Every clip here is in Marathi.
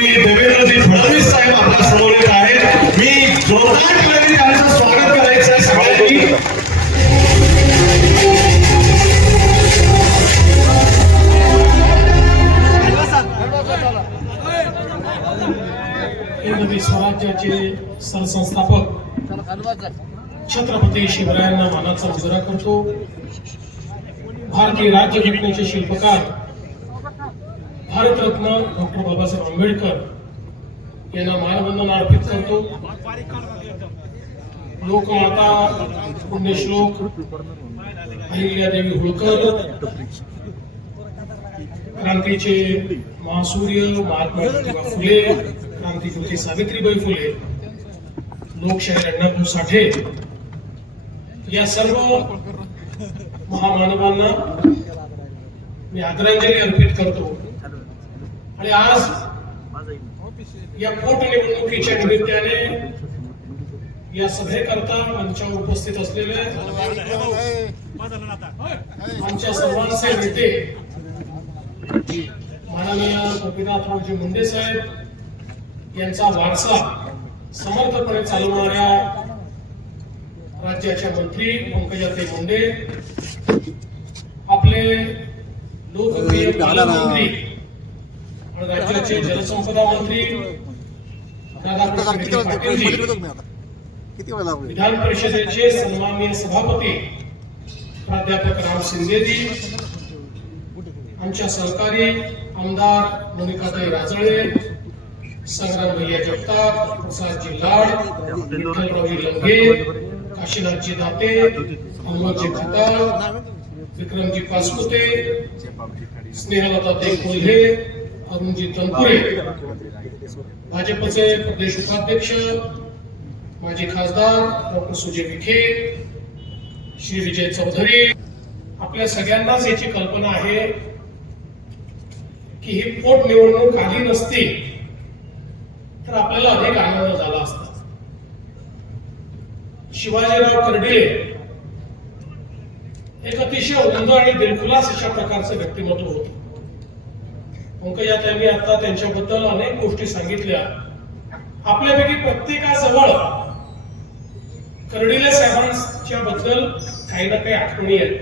देवेंद्रजी फडणवीस साहेब आपल्या समोर येत आहेत. मी जोरदार टाळ्यांनी त्यांचं स्वागत करायचं आहे सगळ्यांनी. हिंदवी स्वराज्याचे सरसंस्थापक छत्रपती शिवरायांना मानाचा मुजरा करतो. भारतीय राज्यघटनेचे शिल्पकार भारतरत्न डॉक्टर बाबासाहेब आंबेडकर यांना मानवंदना अर्पित करतो. लोकमाता पुण्यश्लोक अहिल्यादेवी होळकर, क्रांतीचे महासूर्य महात्मा ज्योतिबा फुले, क्रांतिज्योती सावित्रीबाई फुले, लोकशाहीर अण्णाभाऊ साठे या सर्व महामानवांना मी आदरांजली अर्पित करतो. आणि आज या पोटनिवडणुकीच्या निमित्ताने या सभेकरता मंचावर उपस्थित असलेले आमच्या सर्वांचे नेते माननीय गोपीनाथरावजी मुंडे साहेब यांचा वारसा समर्थपणे चालवणाऱ्या राज्याच्या मंत्री पंकजाताई मुंडे, आपले लोकप्रिय पालकमंत्री आणि राज्याचे जलसंपदा मंत्री राधाकृष्ण पाटीलजी, विधान परिषदेचे सन्माननीय सभापती प्राध्यापक राम शिंदेजी, आमच्या सहकारी आमदार मोनिकाताई राजळे, संग्राम भैया जगताप, प्रसादजी लाड, विठ्ठलरावजी लंगे, काशीनाथजी दाते, अहमदजी खताळ, विक्रमजी पासपुते, स्नेहलताताई कोल्हे, अरुणजी तनपुरे, भाजपचे प्रदेश उपाध्यक्ष माजी खासदार डॉक्टर सुजय विखे, श्री विजय चौधरी. आपल्या सगळ्यांनाच याची कल्पना आहे की ही पोटनिवडणूक आली नसती तर आपल्याला अधिक आनंद झाला असता. शिवाजीराव कर्डिले एक अतिशय उमद आणि दिलखुलास अशा प्रकारचं व्यक्तिमत्व होतं. पंकजाताईंनी आता त्यांच्याबद्दल अनेक गोष्टी सांगितल्या. आपल्यापैकी प्रत्येकाजवळ कर्डिले साहेबांच्या बद्दल काही ना काही आठवणी आहेत.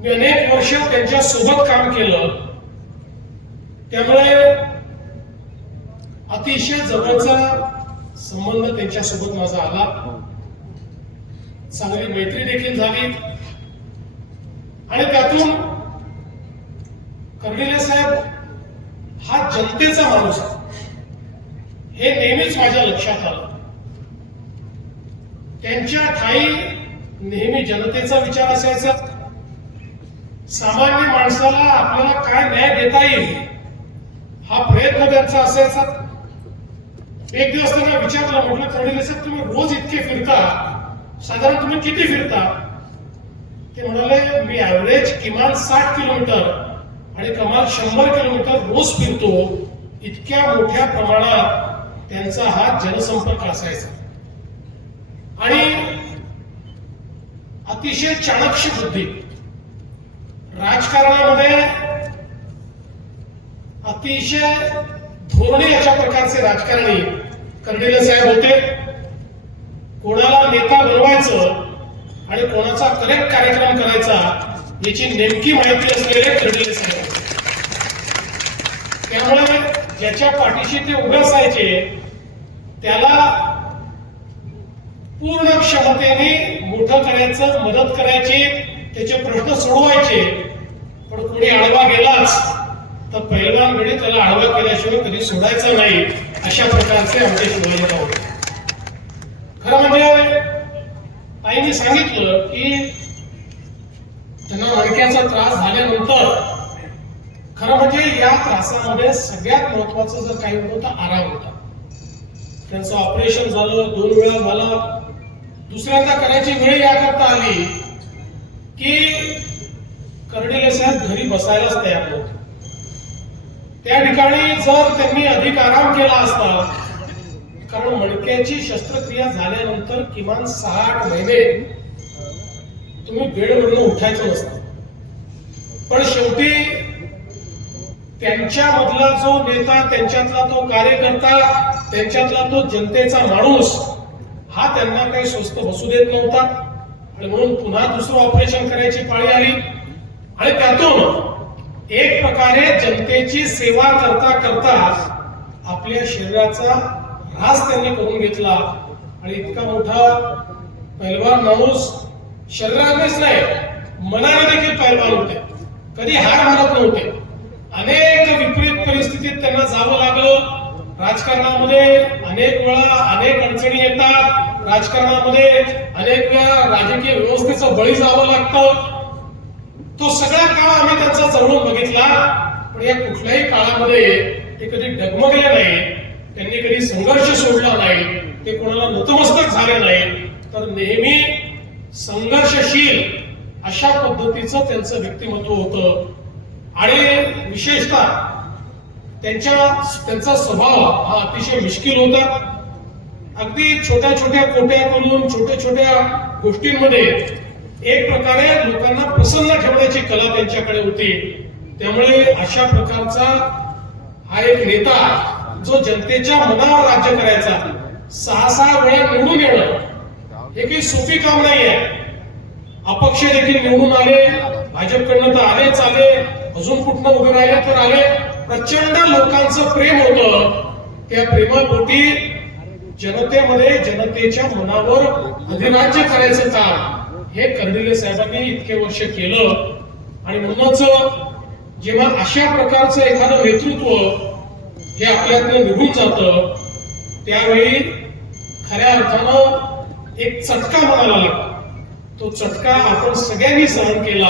मी अनेक वर्ष त्यांच्या सोबत काम केलं, त्यामुळे अतिशय जवळचा संबंध त्यांच्यासोबत माझा आला. चांगली मैत्री देखील झाली आणि त्यातून कर्डिले साहेब हा जनतेचा माणूस आहे हे नेहमीच माझ्या लक्षात आलं. त्यांच्या ठाई नेहमी जनतेचा विचार असायचा. सामान्य माणसाला आपल्याला काय न्याय देता येईल हा प्रयत्न त्यांचा असायचा. एक दिवस त्यांना विचारलं, म्हटलं कर्डिले साहेब तुम्ही रोज इतके फिरता, साधारण तुम्ही किती फिरता? ते म्हणाले मी ऍव्हरेज किमान 60 किलोमीटर आणि कमाल 100 किलोमीटर रोज फिरतो. इतक्या मोठ्या प्रमाणात त्यांचा हा जनसंपर्क असायचा आणि अतिशय चाणक्य बुद्धी. राजकारणामध्ये अतिशय धोरणे अशा प्रकारचे राजकारणी कर्डिले साहेब होते. कोणाला नेता बनवायचं आणि कोणाचा करेक्ट कार्यक्रम करायचा याची नेमकी माहिती असलेले कर्डिले साहेब. त्यामुळे ज्याच्या पाठीशी ते उभे असायचे त्याला पूर्ण क्षमतेने मोठं करायचं, मदत करायची, त्याचे प्रश्न सोडवायचे. पण कोणी आडवा गेलाच तर पहिलवान गडी त्याला आडवा केल्याशिवाय कधी सोडायचा नाही, अशा प्रकारचे आमचे शिवाजीराव होते. खरं म्हणजे ताईंनी सांगितलं की त्यांना मणक्याचा त्रास झाल्यानंतर खरं म्हणजे या त्रासामध्ये सगळ्यात महत्वाचं जर काही होतं तर आराम होता. त्यांचं ऑपरेशन झालं, 2 वेळा झाला. दुसऱ्यांदा करायची वेळ याकरता आली की कर्डिले साहेब घरी बसायलाच तयार नव्हते. त्या ठिकाणी जर त्यांनी अधिक आराम केला असता, कारण मणक्याची शस्त्रक्रिया झाल्यानंतर किमान 6-8 महिने तुम्ही बेडवरून उठायचं नसतं. पण शेवटी त्यांच्यामधला जो नेता, त्यांच्यातला तो कार्यकर्ता, त्यांच्यातला तो जनतेचा माणूस हा त्यांना काही स्वस्त बसू देत नव्हता आणि म्हणून पुन्हा दुसरं ऑपरेशन करायची पाळी आली आणि त्यातून एक प्रकारे जनतेची सेवा करता करता आपल्या शरीराचा ऱ्हास त्यांनी करून घेतला आणि इतका मोठा पैलवान माणूस शरीरानेच नाही मनाने देखील पैलवान होते, कधी हार मानत नव्हते. अनेक विपरीत परिस्थितीत त्यांना जावं लागलं. राजकारणामध्ये अनेक वेळा अनेक अडचणी येतात, राजकारणामध्ये अनेक वेळा राजकीय व्यवस्थेचं बळी जावं लागतं. तो सगळा काळ आम्ही त्यांचा जवळून बघितला, पण या कुठल्याही काळामध्ये ते कधी डगमगले नाही, त्यांनी कधी संघर्ष सोडला नाही, ते कोणाला नतमस्तक झाले नाही, तर नेहमी संघर्षशील अशा पद्धतीचं त्यांचं व्यक्तिमत्व होतं. आणि विशेषतः त्यांचा स्वभाव हा अतिशय मिश्किल होता. अगदी छोट्या छोट्या कोट्या करून छोट्या छोट्या गोष्टींमध्ये एक प्रकारे लोकांना प्रसन्न ठेवण्याची कला त्यांच्याकडे होती. त्यामुळे अशा प्रकारचा हा एक नेता जो जनतेच्या मनावर राज्य करायचा, 6 वेळा निवडून येणं हे काही सोपी काम नाही आहे. अपक्ष देखील निवडून आले, भाजपकडनं तर आलेच आले, अजून कुठनं उभे राहिले तर आले. प्रचंड लोकांचं प्रेम होतं. त्या प्रेमापोटी जनतेमध्ये जनतेच्या मनावर अधिराज्य करायचं काम हे कर्डिले साहेबांनी इतके वर्ष केलं. आणि म्हणूनच जेव्हा अशा प्रकारचं एखादं नेतृत्व हे आपल्यातनं निघून जातं त्यावेळी खऱ्या अर्थानं एक चटका मनाला लागतो. तो चटका आपण सगळ्यांनी सहन केला,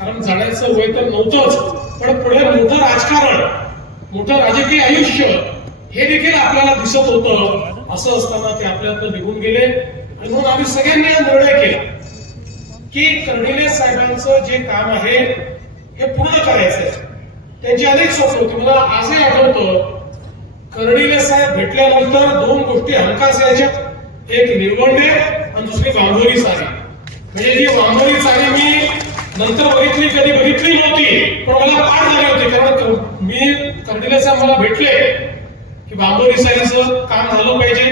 कारण जाण्याचं वय तर नव्हतंच, पण पुढे मोठं राजकारण, मोठं राजकीय आयुष्य हे देखील आपल्याला दिसत होतं. असं असताना ते आपल्यातनं निघून गेले आणि म्हणून आम्ही सगळ्यांनी हा निर्णय केला की कर्डिले साहेबांचं जे काम आहे हे पूर्ण करायचंय. त्यांची अनेक स्वप्न होती. मला आजही आठवतं, कर्डिले साहेब भेटल्यानंतर 2 गोष्टी हमखास यायच्या, एक निळवंडे आणि दुसरी वांबोरी साडी. म्हणजे जी वांबोरी साडी मी नंतर कधी बघितली नव्हती, पण मला पाठ झाली होती, कारण मी कर्डिले साहेब मला भेटले की वांबोरी साडीचं काम झालं पाहिजे,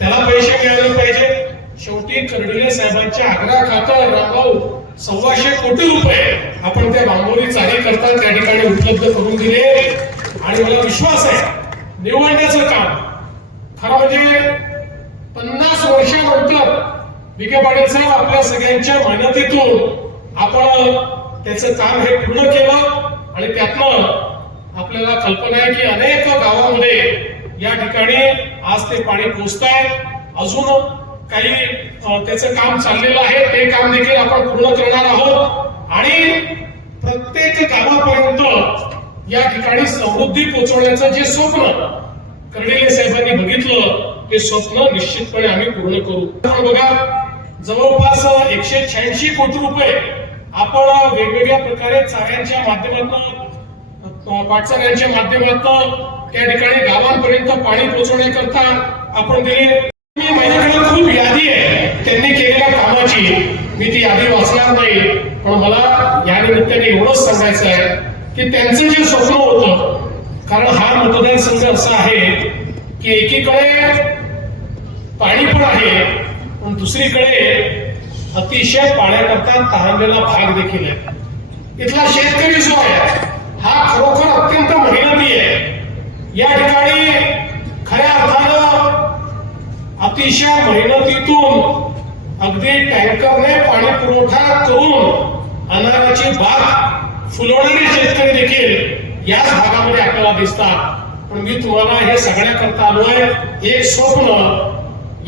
त्याला पैसे मिळाले पाहिजे. शेवटी कर्डिले साहेबांच्या आग्रहाखातर रामभाऊ 125 कोटी रुपये आपण त्या वांबोरी चाली करता त्या ठिकाणी उपलब्ध करून दिले. आणि मला विश्वास आहे निवडण्याचं काम खरं म्हणजे 50 वर्षानंतर विखे पाटील साहेब आपल्या सगळ्यांच्या मेहनतीतून आपण त्याचं काम हे पूर्ण केलं. आणि त्यातनं आपल्याला कल्पना आहे की अनेक गावांमध्ये या ठिकाणी आज ते पाणी पोहोचतंय. अजून काही त्याचं काम चाललेलं आहे, ते काम देखील आपण पूर्ण करणार आहोत. आणि प्रत्येक गावापर्यंत या ठिकाणी समृद्धी पोहोचवण्याचं जे स्वप्न कर्डिले साहेबांनी बघितलं ते स्वप्न निश्चितपणे आम्ही पूर्ण करू. बघा, जवळपास 186 कोटी रुपये आपण वेगवेगळ्या प्रकारे चाऱ्यांच्या माध्यमातून, पाटचाऱ्यांच्या माध्यमातून त्या ठिकाणी गावांपर्यंत पाणी पोहोचवण्याकरता आपण दिले. माझ्याकडे खूप यादी आहे त्यांनी केलेल्या कामाची, मी ती यादी वाचणार नाही, पण मला या निमित्ताने एवढंच सांगायचं आहे की त्यांचं जे स्वप्न होतं, कारण हा मतदारसंघ असा आहे की एकीकडे पाणी पण आहे, पण दुसरीकडे अतिशय पाण्याकरता तहानलेला भाग देखील आहे. इथला शेतकरी जो आहे हा खरोखर अत्यंत मेहनती आहे. या ठिकाणी खऱ्या अर्थानं अतिशय मेहनतीतून अगदी टँकरने पाणी पुरवठा करून अनाराची बाग फुलवणारे शेतकरी देखील याच भागामध्ये आपल्याला दिसतात. पण मी तुम्हाला हे सगळ्याकरता आलोय, एक स्वप्न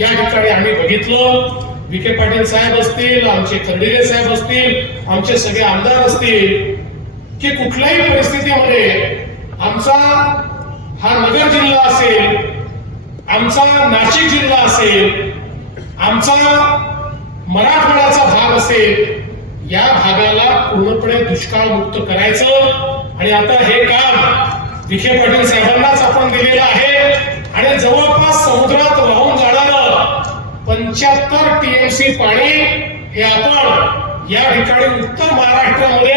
या ठिकाणी आम्ही बघितलं. विखे पाटील साहेब असतील, आमचे कर्डिले साहेब असतील, आमचे सगळे आमदार असतील, की कुठल्याही परिस्थितीमध्ये आमचा हा नगर जिल्हा असेल, आमचा नाशिक जिल्हा असेल, आमचा मराठवाड्याचा भाग असेल, या भागाला पूर्णपणे दुष्काळ मुक्त करायचं. आणि आता हे काम विखे पाटील साहेबांनाच आपण दिलेलं आहे. आणि जवळपास समुद्रात वाहून जाणारं 75 TMC पाणी हे आपण या ठिकाणी उत्तर महाराष्ट्रामध्ये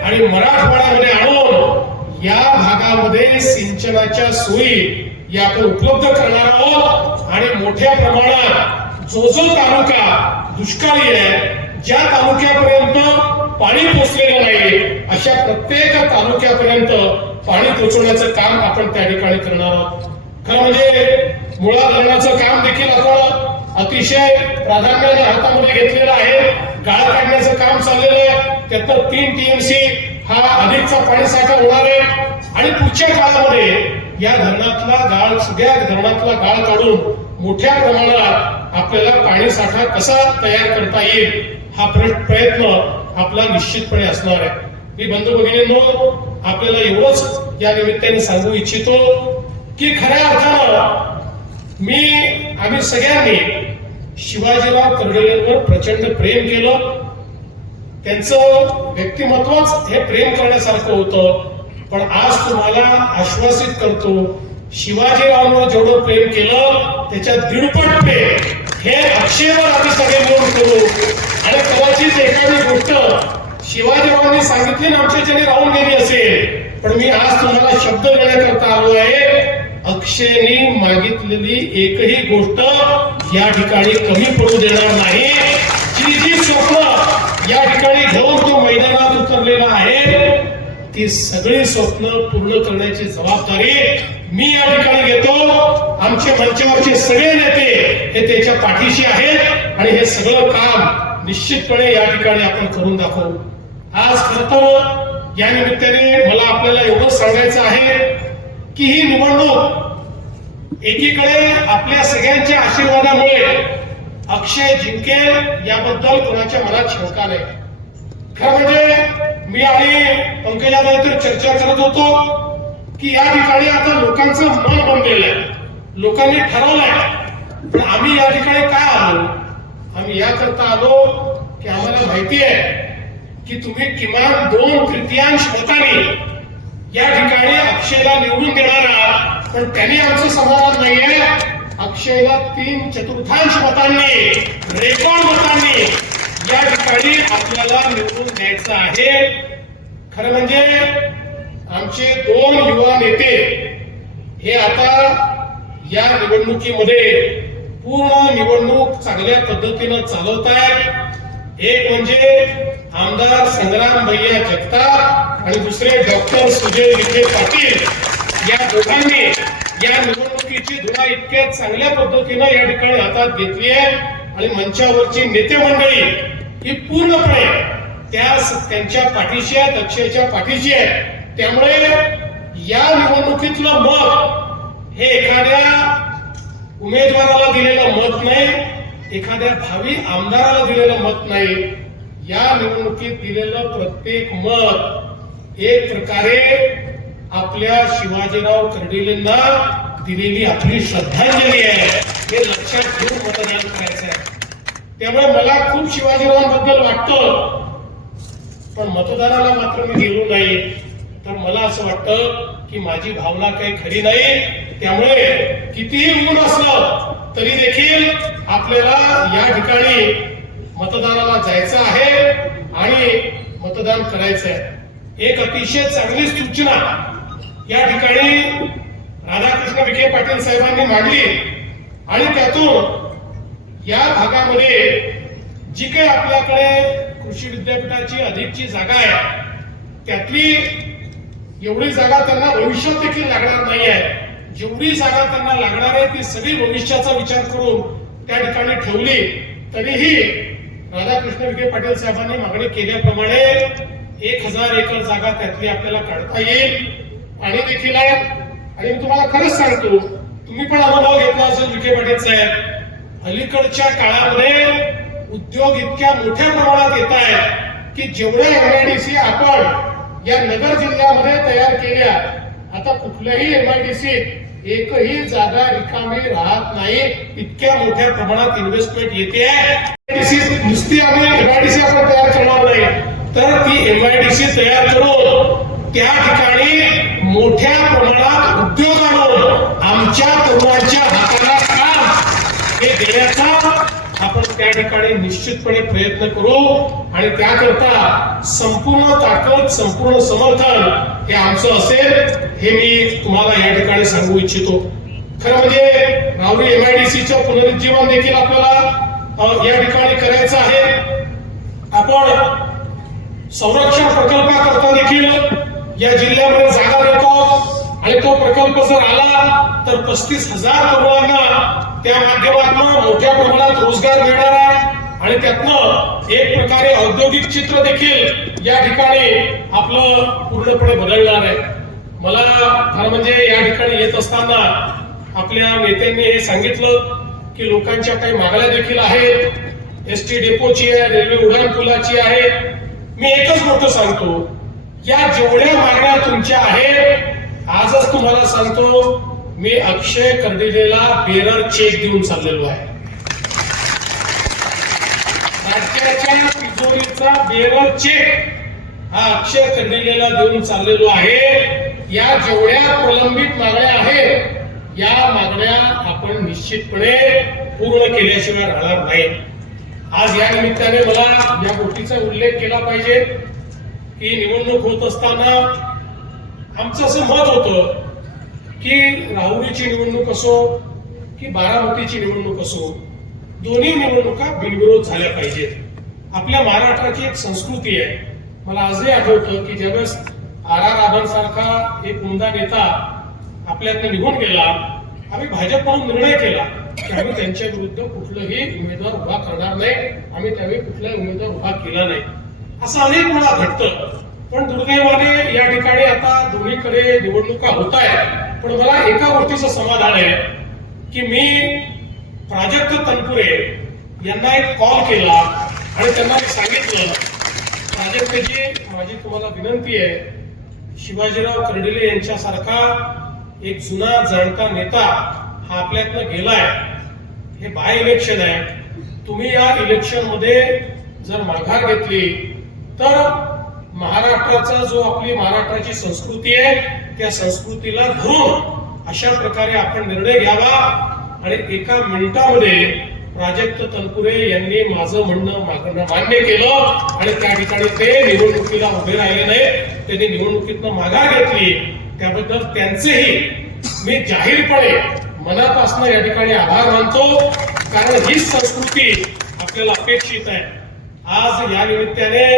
आणि मराठवाड्यामध्ये आणून या भागामध्ये सिंचनाच्या सोयी या आपण उपलब्ध करणार आहोत आणि मोठ्या प्रमाणात जो तालुका दुष्काळी आहे, ज्या तालुक्यापर्यंत पाणी पोचलेलं नाही, अशा प्रत्येक तालुक्यापर्यंत पाणी पोहोचवण्याचं काम आपण त्या ठिकाणी करणार आहोत. खरं म्हणजे मुळा धरणाचं काम देखील आपण अतिशय प्राधान्याने हातामध्ये घेतलेलं आहे. गाळ काढण्याचं काम चाललेलं आहे. त्यातनं 3 TMC हा अधिकचा पाणी साठा होणार आहे आणि पुढच्या काळामध्ये या धरणातला गाळ, सगळ्या धरणातला गाळ काढून मोठ्या प्रमाणात आपल्याला पाणी साठा कसा तयार करता येईल हा प्रयत्न आपला निश्चितपणे असणार आहे. मी बंधू भगिनींनो, आपल्याला एवढंच या निमित्ताने सांगू इच्छितो की खऱ्या अर्थानं आम्ही सगळ्यांनी शिवाजीराव कर्डिलेंवर प्रचंड प्रेम केलं. त्यांचं व्यक्तिमत्वच हे प्रेम करण्यासारखं होतं. पण आज तुम्हाला आश्वासित करतो, शिवाजीरावांवर जेवढं प्रेम केलं त्याच्या दीडपट प्रेम हे अक्षयवर आम्ही सगळे मिळून करू. आणि कदाचित एखादी गोष्ट शिवाजीरावांनी सांगितली ना आमच्याच्याने राहून गेली असेल, पण मी आज तुम्हाला शब्द देण्याकरता आलो आहे, अक्षयने मागितलेली एकही गोष्ट या ठिकाणी कमी पडू देणार नाही. जी स्वप्न या ठिकाणी घेऊन तो मैदानात उतरलेला आहे, ती सगळी स्वप्न पूर्ण करण्याची जबाबदारी मी या ठिकाणी घेतो. आमचे मंचावरचे सगळे नेते हे त्याच्या पाठीशी आहेत आणि हे सगळं काम निश्चितपणे या ठिकाणी आपण करून दाखवू. आज खरं तर या निमित्ताने मला आपल्याला एवढंच सांगायचं आहे की ही निवडणूक एकीकडे आपल्या सगळ्यांच्या आशीर्वादामुळे अक्षय जिंकेल याबद्दल कोणाच्या मनात शंका नाही. खरं म्हणजे मी आणि पंकजाताई तर चर्चा करत होतो की या ठिकाणी आता लोकांचं मन बनलेलं आहे, लोकांनी ठरवलंय. पण आम्ही या ठिकाणी काय आलो? आम्ही याकरता आलो की आम्हाला माहिती आहे की तुम्ही किमान 2/3 मतांनी या ठिकाणी अक्षयला निवडून देणार आहात. पण त्यांनी आमचं समाधान नाहीये. अक्षयला 3/4 मतांनी, रेकॉर्ड मतांनी या ठिकाणी आपल्याला निवडून द्यायचं आहे. खरं म्हणजे आमचे 2 युवा नेते हे आता या निवडणुकीमध्ये पूर्ण निवडणूक चांगल्या पद्धतीनं चालवत आहेत. एक म्हणजे आमदार संग्राम भैया जगताप आणि दुसरे डॉक्टर सुजय विखे पाटील. या दोघांनी या निवडणुकीची धुरा इतक्या चांगल्या पद्धतीनं या ठिकाणी हातात घेतली आहे आणि मंचावरची नेते मंडळी ही पूर्णपणे त्यांच्या पाठीशी आहेत, अक्षयच्या पाठीशी आहे. त्यामुळे या निवडणुकीतलं मत हे एखाद्या उमेदवाराला दिलेलं मत नाही, एखाद्या भावी आमदाराला दिलेलं मत नाही. या निवडणुकीत दिलेलं प्रत्येक मत एक प्रकारे आपल्या शिवाजीराव कर्डिलेंना दिलेली आपली श्रद्धांजली आहे. हे लक्षात घेऊन मतदान करायचं आहे. त्यामुळे मला खूप शिवाजीरावांबद्दल वाटतं, पण मतदानाला मात्र मी गेलो नाही. तर मला असं वाटतं की माझी भावना काही खरी नाही. त्यामुळे कितीही ऊन असलं तरी देखील आपल्याला या ठिकाणी मतदानाला जायचं आहे आणि मतदान करायचं आहे. एक अतिशय चांगली सूचना या ठिकाणी राधाकृष्ण विखे पाटील साहेबांनी मांडली आणि त्यातून या भागामध्ये जी काही आपल्याकडे कृषी विद्यापीठाची अधिकची जागा आहे, त्यातली एवढी जागा त्यांना भविष्यात देखील लागणार नाही आहे. जेवढी जागा त्यांना लागणार आहे ती सगळी भविष्याचा विचार करून त्या ठिकाणी ठेवली. तरीही राधाकृष्ण विखे पाटील साहेबांनी मागणी केल्याप्रमाणे 1000 एकर जागा त्यातली आपल्याला काढता येईल. पाणी देखील आहे. आणि मी तुम्हाला खरंच सांगतो, तुम्ही पण अनुभव घेतला असेल विखे पाटील साहेब, अलीकडच्या काळामध्ये उद्योग इतक्या मोठ्या प्रमाणात येत आहेत की जेवढ्या MIDC आपण या नगर जिल्ह्यामध्ये तयार केल्या, आता कुठल्याही MIDC एकही जागा रिकामी राहत नाही. इतक्या मोठ्या प्रमाणात इन्व्हेस्टमेंट येते आहे. नुसती आम्ही MIDC आपण तयार करणार नाही, तर ती MIDC तयार करून त्या ठिकाणी मोठ्या प्रमाणात उद्योग आणून आमच्या तरुणांच्या हाताला काम हे देण्याचा आपण त्या ठिकाणी निश्चितपणे प्रयत्न करू. आणि त्याकरता संपूर्ण ताकद संपूर्ण समर्थन हे आमचं असेल हे मी तुम्हाला या ठिकाणी सांगू इच्छितो. खरं म्हणजे राहुरी MIDCचं पुनरुज्जीवन देखील आपल्याला या ठिकाणी करायचं आहे. आपण संरक्षण प्रकल्पाकरता देखील या जिल्ह्यामध्ये जागा देतो आणि तो प्रकल्प जर आला तर 35,000 तरुणांना त्या माध्यमातून मोठ्या प्रमाणात रोजगार मिळणार आहे आणि त्यातनं एक प्रकारे औद्योगिक चित्र देखील या ठिकाणी आपलं पूर्णपणे बदलणार आहे. मला खरं म्हणजे या ठिकाणी येत असताना आपल्या नेत्यांनी हे सांगितलं की लोकांच्या काही मागण्या देखील आहेत. ST डेपोची आहे, रेल्वे उड्डाणपुलाची आहे. मी एकच गोष्ट सांगतो, या जेवढ्या मागण्या तुमच्या आहेत आजच तुम्हाला सांगतो मी अक्षय कर्डिलेला बेरर चेक देऊन चाललेलो आहे. राज्याच्या तिजोरीचा बेरर चेक हा अक्षय कर्डिलेला देऊन चाललेलो आहे. या जेवढ्या प्रलंबित मागण्या आहेत या मागण्या आपण निश्चितपणे पूर्ण केल्याशिवाय राहणार नाही. आज या निमित्ताने मला या गोष्टीचा उल्लेख केला पाहिजे की निवडणूक होत असताना आमचं असं मत होतं की राहुरीची निवडणूक असो की बारामतीची निवडणूक असो दोन्ही निवडणुका बिनविरोध झाल्या पाहिजेत. आपल्या महाराष्ट्राची एक संस्कृती आहे. मला आजही आठवतं की ज्यावेळेस RR आबांसारखा एक उमदा नेता आपल्यातनं निघून गेला आम्ही भाजपकडून निर्णय केला की आम्ही त्यांच्या विरुद्ध कुठलाही उमेदवार उभा करणार नाही. आम्ही त्यावेळी कुठलाही उमेदवार उभा केला नाही. असं अनेक वेळा घडतं. पण दुर्दैवाने या ठिकाणी आता दोन्हीकडे निवडणुका होत आहेत. पण मला एका गोष्टीचं समाधान आहे की मी प्राजक्त तनपुरे यांना एक कॉल केला आणि त्यांना सांगितलं प्राजक्तजी माझी तुम्हाला विनंती आहे, शिवाजीराव कर्डिले यांच्यासारखा एक जुना जाणता नेता हा आपल्यातनं गेलाय. हे बाय इलेक्शन आहे. तुम्ही या इलेक्शन मध्ये जर माघार घेतली तर महाराष्ट्राचा जो आपली महाराष्ट्राची संस्कृती आहे त्या संस्कृतीला धरून अशा प्रकारे आपण निर्णय घ्यावा. आणि एका मिनिटामध्ये प्राजक्त तनपुरे यांनी माझं म्हणणं मान्य केलं आणि त्या ठिकाणी ते निवडणुकीला उभे राहिले नाही. त्यांनी निवडणुकीतनं माघार घेतली. त्याबद्दल त्यांचेही मी जाहीरपणे मनापासून या ठिकाणी आभार मानतो. कारण ही संस्कृती आपल्याला अपेक्षित आहे. आज या निमित्ताने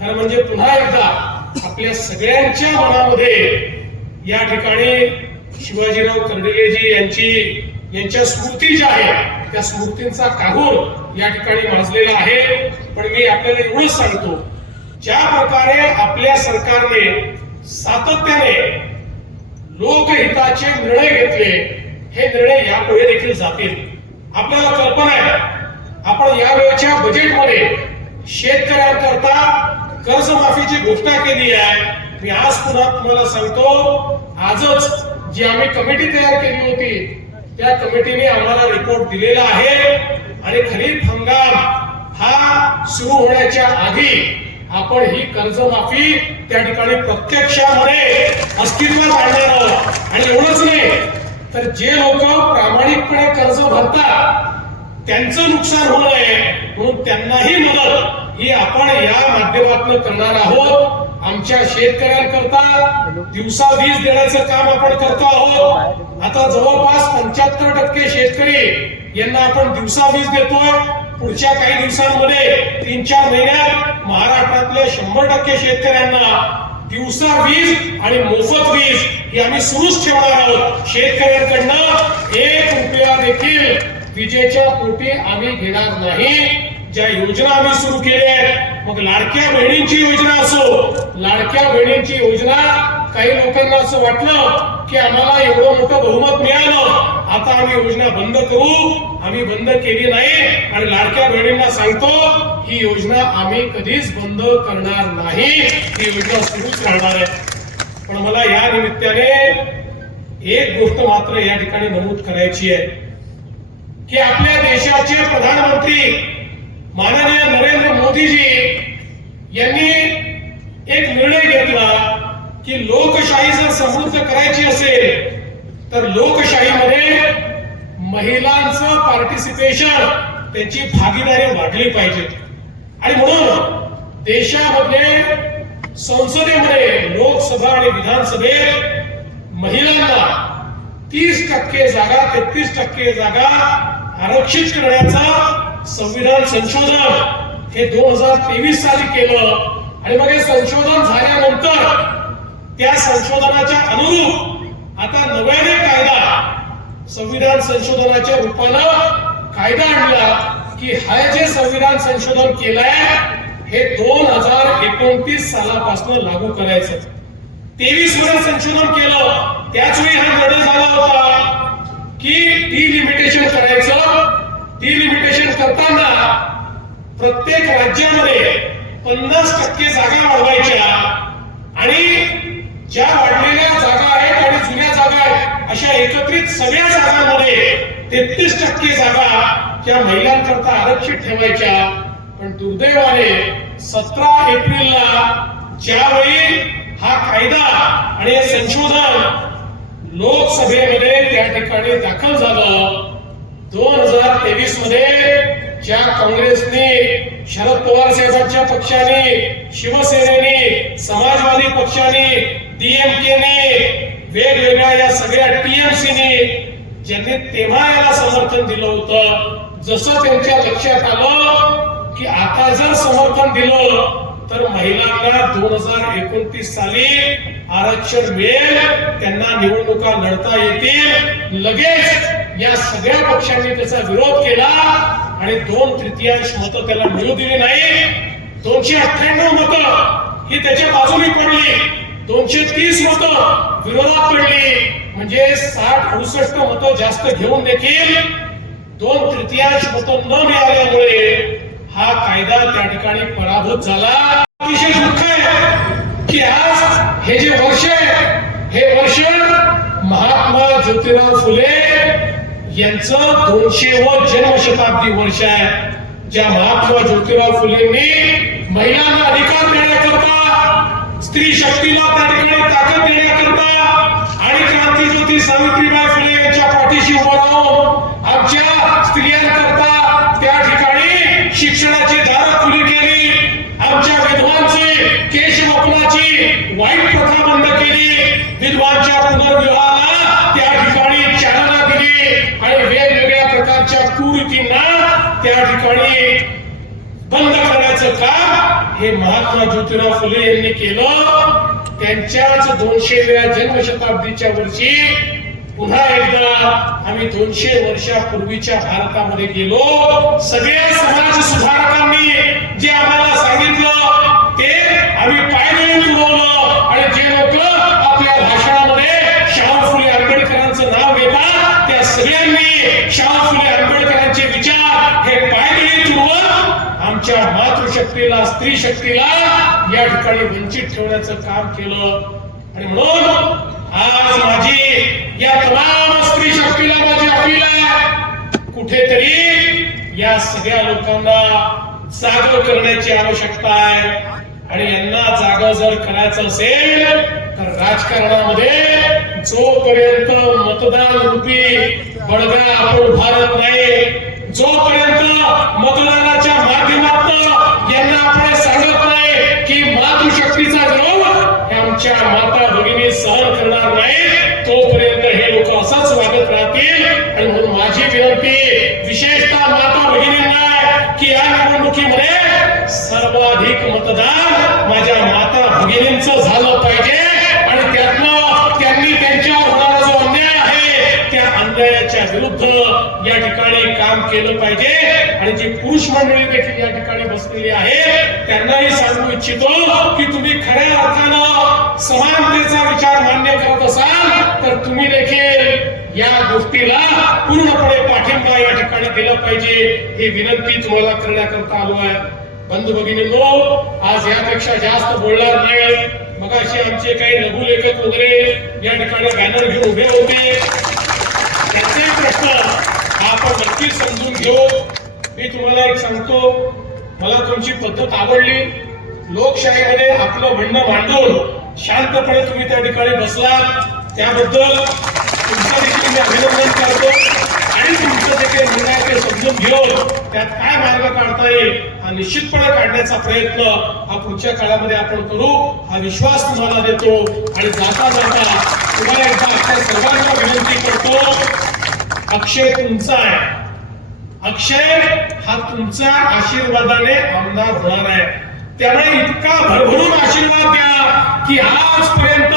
खरं म्हणजे पुन्हा एकदा आपल्या सगळ्यांच्या मनामध्ये या ठिकाणी शिवाजीराव कर्डिलेजी यांच्या स्मृती ज्या आहेत त्या स्मृतींचा काहूर या ठिकाणी माजलेला आहे. पण मी आपल्याला एवढंच सांगतो, ज्या प्रकारे आपल्या सरकारने सातत्याने लोकहिताचे निर्णय घेतले हे निर्णय यापुढे देखील जातील. आपल्याला कल्पना आहे आपण यावेळच्या बजेटमध्ये शेतकऱ्यांकरता कर्जमाफीची घोषणा केली आहे. मी आज पुन्हा तुम्हाला सांगतो, आजच जी आम्ही कमिटी तयार केली होती त्या कमिटीने आम्हाला रिपोर्ट दिलेला आहे आणि खरीप हंगाम हा सुरू होण्याच्या आधी आपण ही कर्जमाफी त्या ठिकाणी प्रत्यक्षामध्ये अस्तित्वात आणणार आहोत. आणि एवढंच नाही तर जे लोक प्रामाणिकपणे कर्ज भरतात त्यांचं नुकसान होऊ नये म्हणून त्यांनाही मदत ही आपण या माध्यमातून करणार आहोत. आमच्या शेतकऱ्यांकरता दिवसा वीज देण्याचं काम आपण करतो आहोत. आता जवळपास 75% शेतकरी यांना आपण दिवसा वीज देतोय. पुढच्या काही दिवसांमध्ये 3-4 महिन्यात महाराष्ट्रातल्या 100% शेतकऱ्यांना दिवसा वीज आणि मोफत वीज ही आम्ही सुरूच ठेवणार आहोत. शेतकऱ्यांकडनं 1 रुपया देखील विजेच्या पोटी आम्ही घेणार नाही. ज्या योजना आम्ही सुरू केल्या आहेत, मग लाडक्या बहिणींची योजना असो, लाडक्या बहिणींची योजना काही लोकांना असं वाटलं की आम्हाला एवढं मोठं बहुमत मिळालं आता आम्ही योजना बंद करू. आम्ही बंद केली नाही आणि लाडक्या बहिणींना सांगतो ही योजना आम्ही कधीच बंद करणार नाही. ही योजना सुरूच राहणार आहे. पण मला या निमित्ताने एक गोष्ट मात्र या ठिकाणी नमूद करायची आहे की आपल्या देशाचे प्रधानमंत्री माननीय नरेंद्र मोदीजी यांनी एक निर्णय घेतला की लोकशाही जर समृद्ध करायची असेल तर लोकशाहीमध्ये महिलांचं पार्टिसिपेशन त्यांची भागीदारी वाढली पाहिजे. आणि म्हणून देशामध्ये संसदेमध्ये लोकसभा आणि विधानसभेत महिलांना 30% जागा 33% जागा आरक्षित करण्याचा संविधान संशोधन हे 2023 साली केलं आणि मग हे संशोधन झाल्यानंतर त्या संशोधनाच्या अनुरूप आता नव्याने कायदा संविधान संशोधनाच्या रूपानं कायदा आणला की हा जे संविधान संशोधन केलंय हे 2029 सालापासून लागू करायचं. 23 मध्ये संशोधन केलं त्याच वेळी हा निर्णय झाला होता की डिलिमिटेशन करायचं. डिलिमिटेशन करताना प्रत्येक राज्यामध्ये 50% जागा वाढवायच्या आणि ज्या वाढलेल्या जागा आहेत आणि जुन्या जागा आहेत अशा एकत्रित सगळ्या जागांमध्ये 33% जागा त्या महिलांकरता आरक्षित ठेवायच्या. पण दुर्दैवाने 17 एप्रिलला ज्यावेळी हा कायदा आणि हे संशोधन लोकसभेमध्ये त्या ठिकाणी दाखल झालं 2023 मध्ये ज्या काँग्रेसने शरद पवार साहेबांच्या पक्षाने शिवसेनेने समाजवादी पक्षाने डीएमकेने वेगवेगळ्या या सगळ्या टीएमसीने ज्यांनी तेव्हा याला समर्थन दिलं होतं जसं त्यांच्या लक्षात आलं की आता जर समर्थन दिलं तर महिलांना 2029 साली आरक्षण मिळेल त्यांना निवडणुका लढता येतील. लगेच या सगळ्या पक्षांनी त्याचा विरोध केला आणि 2/3 मतं त्याला मिळू दिली नाही. 298 मतं ही त्याच्या बाजूने पडली, 230 मतं विरोधात पडली. म्हणजे 60-68 मतं जास्त घेऊन देखील 2/3 मतं न मिळाल्यामुळे हा कायदा त्या ठिकाणी पराभूत झाला. अतिशय दुःख आहे की आज हे जे वर्ष आहे हे वर्ष महात्मा ज्योतिराव फुले यांचं 200व जन्मशताब्दी वर्ष आहे. ज्या महात्मा ज्योतिराव फुलेंनी महिलांना अधिकार देण्याकरता स्त्री शक्तीला त्या ठिकाणी ताकद देण्याकरता आणि क्रांतीज्योती सावित्रीबाई फुले यांच्या पाठीशी उभं राहून आमच्या स्त्रियांकरता त्या ठिकाणी शिक्षणाची दारं खुली केली. आमच्या विधवांची केशवपनाची वाईट प्रथा बंद केली. विधवांच्या पुनर्विवाहाला त्या ठिकाणी चालना दिली आणि वेगवेगळ्या प्रकारच्या कुरीतींना त्या ठिकाणी बंद करण्याचं काम हे महात्मा ज्योतिराव फुले यांनी केलं. त्यांच्याच 200व्या जन्मशताब्दीच्या वर्षी पुन्हा एकदा आम्ही 200 वर्षापूर्वीच्या भारतामध्ये गेलो. सगळ्या समाज सुधारकांनी जे आम्हाला सांगितलं ते आम्ही पायदळी पुरवलं आणि जे लोक आपल्या भाषणामध्ये शाहू फुले आंबेडकरांचं नाव घेतात त्या सगळ्यांनी शाहू फुले आंबेडकरांचे विचार हे पायदळी तुरवत आमच्या मातृशक्तीला स्त्री शक्तीला या ठिकाणी वंचित ठेवण्याचं काम केलं. आणि म्हणून आज माझी या तमाम स्त्री शक्तीला माझी अपील आहे कुठेतरी या सगळ्या लोकांना जाग करण्याची आवश्यकता आहे. आणि यांना जाग जर करायचं असेल तर राजकारणामध्ये जोपर्यंत मतदान रूपी बडगा आपण उभारत नाही, जोपर्यंत मतदानाच्या माध्यमातून यांना आपण सांगत नाही की मातृशक्तीचा विरोध हे आमच्या माता भगिनी सहन करणार नाही, तोपर्यंत हे लोक असंच वागत राहतील. आणि म्हणून माझी विनंती विशेषतः माता भगिनींना की या निवडणुकीमध्ये सर्वाधिक मतदान माझ्या माता भगिनींचं झालं पाहिजे आणि त्यातनं त्यांनी त्यांच्यावर होणारा जो अन्याय आहे त्या अन्यायाच्या विरुद्ध या ठिकाणी काम केलं पाहिजे. आणि जी पुरुष मंडळी देखील या ठिकाणी बसलेली आहे त्यांनाही सांगू इच्छितो की तुम्ही खऱ्या अर्थानं समानतेचा विचार मान्य करत असाल तर तुम्ही देखील या गोष्टीला पूर्णपणे पाठिंबा या ठिकाणी दिला पाहिजे ही विनंती तुम्हाला करण्याकरता आलो आहे. बंधू भगिनींनो, आज यापेक्षा जास्त बोलणार नाही. मग असे आमचे काही लघुलेखक वगैरे या ठिकाणी बॅनर घेऊन उभे होते, त्यांचे प्रश्न आपण नक्कीच समजून घेऊ. मी तुम्हाला एक सांगतो, मला तुमची पद्धत आवडली. लोकशाहीमध्ये आपलं म्हणणं मांडून शांतपणे तुम्ही त्या ठिकाणी बसलात त्याबद्दल तुमचं देखील मी अभिनंदन करतो आणि तुमचं जे काही निर्णय ते समजून घेऊन त्यात काय मार्ग काढता येईल हा निश्चितपणे काढण्याचा प्रयत्न हा पुढच्या काळामध्ये आपण करू हा विश्वास तुम्हाला देतो. आणि जाता जाता तुम्हाला एकदा आपल्या सर्वांना विनंती करतो, अक्षय तुमचा आहे. अक्षय हा तुमच्या आशीर्वादाने आमदार होणार आहे. त्यामुळे इतका भरभरून आशीर्वाद द्या की आजपर्यंत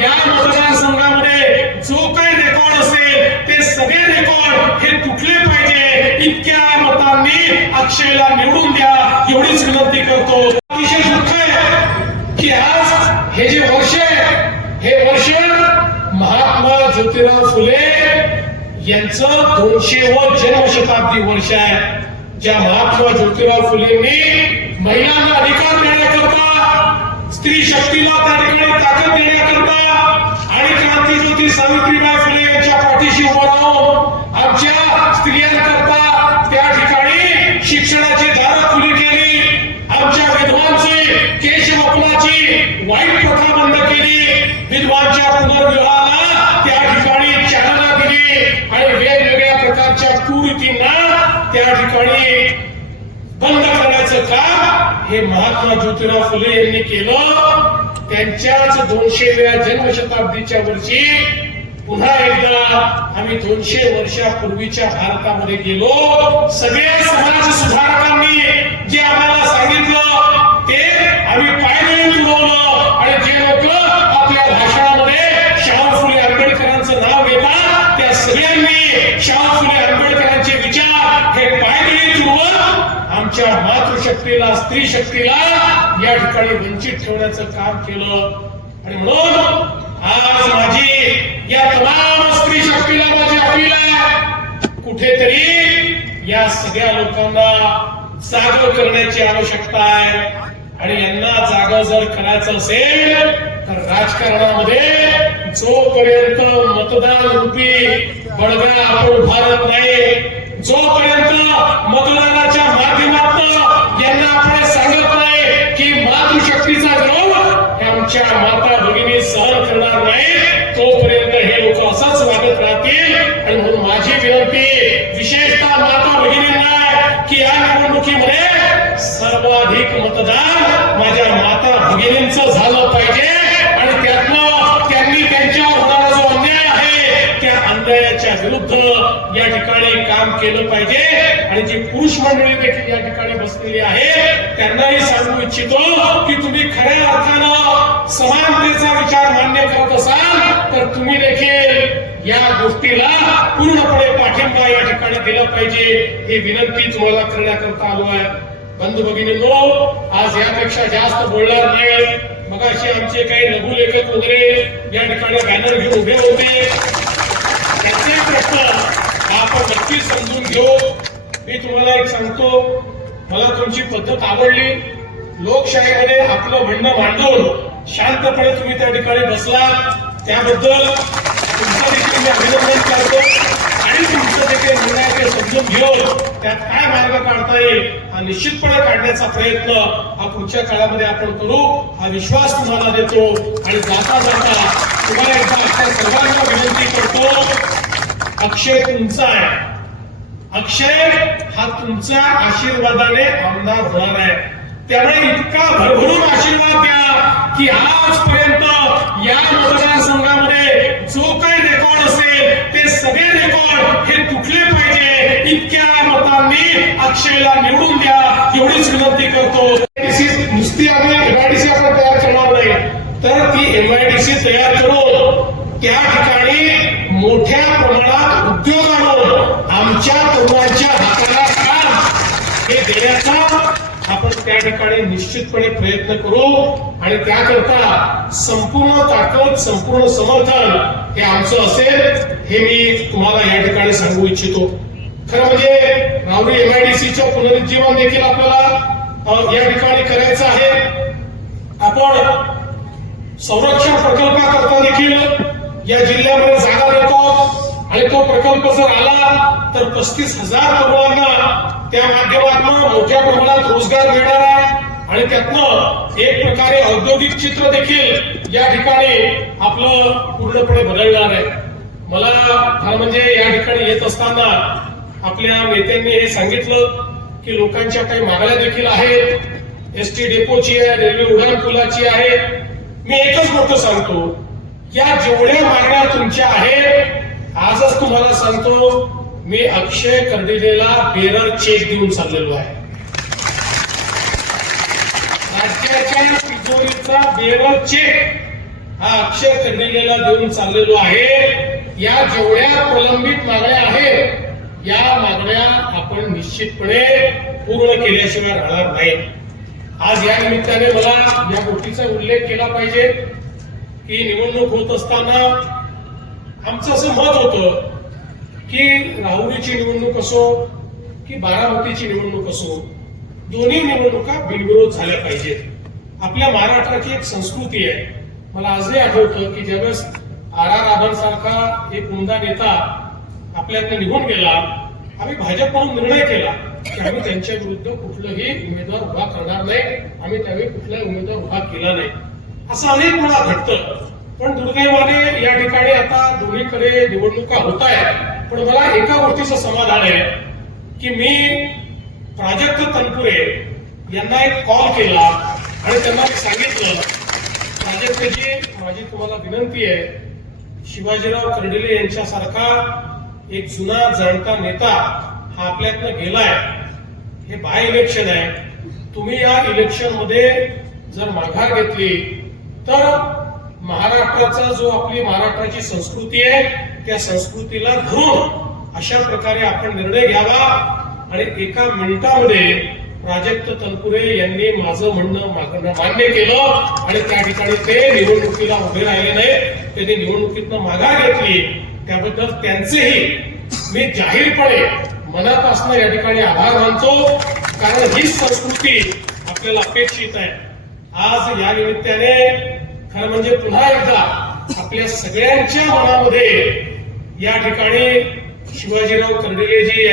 या मतदारसंघामध्ये जो काही रेकॉर्ड असेल ते सगळे रेकॉर्ड हे तुटले पाहिजे. इतक्या मतांनी अक्षयला निवडून द्या एवढीच विनंती करतो. अतिशय दुःख आहे की आज हे जे वर्ष आहे हे वर्ष महात्मा ज्योतिराव फुले यांचं 200व जन्मशताब्दी वर्ष आहे. ज्या महात्मा ज्योतिराव फुलेंनी महिलांना अधिकार देण्याकरता, स्त्री शक्तीला त्या ठिकाणी ताकद देण्याकरता आणि क्रांतीज्योती सावित्रीबाई फुले यांच्या पाठीशी उभं राहून आमच्या स्त्रियांकरता त्या ठिकाणी शिक्षणाची दारं खुली केली. आमच्या विधवांची केशवपनाची वाईट प्रथा बंद केली. विधवांच्या पुनर्विवाहाला त्या ठिकाणी चालना दिली आणि वेगवेगळ्या प्रकारच्या कुरीतींना त्या ठिकाणी बंद करण्याचं काम हे महात्मा ज्योतिराव फुले यांनी केलं. त्यांच्याच 200व्या जन्मशताब्दीच्या वर्षी पुन्हा एकदा आम्ही 200 वर्षापूर्वीच्या भारतामध्ये गेलो. सगळ्या समाज सुधारकांनी जे आम्हाला सांगितलं ते आम्ही पायदळी तुडवलं आणि जे लोक आपल्या भाषणामध्ये शाहू फुले आंबेडकरांचं नाव घेतात त्या सगळ्यांनी शाहू फुले आंबेडकरांचे विचार हे पायदळी तुडवत आमच्या मातृशक्तीला, स्त्री शक्तीला या ठिकाणी वंचित ठेवण्याचं काम केलं. आणि म्हणून आज माझी या तमाम स्त्री शक्तीला माझी अपील आहे, कुठेतरी या सगळ्या लोकांना जाग करण्याची आवश्यकता आहे. आणि यांना जागा जर करायचं असेल तर राजकारणामध्ये जोपर्यंत मतदान रूपी बडगा आपण उभारत नाही, जोपर्यंत मतदानाच्या माध्यमातून यांना आपण सांगत नाही की मातृशक्तीचा गौरव हे आमच्या माता भगिनी सहन करणार नाही, तोपर्यंत हे लोक असंच वागत राहतील. आणि म्हणून माझी विनंती विशेषतः माता भगिनींना की या निवडणुकीमध्ये सर्वाधिक मतदान माझ्या माता भगिनींचं झालं पाहिजे आणि त्यातनं त्यांनी त्यांच्यावर होणारा जो अन्याय आहे त्या अन्यायाच्या विरुद्ध या ठिकाणी काम केलं पाहिजे. आणि जी पुरुष मंडळी देखील या ठिकाणी बसलेली आहे त्यांनाही सांगू इच्छितो की तुम्ही खऱ्या अर्थानं समानतेचा विचार मान्य करत असाल तर तुम्ही देखील या गोष्टीला पूर्णपणे पाठिंबा या ठिकाणी दिला पाहिजे. ही विनंती तुम्हाला करण्याकरता आलो आहे. बंधू भगिनींनो, आज यापेक्षा जास्त बोलणार नाही. मगाशी आमचे काही लघुलेखक वगैरे या ठिकाणी बॅनर घेऊन उभे होते. त्याचे प्रश्न आपण नक्की समजून घेऊ. मी तुम्हाला एक सांगतो, मला तुमची पद्धत आवडली. लोकशाहीमध्ये आपलं म्हणणं मांडून शांतपणे तुम्ही त्या ठिकाणी बसला त्याबद्दल तुमचं देखील मी अभिनंदन करतो. आणि तुमचं जे काही निर्णय ते समजून घेऊन त्यात काय मार्ग काढता येईल हा निश्चितपणे काढण्याचा प्रयत्न हा पुढच्या काळामध्ये आपण करू हा विश्वास तुम्हाला देतो. आणि जाता जाता तुम्हाला एकदा आपल्या सर्वांना विनंती करतो, अक्षय तुमचा आहे. अक्षय हा तुमच्या आशीर्वादाने आमदार होणार आहे. त्यामुळे इतका भरभरून आशीर्वाद द्या की आजपर्यंत या मतदारसंघामध्ये जो काही रेकॉर्ड असेल ते सगळे रेकॉर्ड हे तुटले पाहिजे. इतक्या मतांनी अक्षयला निवडून द्या एवढीच विनंती करतो. नुसती आम्ही एमआयडीसी आपण तयार करणार नाही तर ती एमआयडीसी तयार करून त्या ठिकाणी मोठ्या प्रमाणात उद्योग आणून आमच्या तरुणांच्या हाताला काम हे देण्याचा आपण त्या ठिकाणी निश्चितपणे प्रयत्न करू. आणि त्याकरता संपूर्ण ताकद, संपूर्ण समर्थन हे आमचं असेल हे मी तुम्हाला या ठिकाणी सांगू इच्छितो. खरं म्हणजे राहुरी एमआयडीसीचं पुनरुज्जीवन देखील आपल्याला या ठिकाणी करायचं आहे. आपण संरक्षण प्रकल्पाकरता देखील या जिल्ह्यामध्ये जागा देतो आणि तो प्रकल्प जर आला तर 35,000 तरुणांना त्या माध्यमातून मोठ्या प्रमाणात रोजगार मिळणार आहे. आणि त्यातनं एक प्रकारे औद्योगिक चित्र देखील या ठिकाणी आपलं पूर्णपणे बदलणार आहे. मला खरं म्हणजे या ठिकाणी येत असताना आपल्या नेत्यांनी हे सांगितलं की लोकांच्या काही मागण्या देखील आहेत, एसटी डेपोची आहे, रेल्वे उड्डाणपुलाची आहे. मी एकच गोष्ट सांगतो, या जेवढ्या मागण्या तुमच्या आहेत, आजच तुम्हाला सांगतो, मी अक्षय कर्डिलेला बेरर चेक देऊन चाललेलो आहे. राज्याच्या तिजोरीचा बेरर चेक हा अक्षय कर्डिलेला देऊन चाललेलो आहे. या जेवढ्या प्रलंबित मागण्या आहेत, या मागण्या आपण निश्चितपणे पूर्ण केल्याशिवाय राहणार नाही. आज या निमित्ताने मला या गोष्टीचा उल्लेख केला पाहिजे की निवडणूक होत असताना आमचं असं मत होतं की राहुरीची निवडणूक असो की बारामतीची निवडणूक असो, दोन्ही निवडणुका बिनविरोध झाल्या पाहिजेत. आपल्या महाराष्ट्राची एक संस्कृती आहे. मला आजही आठवतं की ज्यावेळेस आर आबांसारखा एक उमदा नेता आपल्यातनं निघून गेला, आम्ही भाजपकडून निर्णय केला की आम्ही त्यांच्या विरुद्ध कुठलाही उमेदवार उभा करणार नाही. आम्ही त्यावेळी कुठलाही उमेदवार उभा केला नाही. असं अनेक वेळा घडतं. पण दुर्दैवाने या ठिकाणी आता दोन्हीकडे निवडणुका होत आहेत. पण मला एका गोष्टीचं समाधान आहे की मी प्राजक्त तनपुरे यांना एक कॉल केला आणि त्यांना सांगितलं, प्राजक्तजी, माझी तुम्हाला विनंती आहे, शिवाजीराव कर्डिले यांच्यासारखा एक जुना जाणता नेता हा आपल्यातनं गेलाय. हे बाय इलेक्शन आहे. तुम्ही या इलेक्शन मध्ये जर माघार घेतली तर महाराष्ट्राचा जो आपली महाराष्ट्राची संस्कृती आहे, त्या संस्कृतीला धरून अशा प्रकारे आपण निर्णय घ्यावा. आणि एका मिनिटामध्ये प्राजक्त तनपुरे यांनी माझं म्हणणं मान्य केलं आणि त्या ठिकाणी ते निवडणुकीला उभे राहिले नाही. त्यांनी निवडणुकीतनं माघार घेतली. त्याबद्दल त्यांचेही मी जाहीरपणे मनापासून या ठिकाणी आभार मानतो, कारण ही संस्कृती आपल्याला अपेक्षित आहे. आज या निमित्ताने खरं म्हणजे पुन्हा एकदा आपल्या सगळ्यांच्या मनामध्ये या ठिकाणी शिवाजीराव कर्डिलेजी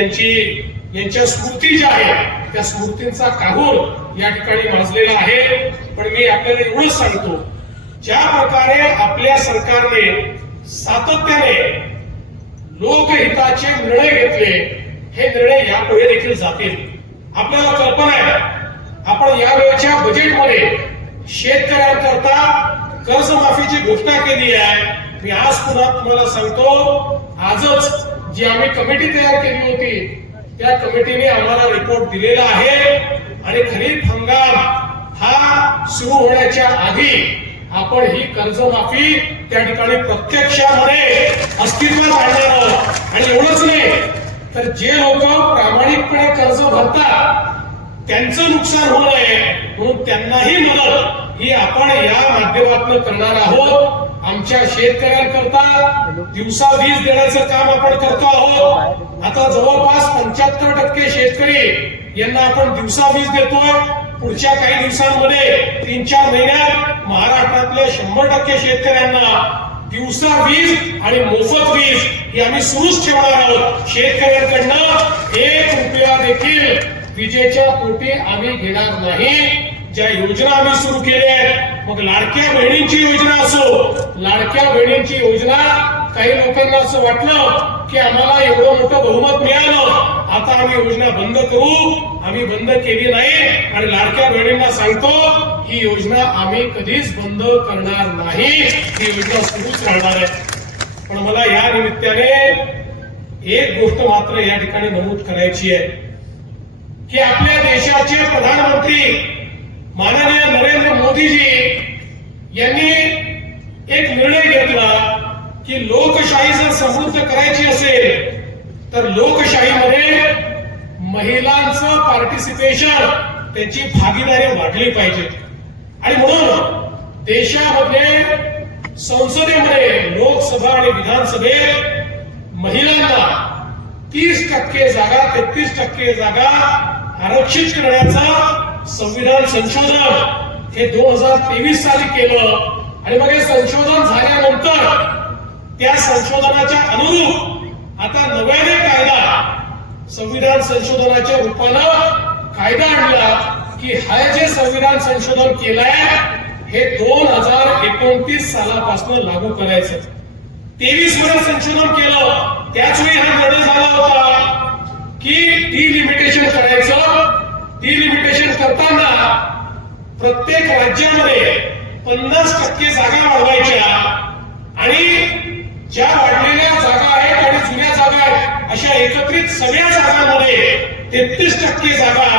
यांच्या स्मृती ज्या आहेत त्या स्मृतींचा काहूर या ठिकाणी माजलेला आहे. पण मी आपल्याला एवढंच सांगतो, ज्या प्रकारे आपल्या सरकारने सातत्याने लोकहिताचे निर्णय घेतले, हे निर्णय यापुढे देखील जातील. आपल्याला कल्पना आहे, आपण यावेळच्या बजेटमध्ये शेतकऱ्यांकरता कर्जमाफीची घोषणा केली आहे. मी आज पुन्हा तुम्हाला सांगतो, आजच जी आम्ही कमिटी तयार केली होती त्या कमिटीने आम्हाला रिपोर्ट दिलेला आहे आणि खरीप हंगाम हा सुरू होण्याच्या आधी आपण ही कर्जमाफी त्या ठिकाणी प्रत्यक्षामध्ये अस्तित्वात आणणार. आणि एवढंच नाही तर जे लोक प्रामाणिकपणे कर्ज भरतात त्यांचं नुकसान होऊ नये म्हणून त्यांनाही मदत ही आपण या माध्यमातून करणार आहोत. आमच्या शेतकऱ्यांकरता दिवसा वीज देण्याचं काम आपण करतो आहोत. आता जवळपास 75% शेतकरी यांना आपण दिवसा वीज देतोय. पुढच्या काही दिवसांमध्ये 3-4 महिन्यात महाराष्ट्रातल्या 100% शेतकऱ्यांना दिवसा वीज आणि मोफत वीज ही आम्ही सुरूच ठेवणार आहोत. शेतकऱ्यांकडनं 1 रुपया देखील विजेच्या पोटी आम्ही घेणार नाही. ज्या योजना आम्ही सुरू केल्या आहेत, मग लाडक्या बहिणींची योजना असो, लाडक्या बहिणींची योजना, काही लोकांना असं वाटलं की आम्हाला एवढं मोठं बहुमत मिळालं, आता आम्ही योजना बंद करू. आम्ही बंद केली नाही आणि लाडक्या बहिणींना सांगतो, ही योजना आम्ही कधीच बंद करणार नाही. ही योजना सुरूच राहणार आहे. पण मला या निमित्ताने एक गोष्ट मात्र या ठिकाणी नमूद करायची आहे की आपल्या देशाचे प्रधानमंत्री माननीय नरेंद्र मोदीजी यांनी एक निर्णय घेतला की लोकशाही जर समृद्ध करायची असेल तर लोकशाहीमध्ये महिलांचं पार्टिसिपेशन, त्यांची भागीदारी वाढली पाहिजे. आणि म्हणून देशामध्ये संसदेमध्ये, लोकसभा आणि विधानसभेत महिलांना 30% जागा, 33% जागा आरक्षित करण्याचा संविधान संशोधन हे 2023 साली केलं. आणि मग हे संशोधन झाल्यानंतर त्या संशोधनाच्या अनुरूप आता नव्याने कायदा, संविधान संशोधनाच्या रूपानं कायदा आणला की हा जे संविधान संशोधन केलंय हे 2029 सालापासून लागू करायचं. 23 मध्ये संशोधन केलं, त्याच वेळी हा निर्णय झाला होता की डिलिमिटेशन करायचं. डिलिमिटेशन करताना प्रत्येक राज्यामध्ये 50% जागा वाढवायच्या आणि ज्या वाढलेल्या जागा आहेत आणि जुन्या जागा आहेत अशा एकत्रित सगळ्या जागांमध्ये 33% जागा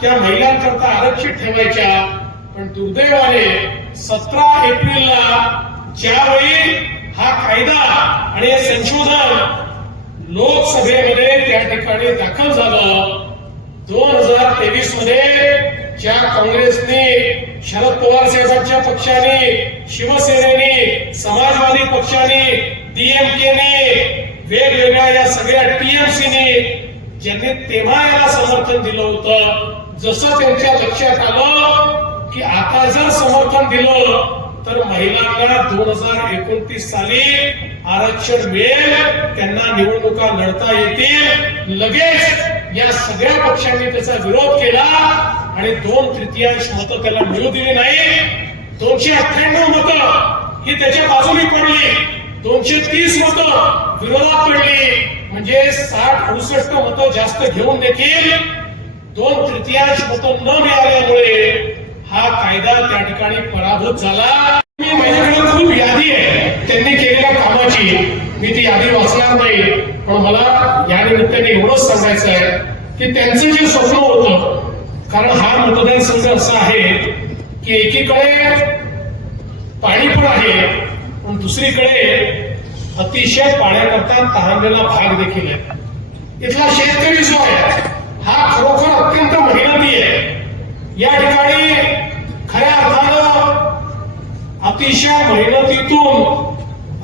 त्या महिलांकरता आरक्षित ठेवायच्या. पण दुर्दैवाने 17 एप्रिलला ज्यावेळी हा कायदा आणि हे संशोधन लोकसभेमध्ये त्या ठिकाणी दाखल झालं, 2023 मध्ये ज्या काँग्रेसने, शरद पवार साहेबांच्या पक्षाने, शिवसेनेने, समाजवादी पक्षाने, डीएमकेने, वेगवेगळ्या या सगळ्या टीएमसीने ज्यांनी तेव्हा याला समर्थन दिलं होतं, जसं त्यांच्या लक्षात आलं की आता जर समर्थन दिलं तर महिलांना 2029 साली आरक्षण मिळेल, त्यांना निवडणुका लढता येतील, लगेच या सगळ्या पक्षांनी त्याचा विरोध केला आणि 2/3 मतं त्याला मिळू दिली नाही. 298 मतं ही त्याच्या बाजूने पडली, 230 मतं विरोधात पडली. म्हणजे 60-68 मतं जास्त घेऊन देखील 2/3 मतं न मिळाल्यामुळे हा कायदा त्या ठिकाणी पराभूत झाला. माझ्याकडे खूप यादी आहे त्यांनी केलेल्या कामाची, मी ती यादी वाचणार नाही, पण मला या निमित्ताने एवढंच सांगायचं आहे की त्यांचं जे स्वप्न होतं, कारण हा मतदारसंघ असा आहे की एकीकडे पाणी पण आहे पण दुसरीकडे अतिशय पाण्याकरता तहानलेला भाग देखील आहे. इथला शेतकरी जो आहे हा खरोखर अत्यंत मेहनती आहे. या ठिकाणी खऱ्या अर्थानं अतिशय मेहनतीतून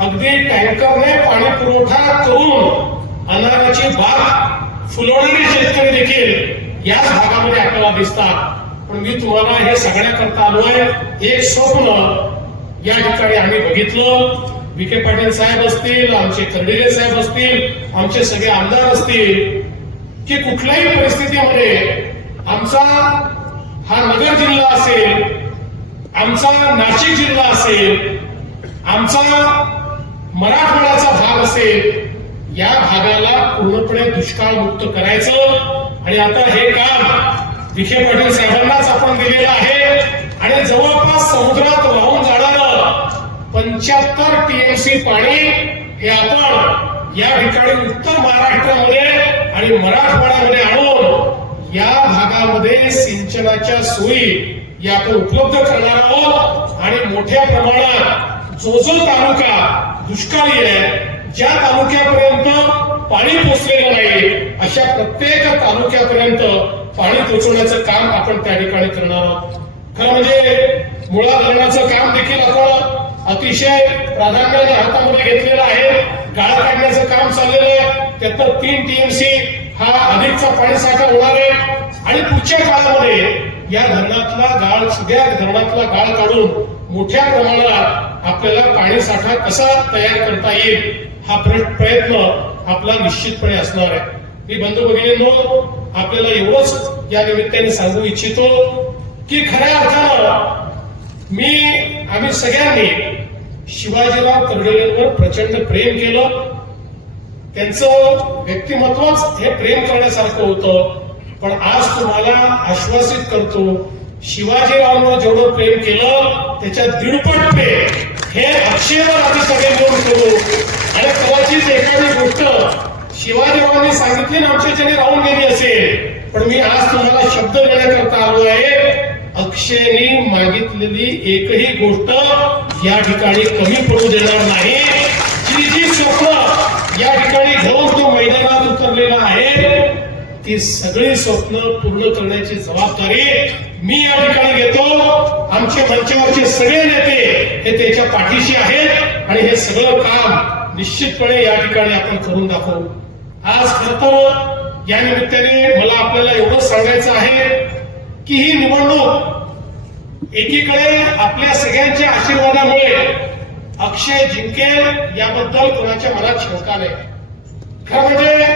अगदी टँकरने पाणी पुरवठा करून अनाराची बाग फुलवणारे शेतकरी देखील याच भागामध्ये आपल्याला दिसतात. पण मी तुम्हाला हे सगळ्याकरता आलोय, एक स्वप्न या ठिकाणी आम्ही बघितलं. विखे पाटील साहेब असतील, आमचे कर्डिले साहेब असतील, आमचे सगळे आमदार असतील, की कुठल्याही परिस्थितीमध्ये आमचा हा नगर जिल्हा असेल, आमचा नाशिक जिल्हा असेल, आमचा मराठवाड्याचा भाग असेल, या भागाला पूर्णपणे दुष्काळ मुक्त करायचं. आणि आता हे काम विखे पाटील साहेबांनाच आपण दिलेलं आहे आणि जवळपास समुद्रात वाहून जाणारं 75 टीएमसी पाणी हे आपण या ठिकाणी उत्तर महाराष्ट्रामध्ये आणि मराठवाड्यामध्ये आणून या भागामध्ये सिंचनाच्या सोयी या आपण उपलब्ध करणार आहोत. आणि मोठ्या प्रमाणात जो जो तालुका दुष्काळी आहे, ज्या तालुक्यापर्यंत पाणी पोचलेलं नाही, अशा प्रत्येक तालुक्यापर्यंत पाणी पोचवण्याचं काम आपण त्या ठिकाणी करणार आहोत. खरं म्हणजे मुळा धरणाचं काम देखील आपण अतिशय प्राधान्याने हातामध्ये घेतलेलं आहे. गाळ काढण्याचं काम चाललेलं आहे, त्यातनं 3 टीएमसी हा अधिकचा पाणीसाठा होणार आहे आणि पुढच्या काळामध्ये या धरणातला गाळ, सगळ्या धरणातला गाळ काढून मोठ्या प्रमाणात आपल्याला पाणीसाठा कसा तयार करता येईल हा प्रयत्न आपला निश्चितपणे असणार आहे. मी बंधू भगिनींनो, आपल्याला एवढंच या निमित्ताने सांगू इच्छितो की खऱ्या अर्थानं आम्ही सगळ्यांनी शिवाजीराव कर्डिलेंवर प्रचंड प्रेम केलं. त्यांचं व्यक्तिमत्वच हे प्रेम करण्यासारखं होतं. पण आज तुम्हाला आश्वासित करतो, शिवाजीरावांवर जेवढं प्रेम केलं त्याच्या दीडपट प्रेम हे अक्षयवर आम्ही सगळे मिळून करू. आणि कदाचित एखादी गोष्ट शिवाजीरावांनी सांगितली ना आमच्याच्याने राहून गेली असेल, पण मी आज तुम्हाला शब्द देण्याकरता आलो आहे, अक्षयने मागितलेली एकही गोष्ट या ठिकाणी कमी पडू देणार नाही. जी स्वप्न या ठिकाणी घेऊन तो मैदानात उतरलेला आहे, ती सगळी स्वप्न पूर्ण करण्याची जबाबदारी मी या ठिकाणी घेतो. आमचे मंचावरचे सगळे नेते हे त्याच्या पाठीशी आहेत आणि हे सगळं काम निश्चितपणे या ठिकाणी आपण करून दाखवू. आज खरं तर या निमित्ताने मला आपल्याला एवढंच सांगायचं आहे की ही निवडणूक एकीकडे आपल्या सगळ्यांच्या आशीर्वादामुळे अक्षय जिंकेल याबद्दल कोणाच्या मनात शंका नाही. खरं म्हणजे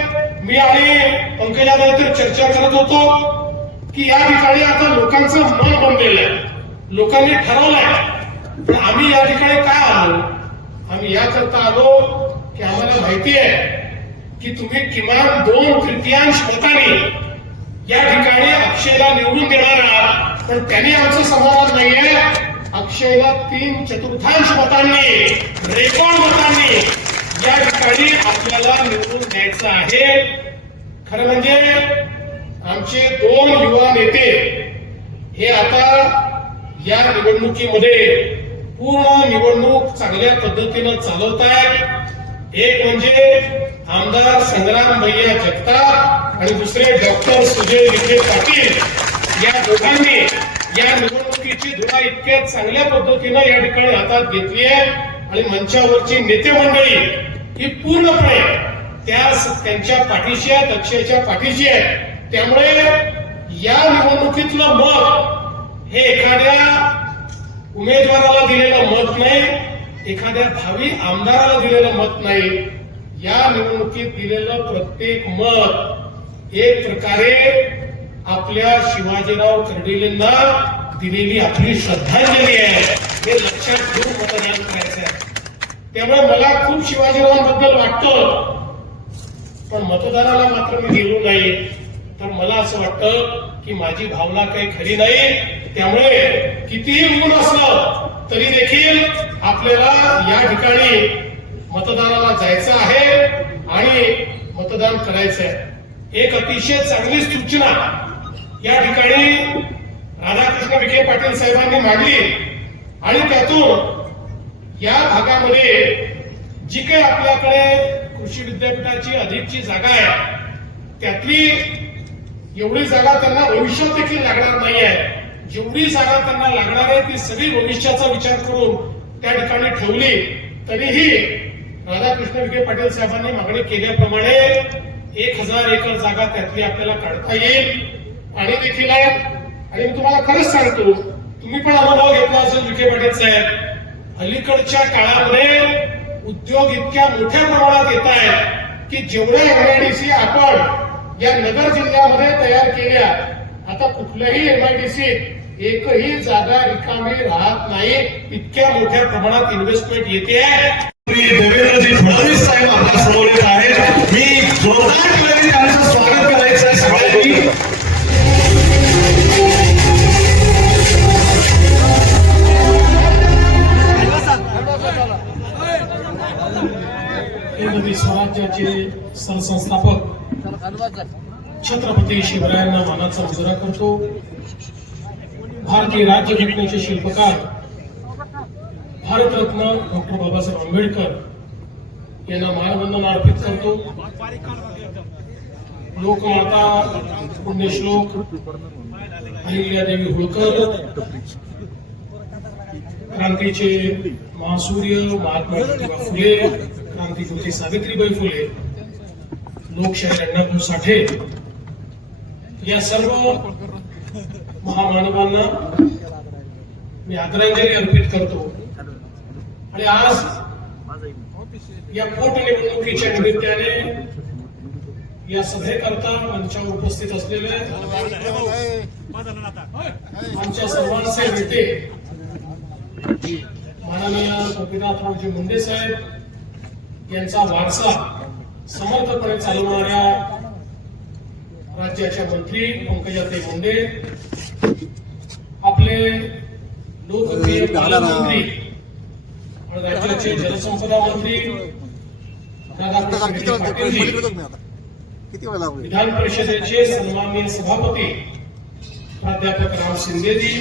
मी आणि पंकजाताई तर चर्चा करत होतो की या ठिकाणी आता लोकांचं मन बनलेलं आहे, लोकांनी ठरवलंय. पण आम्ही या ठिकाणी काय आलो, आम्ही याकरता आलो की आम्हाला माहिती आहे की तुम्ही किमान 2/3 मतांनी या ठिकाणी अक्षयला निवडून देणार आहात, पण त्यांनी आमचं समाधान नाहीये. अक्षयला 3/4 मतांनी, रेकॉर्ड मतांनी या ठिकाणी आपल्याला निवडून द्यायचं आहे. खरं म्हणजे आमचे 2 युवा नेते हे आता या निवडणुकीमध्ये पूर्ण निवडणूक चांगल्या पद्धतीनं चालवत आहेत. एक म्हणजे आमदार संग्राम भैया जगताप आणि दुसरे डॉक्टर सुजय विखे पाटील. या दोघांनी या निवडणुकीची धुरा इतक्या चांगल्या पद्धतीनं या ठिकाणी हातात घेतली आहे आणि मंचावरची नेते मंडळी ही पूर्णपणे त्यांच्या पाठीशी आहेत, अक्षयच्या पाठीशी आहे. त्यामुळे या निवडणुकीतलं मत हे एखाद्या उमेदवाराला दिलेलं मत नाही, एखाद्या भावी आमदाराला दिलेलं मत नाही. या निवडणुकीत दिलेलं प्रत्येक मत एक प्रकारे आपल्या शिवाजीराव कर्डिलेंना दिलेली आपली श्रद्धांजली आहे. हे लक्षात घेऊन मतदान करायचं आहे. त्यामुळे मला खूप शिवाजीरावांबद्दल वाटतं, पण मतदानाला मात्र मी गेलो नाही. तर मला असं वाटतं की माझी भावना काही खरी नाही. त्यामुळे कितीही ऊन असलं तरी देखील आपल्याला या ठिकाणी मतदानाला जायचं आहे आणि मतदान करायचं आहे. एक अतिशय चांगली सूचना या ठिकाणी राधाकृष्ण विखे पाटील साहेबांनी मांडली आणि त्यातून या भागामध्ये जी काही आपल्याकडे कृषी विद्यापीठाची अधिकची जागा आहे त्यातली एवढी जागा त्यांना भविष्यात देखील लागणार नाही आहे. जेवढी जागा त्यांना लागणार आहे ती सगळी भविष्याचा विचार करून त्या ठिकाणी ठेवली. तरीही राधाकृष्ण विखे पाटील साहेबांनी मागणी केल्याप्रमाणे 1000 एकर जागा त्यातली आपल्याला काढता येईल आणि देखील आहे. आणि मी तुम्हाला खरंच सांगतो, तुम्ही पण अनुभव घेतला असेल विखे पाटील साहेब, अलीकडच्या काळामध्ये उद्योग इतक्या मोठ्या प्रमाणात येत आहेत की जेवढ्या एमआयडीसी आपण या नगर जिल्ह्यामध्ये तयार केल्या, आता कुठल्याही एमआयडीसीत एकही जागा रिकामी राहत नाही. इतक्या मोठ्या प्रमाणात इन्व्हेस्टमेंट येते आहे. देवेंद्रजी फडणवीस साहेब आपल्या समोर येत आहेत. मी जोरदार टाळ्यांनी त्यांचं स्वागत करायचं आहे सगळ्यांनी. हिंदवी स्वराज्याचे सरसंस्थापक छत्रपती शिवरायांना मानाचा मुजरा करतो. भारतीय राज्यघटनेचे शिल्पकार भारतरत्न डॉक्टर बाबासाहेब आंबेडकर यांना मानवंदना अर्पित करतो. लोकमाता पुण्यश्लोक अहिल्यादेवी होळकर, क्रांतीचे महासूर्य महात्मा ज्योतिबा फुले, क्रांतिज्योती सावित्रीबाई फुले, लोकशाहीर अण्णाभाऊ साठे या सर्व महामानवांना मी आदरांजली अर्पित करतो. आणि आज या पोटनिवडणुकीच्या निमित्ताने या सभेकरता मंचावर उपस्थित असलेले आमच्या सर्वांचे नेते माननीय गोपीनाथरावजी मुंडे साहेब यांचा वारसा समर्थपणे चालवणाऱ्या राज्याच्या मंत्री पंकजाताई मुंडे, आपले लोकप्रिय पालकमंत्री आणि राज्याचे जलसंपदा मंत्री राधाकृष्ण विखे पाटीलजी, विधान परिषदेचे सन्माननीय सभापती प्राध्यापक राम शिंदेजी,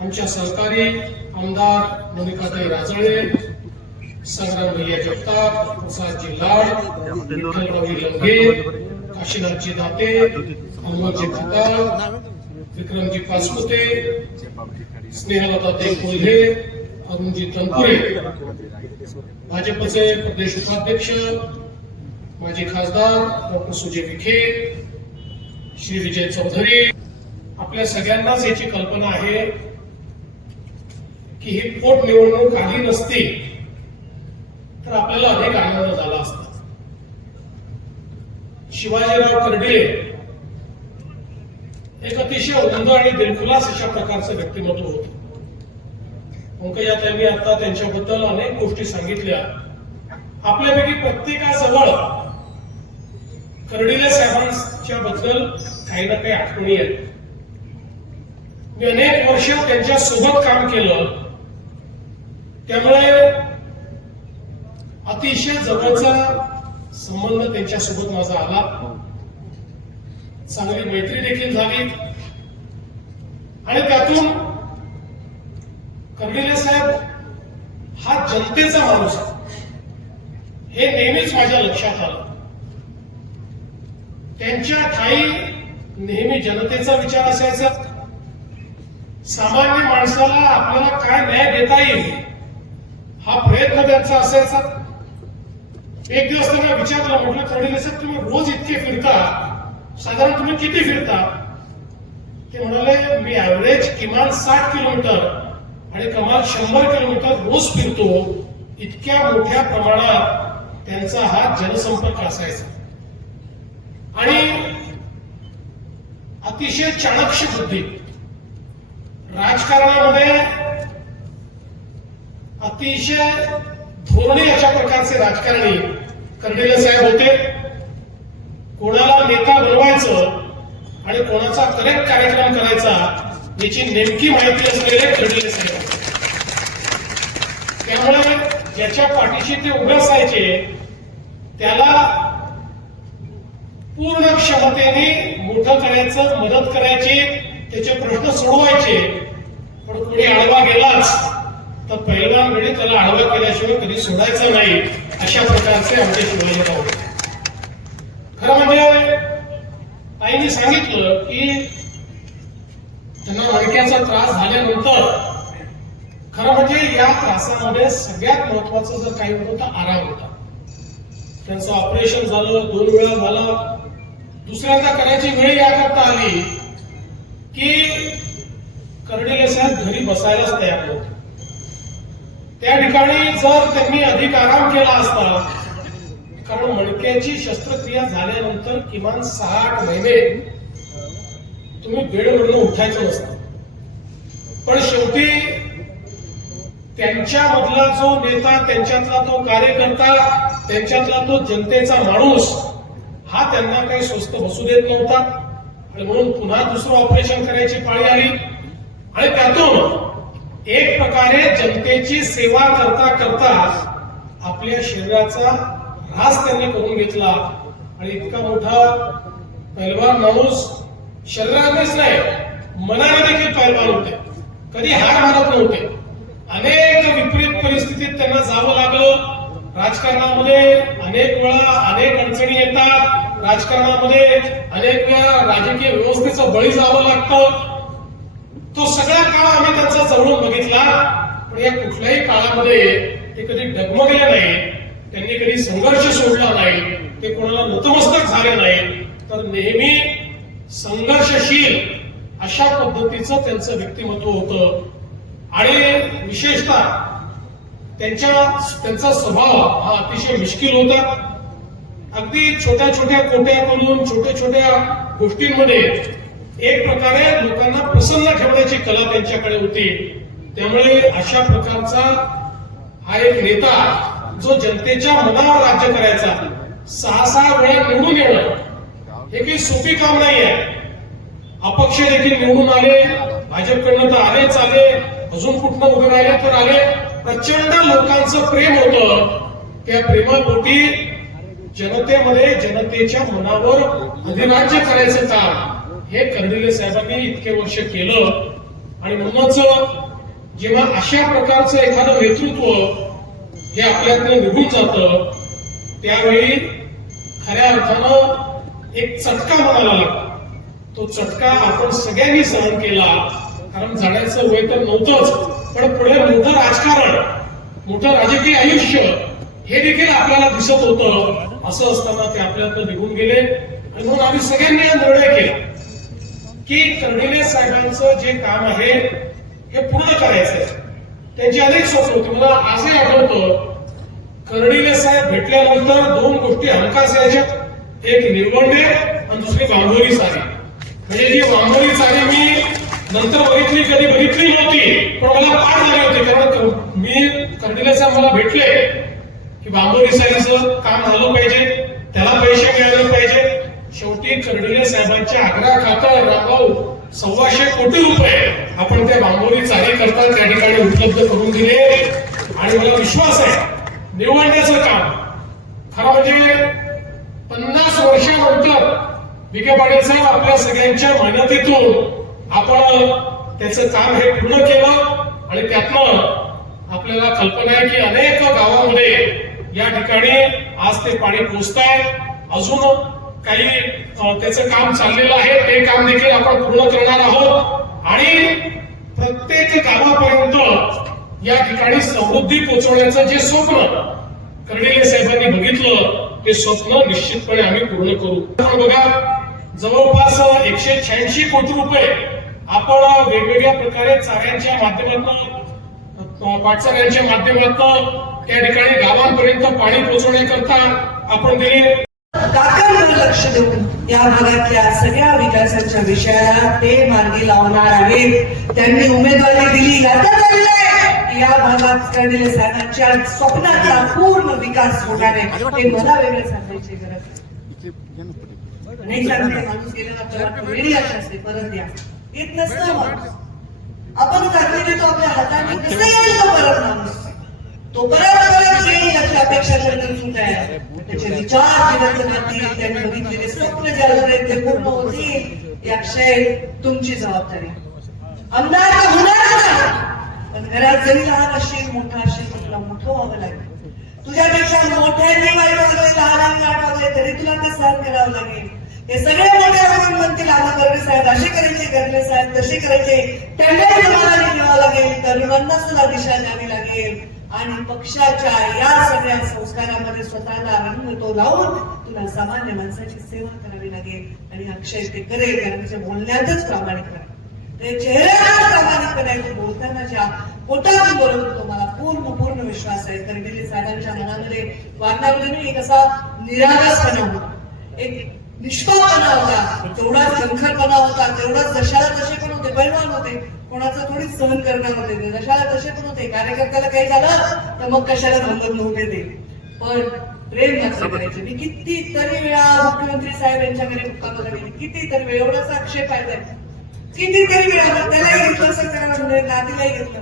आमच्या सहकारी आमदार मोनिकाताई राजळे, संग्राम भैया जगताप, प्रसादजी लाड, विठ्ठलरावजी लंगे, काशीनाथजी दाते, अमोलजी खताळ, विक्रमजी पाचपुते, स्नेहलताताई कोल्हे, अरुणजी तनपुरे, भाजपचे प्रदेश उपाध्यक्ष माजी खासदार डॉक्टर सुजय विखे, श्री विजय चौधरी. आपल्या सगळ्यांनाच याची कल्पना आहे की ही पोटनिवडणूक आली नसती तर आपल्याला अधिक आनंद झाला असता. शिवाजीराव कर्डिले एक अतिशय उमद आणि दिलखुलास अशा प्रकारचं व्यक्तिमत्व होतं. पंकजाताईंनी आता त्यांच्याबद्दल अनेक गोष्टी सांगितल्या. आपल्यापैकी प्रत्येकाजवळ कर्डिले साहेबांच्या बद्दल काही ना काही आठवणी आहेत. मी अनेक वर्ष त्यांच्या सोबत काम केलं, त्यामुळे अतिशय जवळचा संबंध त्यांच्यासोबत माझा आला. चांगली मैत्री देखील झाली आणि त्यातून कर्डिले साहेब हा जनतेचा माणूस आहे हे नेहमीच माझ्या लक्षात आलं. त्यांच्या ठाई नेहमी जनतेचा विचार असायचा. सामान्य माणसाला आपल्याला काय न्याय देता येईल हा प्रयत्न त्यांचा असायचा. एक दिवस त्यांना विचारलं, म्हटलं कर्डिले साहेब तुम्ही रोज इतके फिरता, साधारण तुम्ही किती फिरता? ते म्हणाले मी ऍव्हरेज किमान 60 किलोमीटर आणि कमाल 100 किलोमीटर रोज फिरतो. इतक्या मोठ्या प्रमाणात त्यांचा हा जनसंपर्क असायचा आणि अतिशय चाणक्य बुद्धी. राजकारणामध्ये अतिशय धोरणी अशा प्रकारचे राजकारणी कर्डिले साहेब होते. कोणाला नेता बनवायचं आणि कोणाचा करेक्ट कार्यक्रम करायचा याची नेमकी माहिती असलेले कर्डिले साहेब. त्यामुळे ज्याच्या पाठीशी ते उभे असायचे त्याला पूर्ण क्षमतेने मोठं करायचं, मदत करायची, त्याचे प्रश्न सोडवायचे. पण कोणी आडवा गेलाच तर पहिलवान वेळी त्याला आडवा केल्याशिवाय कधी सोडायचं नाही, अशा प्रकारचे आमचे शिवराजराव होते. खरं म्हणजे ताईंनी सांगितलं की त्यांना मणक्याचा त्रास झाल्यानंतर खरं म्हणजे या त्रासामध्ये सगळ्यात महत्वाचं जर काही होतं तर आराम होता. त्यांचं ऑपरेशन झालं, 2 वेळा झाला. दुसऱ्यांदा करायची वेळ याकरता आली की कर्डिले साहेब घरी बसायलाच तयार नव्हते. त्या ठिकाणी जर त्यांनी अधिक आराम केला असता, कारण मणक्याची शस्त्रक्रिया झाल्यानंतर किमान 6-8 महिने तुम्ही बेडवरून उठायचं नसतं. पण शेवटी त्यांच्यामधला जो नेता, त्यांच्यातला तो कार्यकर्ता, त्यांच्यातला तो जनतेचा माणूस हा त्यांना काही स्वस्त बसू देत नव्हता आणि म्हणून पुन्हा दुसरं ऑपरेशन करायची पाळी आली आणि त्यातून एक प्रकारे जनतेची सेवा करता करता आपल्या शरीराचा ऱ्हास त्यांनी करून घेतला आणि इतका मोठा पैलवान माणूस शरीरानेच नाही मनाने देखील पैलवान होते. कधी हार मानत नव्हते. अनेक विपरीत परिस्थितीत त्यांना जावं लागलं. राजकारणामध्ये अनेक वेळा अनेक अडचणी येतात. राजकारणामध्ये अनेक वेळा राजकीय व्यवस्थेचं बळी जावं लागतं. तो सगळा काळ आम्ही त्यांचा जवळून बघितला. पण या कुठल्याही काळामध्ये ते कधी डगमगले नाही. त्यांनी कधी संघर्ष सोडला नाही. ते कोणाला नतमस्तक झाले नाही. तर नेहमी संघर्षशील अशा पद्धतीचं त्यांचं व्यक्तिमत्व होतं आणि विशेषतः त्यांचा स्वभाव हा अतिशय मिश्किल होता. अगदी छोट्या छोट्या कोट्याकडून छोट्या छोट्या गोष्टींमध्ये एक प्रकारे लोकांना प्रसन्न ठेवण्याची कला त्यांच्याकडे होती. त्यामुळे अशा प्रकारचा हा एक नेता जो जनतेच्या मनावर राज्य करायचा, 6-6 वेळा निवडून येणं हे काही सोपी काम नाहीये. अपक्ष देखील निवडून आले, भाजपकडनं तर आलेच आले, अजून कुठनं उभे राहिले तर आले. प्रचंड लोकांचं प्रेम होतं. त्या प्रेमापोटी जनतेमध्ये जनतेच्या मनावर अधिराज्य करायचं काम हे कर्डिले साहेबांनी इतके वर्ष केलं. आणि म्हणूनच जेव्हा अशा प्रकारचं एखादं नेतृत्व हे आपल्यातनं निघून जातं त्यावेळी खऱ्या अर्थानं एक चटका मनाला लागतो. तो चटका आपण सगळ्यांनी सहन केला, कारण जाण्याचं वय तर नव्हतंच, पण पुढे मोठं राजकारण, मोठं राजकीय आयुष्य हे देखील आपल्याला दिसत होतं. असं असताना ते आपल्यातनं निघून गेले आणि म्हणून आम्ही सगळ्यांनी हा निर्णय केला की कर्डिले साहेबांचं जे काम आहे हे पूर्ण करायचंय. त्यांची अनेक स्वप्न होती. मला आजही आठवतं कर्डिले साहेब भेटल्यानंतर 2 गोष्टी हमखास यायच्या. एक निळवंडे आणि दुसरी वांबोरी सारी. म्हणजे जी वांबोरी सारी मी नंतर कधी बघितली नव्हती, पण मला पाठ झाली होती. कारण मी कर्डिले साहेब मला भेटले की बांबू रिसायकलचं काम झालं पाहिजे, त्याला पैसे मिळाले पाहिजे. शेवटी कर्डिले साहेबांच्या आग्रहाखातर रामभाऊ 125 कोटी रुपये आपण त्या बांबोरी चारी करता त्या ठिकाणी उपलब्ध करून दिले. आणि मला विश्वास आहे निवडण्याचं काम खरं म्हणजे 50 वर्षानंतर विखे पाटील साहेब आपल्या सगळ्यांच्या मेहनतीतून आपण त्याचं काम हे पूर्ण केलं. आणि त्यातनं आपल्याला कल्पना आहे की अनेक गावांमध्ये या ठिकाणी आज ते पाणी पोचत आहे. अजून काही त्याचं काम चाललेलं आहे, ते काम देखील आपण पूर्ण करणार आहोत. आणि प्रत्येक गावापर्यंत या ठिकाणी समृद्धी पोहोचवण्याचं जे स्वप्न कर्डिले साहेबांनी बघितलं ते स्वप्न निश्चितपणे आम्ही पूर्ण करू. बघा जवळपास 186 कोटी रुपये आपण वेगवेगळ्या प्रकारे चाऱ्यांच्या माध्यमातून पाटचाऱ्यांच्या माध्यमातून त्या ठिकाणी गावांपर्यंत पाणी पोहोचवण्याकरता आपण दिले. काकांवर लक्ष देऊन या भागातल्या सगळ्या विकासाच्या विषयाला ते मार्गी लावणार आहेत. त्यांनी उमेदवारी दिली, आता चाललंय या भागात कर्डिले साहेबांच्या स्वप्नातला पूर्ण विकास होणार आहे. ते मला वेगळं सांगायची गरज नाही. नाही सांगते माणूस गेलेला परत वेळी अशा असते परत या येत नसतं. माणूस आपण चाकरी देतो आपल्या हाताने, कसं येईल तो परत माणूस, तो परत येईल याची अपेक्षा करणं चूक आहे. त्याचे विचार जिवंत राहतील, त्यांनी बघितलेले स्वप्न जे आहेत ते पूर्ण होतील. या क्षय तुमची जबाबदारी. आमदार तर होणार नाही, पण घरात जरी लहान असशील मोठा असशील तुला मोठं व्हावं लागेल. तुझ्यापेक्षा मोठ्यांनी वाईट वागले, लहानांनी वाईट वागले तरी तुला ते सहन करावं लागेल. हे सगळे मोठे म्हणून म्हणतील आम्हा कर्डिले साहेब असे करायचे, कर्डिले साहेब तसे करायचे, त्यांनाही जमाना द्यावा लागेल, तरुणांना सुद्धा दिशा द्यावी लागेल. आणि पक्षाच्या या सगळ्या संस्कारामध्ये स्वतःला रंग तो लावून तुला सामान्य माणसाची सेवा करावी लागेल. आणि अक्षय ते करेल, कारण त्याच्या बोलण्यातच प्रामाणिकपणा, ते चेहऱ्यावर प्रामाणिकपणा आहे. तो बोलताना ज्या पोटातून बोलतो तो मला पूर्ण विश्वास आहे. कर्डिले साहेबांच्या मनामध्ये वागण्यामध्ये एक असा निरागसपणा होता, एक निष्पापणा होता, तेवढाच खंखरपणा होता, तेवढाच जशाला तसे पण होते, पैलवान होते, कोणाचं थोडीच सहन करणार होते ते, जशाला तसे पण होते. कार्यकर्त्याला काही झालं तर मग कशाला धंदन नव्हते ते, पण प्रेम मात्र करायचे. मी कितीतरी वेळा मुख्यमंत्री साहेब यांच्या घरी मुक्कामाला गेले, कितीतरी वेळ, एवढाच आक्षेप आहे, कितीतरी वेळा त्यालाही घेतलं सरकारला, म्हणजे नातीलाही घेतलं,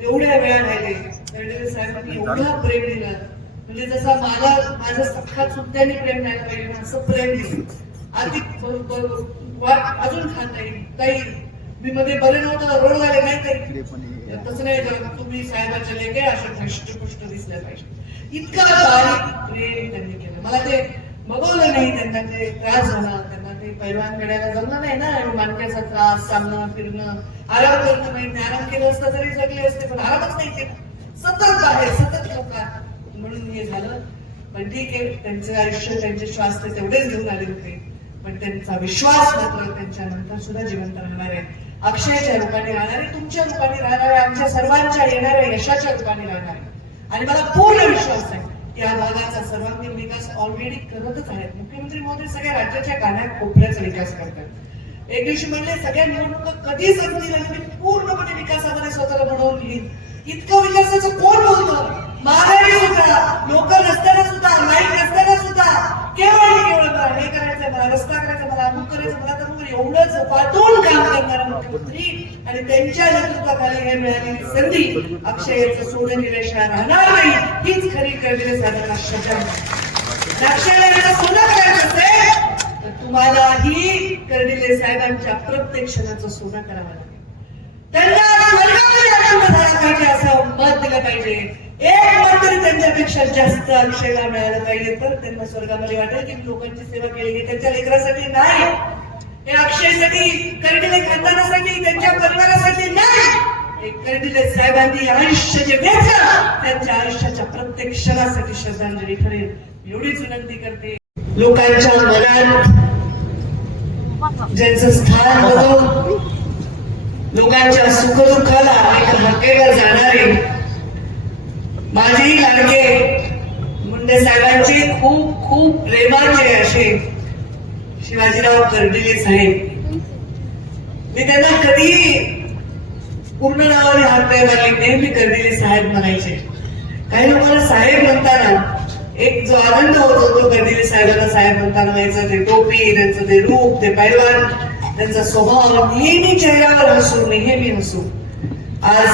एवढ्या वेळा राहिले. कर्डिले साहेबांनी एवढा प्रेम दिला, म्हणजे जसा मला माझ्या सख्खा चुलत्याने प्रेम द्यायला पाहिजे ना असं प्रेम दिलं. अधिक अजून खाता येईल काही. मी मध्ये बरे नव्हतं, रोड झाले नाही तरी तसं नाही करत. तुम्ही साहेबांच्या लेखे अशा दृष्टपुष्ट दिसल्या पाहिजे, इतका बारीक प्रेम त्यांनी केलं. मला ते बघवलं नाही, त्यांना ते त्रास झाला, त्यांना ते पैलवान खेळायला जमलं नाही ना, मानक्याचा त्रास, चालणं फिरणं, आराम करणं नाही. आराम केलं असतं तरी जगले असते, पण आरामच नाही केला, सतत बाहेर, सतत लोकात, म्हणून हे झालं. पण ठीक आहे, त्यांचं आयुष्य त्यांचे स्वास्थ्य तेवढेच घेऊन आले होते, पण त्यांचा विश्वास मात्र त्यांच्या नंतर सुद्धा जिवंत राहणार आहे. अक्षयच्या रूपाने राहणारे, तुमच्या रूपाने राहणारे, आमच्या सर्वांच्या येणाऱ्या यशाच्या रूपाने राहणारे. आणि मला पूर्ण विश्वास आहे की या भागाचा सर्वांगीण विकास ऑलरेडी करतच आहेत. मुख्यमंत्री महोदय सगळ्या राज्याच्या कानात कोपऱ्याचा विकास करतात. एक दिवशी म्हणले सगळ्या निवडणुका कधी संपतील आणि मी पूर्णपणे विकासामध्ये स्वतःला बनवून घेईन. इतकं विकासाचं कोण बोलतं? महाराणी सुद्धा, लोक नसताना सुद्धा, लाईट नसताना सुद्धा केवळ मला हे करायचं, मला रस्ता करायचा, मला अमुक करायचं, मला तर एवढंच पाठवून काम करणारा मुख्यमंत्री आणि त्यांच्या नेतृत्वाखाली हे मिळालेली संधी अक्षयचं सोडून दिल्याशिवाय राहणार नाही. हीच खरी कर्डिले साहेबांना श्रद्धा. अक्षयला सोनं करायचं असेल तर तुम्हालाही कर्डिले साहेबांच्या प्रत्येक क्षणाचं सोनं करावं लागेल. त्यांना स्वर्गामध्ये आनंद झाला पाहिजे असं मत दिलं पाहिजे. एक मत तरी त्यांच्यापेक्षा जास्त अक्षयला मिळालं पाहिजे, तर त्यांना स्वर्गामध्ये वाटेल की लोकांची सेवा केली. त्यांच्या लेकरासाठी नाही, हे अक्षयसाठी, कर्डिले खानदानासाठी, त्यांच्या परिवारासाठी नाही. कर्डिले साहेबांनी आयुष्य जे वेचलं त्यांच्या आयुष्याच्या प्रत्येक क्षणासाठी श्रद्धांजली ठरेल एवढीच विनंती करते. लोकांच्या मनात ज्यांचं स्थान बघून लोकांच्या सुखदुःखाला आणि हक्केला जाणारे माझेही लाडके मुंडे साहेबांचे खूप प्रेमाचे असे शिवाजीराव कर्डिले साहेब. मी त्यांना कधी पूर्ण नावाने हात नाही मारले, नेहमी कर्डिले साहेब म्हणायचे. काही लोकांना साहेब म्हणताना एक जो आनंद होतो तो कर्डिले साहेबांना साहेब म्हणताना व्हायचं. ते टोपी, त्यांचं ते रूप, ते पैलवान, त्यांचा स्वभाव, नेहमी चेहऱ्यावर हसू, नेहमी हसू. आज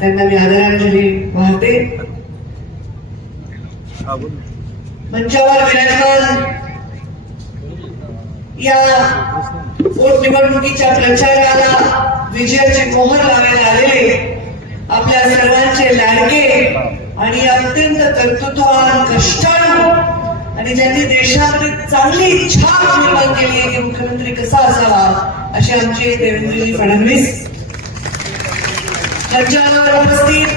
त्यांना मी आदरांजली वाहते. मंचावर विराजमान या पोटनिवडणुकीच्या प्रचाराला विजयाची मोहर लावायला आलेले आपल्या सर्वांचे लाडके आणि अत्यंत कर्तृत्ववान, कष्टाळू आणि ज्यांनी देशामध्ये चांगली छाप निर्माण केली आहे की मुख्यमंत्री कसा असावा असे आमचे देवेंद्रजी फडणवीस. मंचावर उपस्थित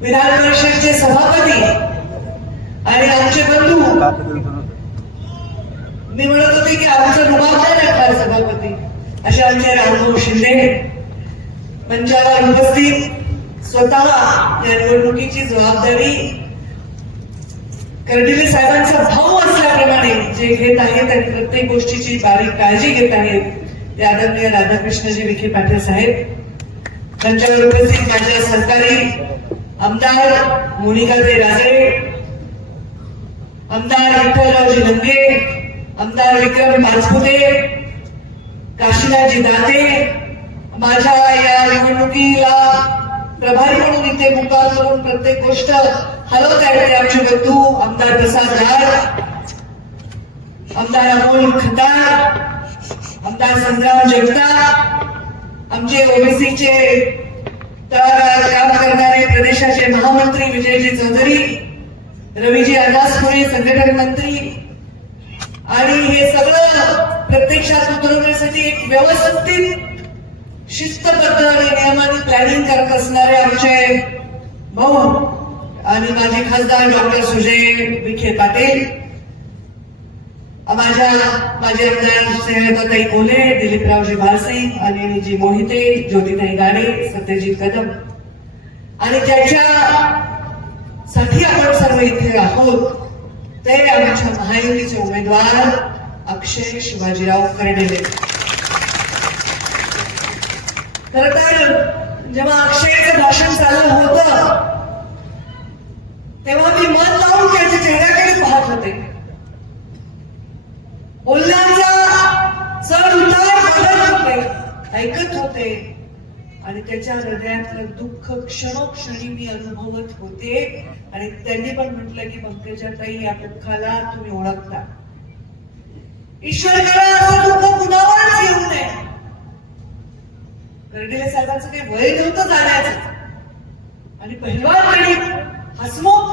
विधान परिषदेचे सभापती आणि आमचे बंधू, मी म्हणत होते की आमचं रुबाबदार सभापती असे आमचे रामभाऊ शिंदे. मंचावर उपस्थित स्वतः या निवडणुकीची जबाबदारी कर्डिले साहेबांचा भाऊ असल्याप्रमाणे जे घेत आहेत आणि प्रत्येक गोष्टीची बारीक काळजी घेत आहेत ते आदरणीय राधाकृष्णजी विखे पाटील साहेब. त्यांच्यावर उपस्थित माझ्या सहकारी आमदार मोनिकाताई राजे, आमदार विठ्ठलरावजी लंगे, आमदार विक्रम पाचपुते, काशीनाथजी दाते, माझ्या या निवडणुकीला प्रभारी म्हणून इथे मुक्काम करून प्रत्येक गोष्ट हलवत आहेत आमचे बंधू आमदार प्रसाद लाड, आमदार अमोल खतार, आमदार संग्राम जगताप, आमचे ओबीसीचे तळागाळात काम करणारे प्रदेशाचे महामंत्री विजयजी चौधरी, रवीजी अदासपुरे संघटन मंत्री. आणि हे सगळं प्रत्यक्षात उतरवण्यासाठी एक व्यवस्थित शिस्तबद्ध आणि नियमाने प्लॅनिंग करत असणारे आमचे भाऊ आणि माझे खासदार डॉक्टर सुजय विखे पाटील, माझे आमदार स्नेहलताई कोल्हे, दिलीपरावजी भारसिंग, अनिलजी मोहिते, ज्योतिताई गाडे, सत्यजित कदम आणि ज्याच्यासाठी आपण सर्व इथे आहोत ते आमच्या महायुतीचे उमेदवार अक्षय शिवाजीराव कर्डिले. खर तर जेव्हा अक्षयचं भाषण चालू होतं तेव्हा मी मन लावून त्याच्या चेहऱ्याकडे पाहत होते. बोलण्याचा चढ उतार बघत होते, ऐकत होते आणि त्याच्या हृदयातलं दुःख क्षणोक्षणी मी अनुभवत होते. आणि त्यांनी पण म्हटलं की पंकजाताई या दुःखाला तुम्ही ओळखता, ईश्वर करा असं दुःख कुणावरच येऊ नये. कर्डिले साहेबांचं काही वय नव्हतं जाण्याचं आणि पहिलवान गणित हसमुख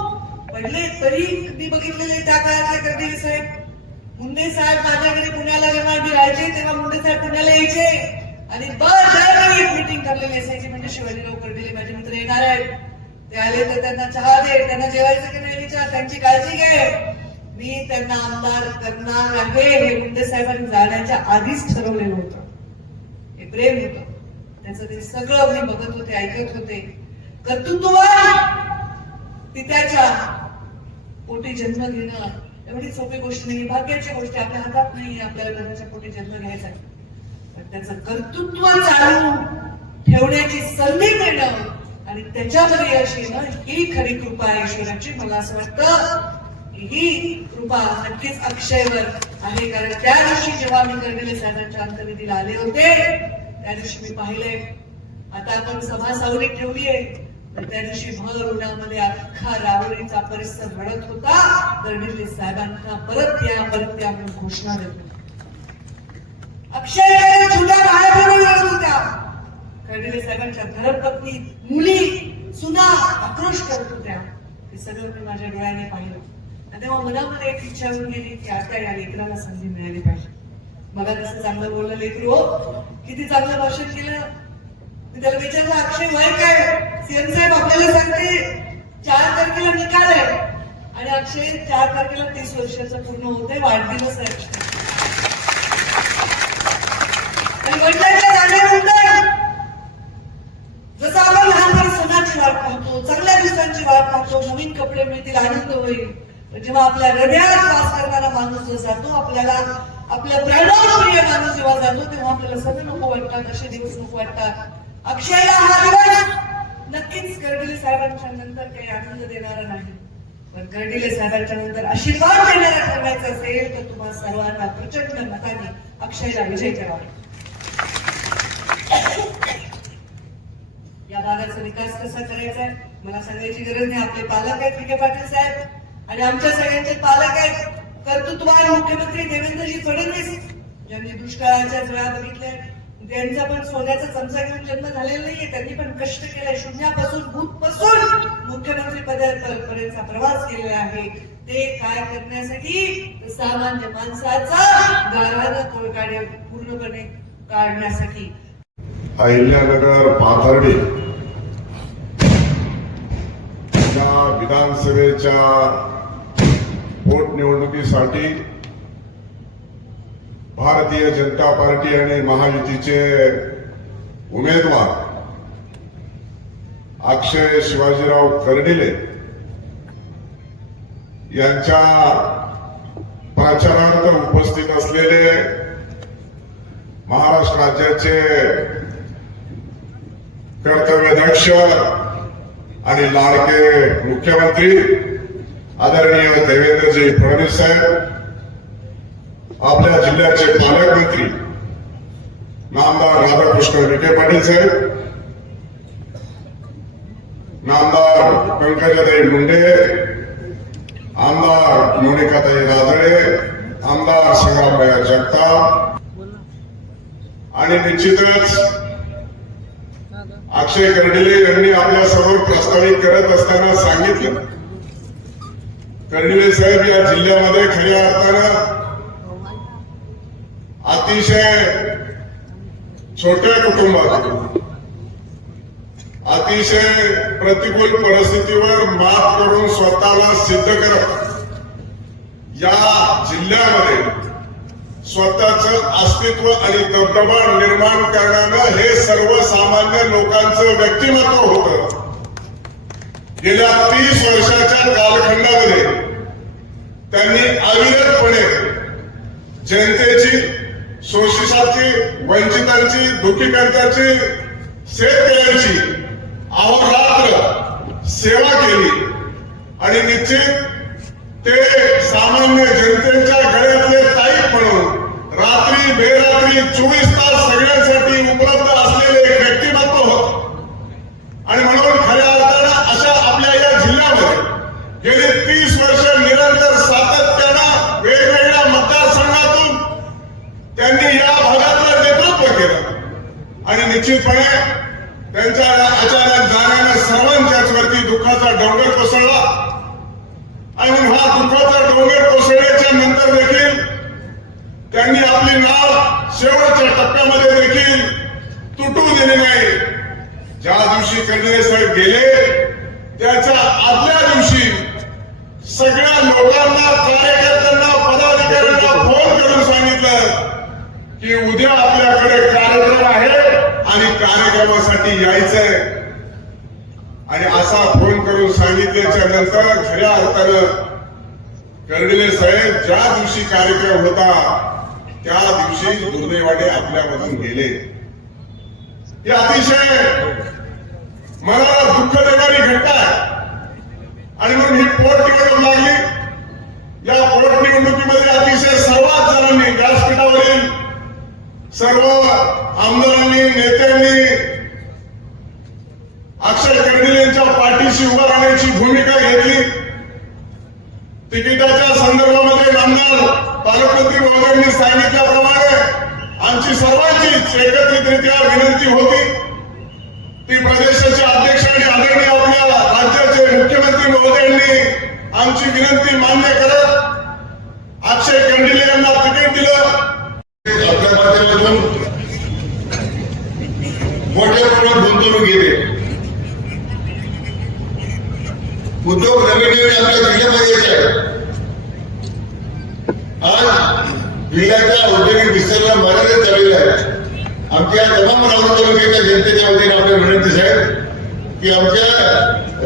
पडले तरी मी बघितलेले त्या काळातले कर्डिले साहेब. मुंडे साहेब माझ्याकडे पुण्याला जेव्हा मी राहायचे तेव्हा मुंडे साहेब पुण्याला यायचे आणि दरवेळी एक मीटिंग ठरलेली असायची म्हणजे शिवाजीराव कर्डिले माझे मित्र येणार आहेत, ते आले तर त्यांना चहा दे, त्यांना जेवायचं की नाही विचार, त्यांची काळजी घे, मी त्यांना आमदार करणार आहे हे मुंडे साहेबांनी जाण्याच्या आधीच ठरवलेलं होतं. हे प्रेम होतं त्याचं. ते सगळं मी बघत होते, ऐकत होते. कर्तृत्ववान पित्याच्या पोटी जन्म घेणं एवढी सोपी गोष्ट नाही, भाग्याची गोष्ट आपल्या हातात नाही आपल्याला घराच्या पोटी जन्म घ्यायचा, पण त्याचं कर्तृत्व चालू ठेवण्याची संधी मिळणं आणि त्याच्यामध्ये यश येणं ही खरी कृपा आहे ईश्वराची. मला असं वाटतं की ही कृपा नक्कीच अक्षयवर आहे. कारण त्या दिवशी जेव्हा मी कर्डिले साहेबांच्या अंत्यविधीला आले होते त्या दिवशी मी पाहिले, आता आपण सभा सावली ठेवलीये तर त्या दिवशी भर उन्हामध्ये अख्खा राहुरीचा परिसर रडत होता. कर्डिले साहेबांना परत या म्हणून घोषणा देतो. अक्षय छोट्या बाहेर रडत होत्या. कर्डिले साहेबांच्या धर्मपत्नी, मुली, सुना आक्रोश करत होत्या. हे सगळं मी माझ्या डोळ्याने पाहिलं आणि तेव्हा मनामध्ये एक इच्छा होऊन गेली की आता या लेकराला संधी मिळाली पाहिजे. मला कसं चांगलं बोललं लेकरू, हो किती चांगलं भाषण केलं. मी त्याला विचारलं अक्षय वय काय? सीएम साहेब आपल्याला सांगते 4 तारखेला निकाल आहे आणि अक्षय 4 तारखेला 30 वर्षाचा पूर्ण होते, वाढदिवस आहे. आणि वडिलांच्या जाण्यानंतर जसं आपण लहानपणी सणाची वाट पाहतो, चांगल्या दिवसांची वाट पाहतो, नवीन कपडे मिळतील, आनंद होईल, जेव्हा आपल्या हृदयात वास करणारा माणूस जो जातो, आपल्याला आपल्या प्राणप्रिय माणूस जेव्हा जातो तेव्हा आपल्याला सगळं नको वाटतात, असे दिवस नको वाटतात. अक्षयला हा दिवस नक्कीच कर्डिले साहेबांच्या नंतर काही आनंद देणारा नाही, पण कर्डिले साहेबांच्या नंतर आशीर्वाद देणारा ठरवायचा असेल तर तुम्हा सर्वांना प्रचंड मताने अक्षयला विजय करावा. या भागाचा विकास कसा करायचा आहे मला सांगायची गरज नाही. आपले पालक आहेत विखे पाटील साहेब आणि आमच्या सगळ्यांचे पालक आहेत कर्तृत्ववान मुख्यमंत्री देवेंद्रजी फडणवीस, ज्यांनी दुष्काळाच्या वेळा बघितल्या. त्यांचा पण सोन्याचा चमचा घेऊन जन्म झालेला नाहीये. त्यांनी पण कष्ट केलाय, शून्यापासून भूतपासून मुख्यमंत्री पदापर्यंतचा प्रवास केलेला आहे. ते काय करण्यासाठी, सामान्य माणसाचा गाऱ्हाण तोडकाडे पूर्णपणे काढण्यासाठी. अहिल्यानगर पाथर्डी या विधानसभेच्या पोटनिवडणुकीसाठी भारतीय जनता पार्टी आणि महायुतीचे उमेदवार अक्षय शिवाजीराव कर्डिले यांच्या प्रचारार्थ उपस्थित असलेले महाराष्ट्र राज्याचे कर्तव्यदक्ष आणि लाडके मुख्यमंत्री आदरणीय देवेंद्रजी फडणवीस साहेब, आपल्या जिल्ह्याचे पालकमंत्री नामदार राधाकृष्ण विखे पाटील साहेब, नामदार पंकजाताई मुंडे, आमदार मोनिकाताई राजळे, आमदार संग्रामभाई जगताप आणि निश्चितच अक्षय कर्डिले यांनी आपल्या समोर प्रस्तावित करत असताना सांगितलं, कर्डिले साहेब या जिल्ह्यामध्ये खऱ्या अर्थानं अतिशय छोट्या कुटुंबात अतिशय प्रतिकूल परिस्थितीवर मात करून स्वतःला सिद्ध करत या जिल्ह्यामध्ये स्वतःचं अस्तित्व आणि दबदबा निर्माण करण्यानं हे सर्वसामान्य लोकांचं व्यक्तिमत्व होतं. गेल्या 30 वर्षाच्या कालखंडामध्ये त्यांनी अविरतपणे जनतेची, शोषितांची, वंचितांची, दुःखीकंतांची, शेतकऱ्यांची अहोरात्र सेवा केली आणि निश्चित ते सामान्य जनतेच्या गळ्यातले ताईत म्हणून रात्री बेरात्री 24 तास सगळ्यांसाठी उपलब्ध असलेले एक व्यक्तिमत्व होत. आणि म्हणून खऱ्या अर्थानं अशा आपल्या या जिल्ह्यामध्ये गेली 30 वर्ष निरंतर सातत्यानं वेगवेगळ्या मतदारसंघातून त्यांनी या भागातलं नेतृत्व केलं आणि निश्चितपणे त्यांच्या अचानक जाण्यानं सर्वांच्याच वरती दुःखाचा डोंगर कोसळला. आणि हा दुःखाचा डोंगर कोसळल्याच्या नंतर देखील त्यांनी आपली नाव शेवटच्या टप्प्यामध्ये देखील तुटू दिली नाही. ज्या दिवशी कर्डिले साहेब गेले त्याच्या आदल्या दिवशी सगळ्या लोकांना, कार्यकर्त्यांना, पदाधिकाऱ्यांना फोन करून सांगितलं की उद्या आपल्याकडे कार्यक्रम आहे आणि कार्यक्रमासाठी यायचंय. आणि असा फोन करून सांगितल्याच्या नंतर खऱ्या अर्थानं कर्डिले साहेब ज्या दिवशी कार्यक्रम होता त्या दिवशी दुर्दैवाने आपल्यामधून गेले. ही अतिशय मनाला दुःख देणारी घटना आहे. आणि म्हणून ही पोटनिवडणूक लागली. या पोटनिवडणुकीमध्ये अतिशय सर्वच जणांनी, व्यासपीठावरील सर्व आमदारांनी, नेत्यांनी अक्षय कर्डिले यांच्या पाठीशी उभा राहण्याची भूमिका घेतली. तिकिटाच्या संदर्भामध्ये नामदार पालकमंत्री महोदयांनी सांगितल्याप्रमाणे आमची सर्वांचीच एकत्रितरित्या विनंती होती. ती प्रदेशाचे अध्यक्ष आणि आदरणीय आपल्या राज्याचे मुख्यमंत्री महोदयांनी आमची विनंती मान्य करत अक्षय कर्डिले यांना तिकीट दिलं. आपल्या माध्यमातून मोठ्या प्रमाणात गुंतवणूक येते. उद्योग नवीन आपल्या जिल्ह्यामध्ये येत आहे. आज जिल्ह्याच्या औद्योगिक विस्ताराला मर्यादित झालेला आहे. आमच्या तमाम राहुरी तालुक्याच्या जनतेच्या वतीने आपल्या विनंती साहेब की आमच्या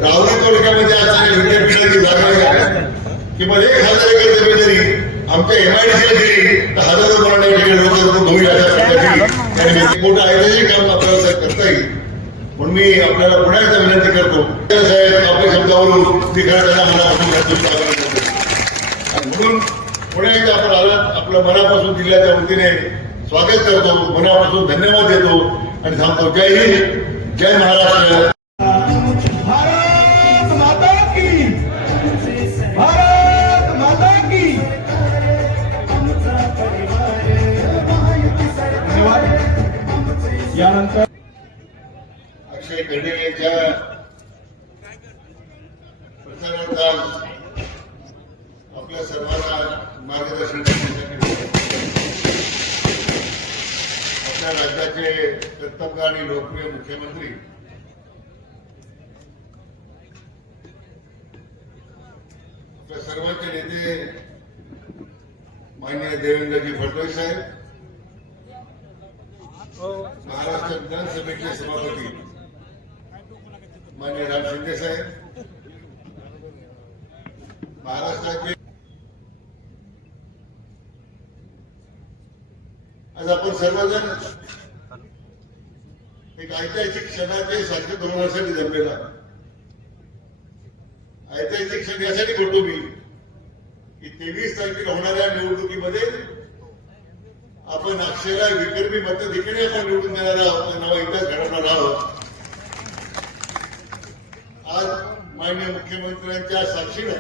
राहुरी तालुक्यामध्ये असणाऱ्या विद्यापीठाची जागा आहे किंवा 1000 एकर जमीन जरी आमच्या MIDCला दिली तर हजारो मराठा ठिकाणी लोक होईल अशा पद्धतीने मोठं ऐतिहासिक काम आपल्याला करता येईल. म्हणून म्हणून मी आपल्याला पुन्हा एकदा विनंती करतो साहेब आपल्या शब्दावरून मी खरं त्यांना मनापासून आणि म्हणून पुन्हा एकदा आपण आलात आपलं मनापासून जिल्ह्याच्या वतीने स्वागत करतो, मनापासून धन्यवाद देतो आणि थांबतो. जय हिंद, जय महाराष्ट्र. भारत माता की, भारत माता की. धन्यवाद. यानंतर अक्षय कर्डिले यांच्या प्रचारार्थ आपल्या सर्वांना मार्गदर्शन करण्यासाठी आपल्या राज्याचे कर्तव्य आणि लोकप्रिय मुख्यमंत्री आपल्या सर्वांचे नेते माननीय देवेंद्रजी फडणवीस साहेब, महाराष्ट्र विधानसभेचे सभापती माननीय राम शिंदे साहेब, महाराष्ट्राचे आज आपण सर्वजण एक ऐतिहासिक क्षणाचे सारखे 2 वर्षांनी जमलेला. ऐतिहासिक क्षण यासाठी बोलतो मी की 23 तारखेला होणाऱ्या निवडणुकीमध्ये आपण अक्षयला विक्रमी मतदेखील आपण निवडून देणार आहोत, नवा इतिहास घडवणार आहोत. आज माननीय मुख्यमंत्र्यांच्या साक्षीनं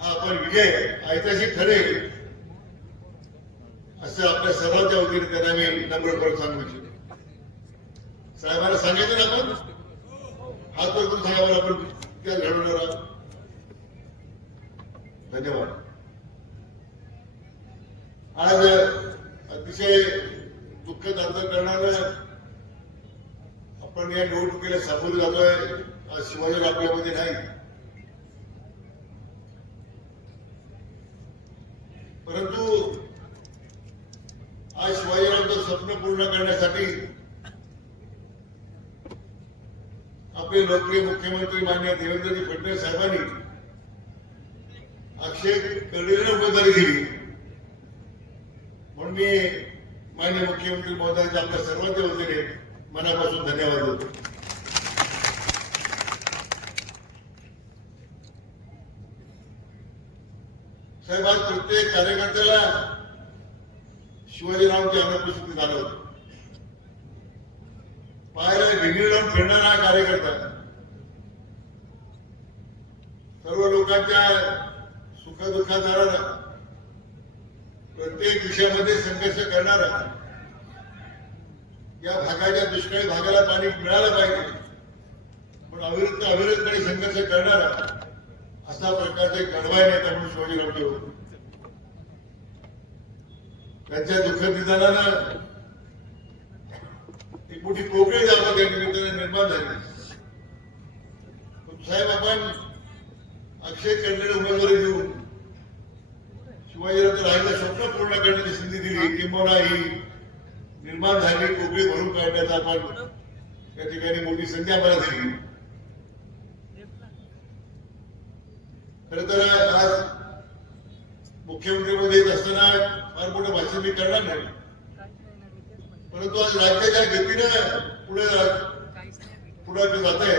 हा आपण विजय ऐतिहासिक ठरेल असं आपल्या सर्वांच्या वतीने त्यांना मी नम्रपणे सांगू इच्छितो. साहेबांना सांगितलं ना आपण हात वर करून साहेबांना आपण इतिहास घडवणार आहोत. धन्यवाद. आज अतिशय दुःखद अंतःकरणानं आपण या निवडणुकीला सामोरे जातोय. आज शिवाजी आपल्यामध्ये नाही, परंतु आज शिवाजीरावांचं स्वप्न पूर्ण करण्यासाठी आपले लोकप्रिय मुख्यमंत्री माननीय देवेंद्रजी फडणवीस साहेबांनी अक्षय कर्डिलेला उमेदवारी दिली. म्हणून मी माननीय मुख्यमंत्री महोदयांच्या आपल्या सर्वांच्या वतीने मनापासून धन्यवाद देतो. साहेब, आज प्रत्येक कार्यकर्त्याला शिवाजीरावांची अनुपस्थिती जाणवते. पाहायला वेगळी लावून फिरणारा हा कार्यकर्ता, सर्व लोकांच्या सुखदुःखात जाणारा, प्रत्येक विषयामध्ये संघर्ष करणारा, या भागाच्या दुष्काळी भागाला पाणी मिळालं पाहिजे पण अविरतपणे संघर्ष करणारा असा प्रकारचे कडवाय नेता म्हणून शिवाजीरावजी होते. त्यांच्या दुःखद निधनानं एक मोठी पोकळी जागा त्या निमित्ताने निर्माण झाली. साहेब, आपण अक्षय कर्डिलेला उमेदवारी देऊन शिवाजीरावांचं राहिलं स्वप्न पूर्ण करण्याची संधी दिली, किंबहुना ही निर्माण झालेली पोकळी भरून काढण्याचा आपण त्या ठिकाणी मोठी संधी आम्हाला दिली. खरं तर आज मुख्यमंत्रीमध्ये येत असताना फार मोठं भाषण मी करणार नाही, परंतु आज राज्याच्या गतीनं पुढे जात आहे.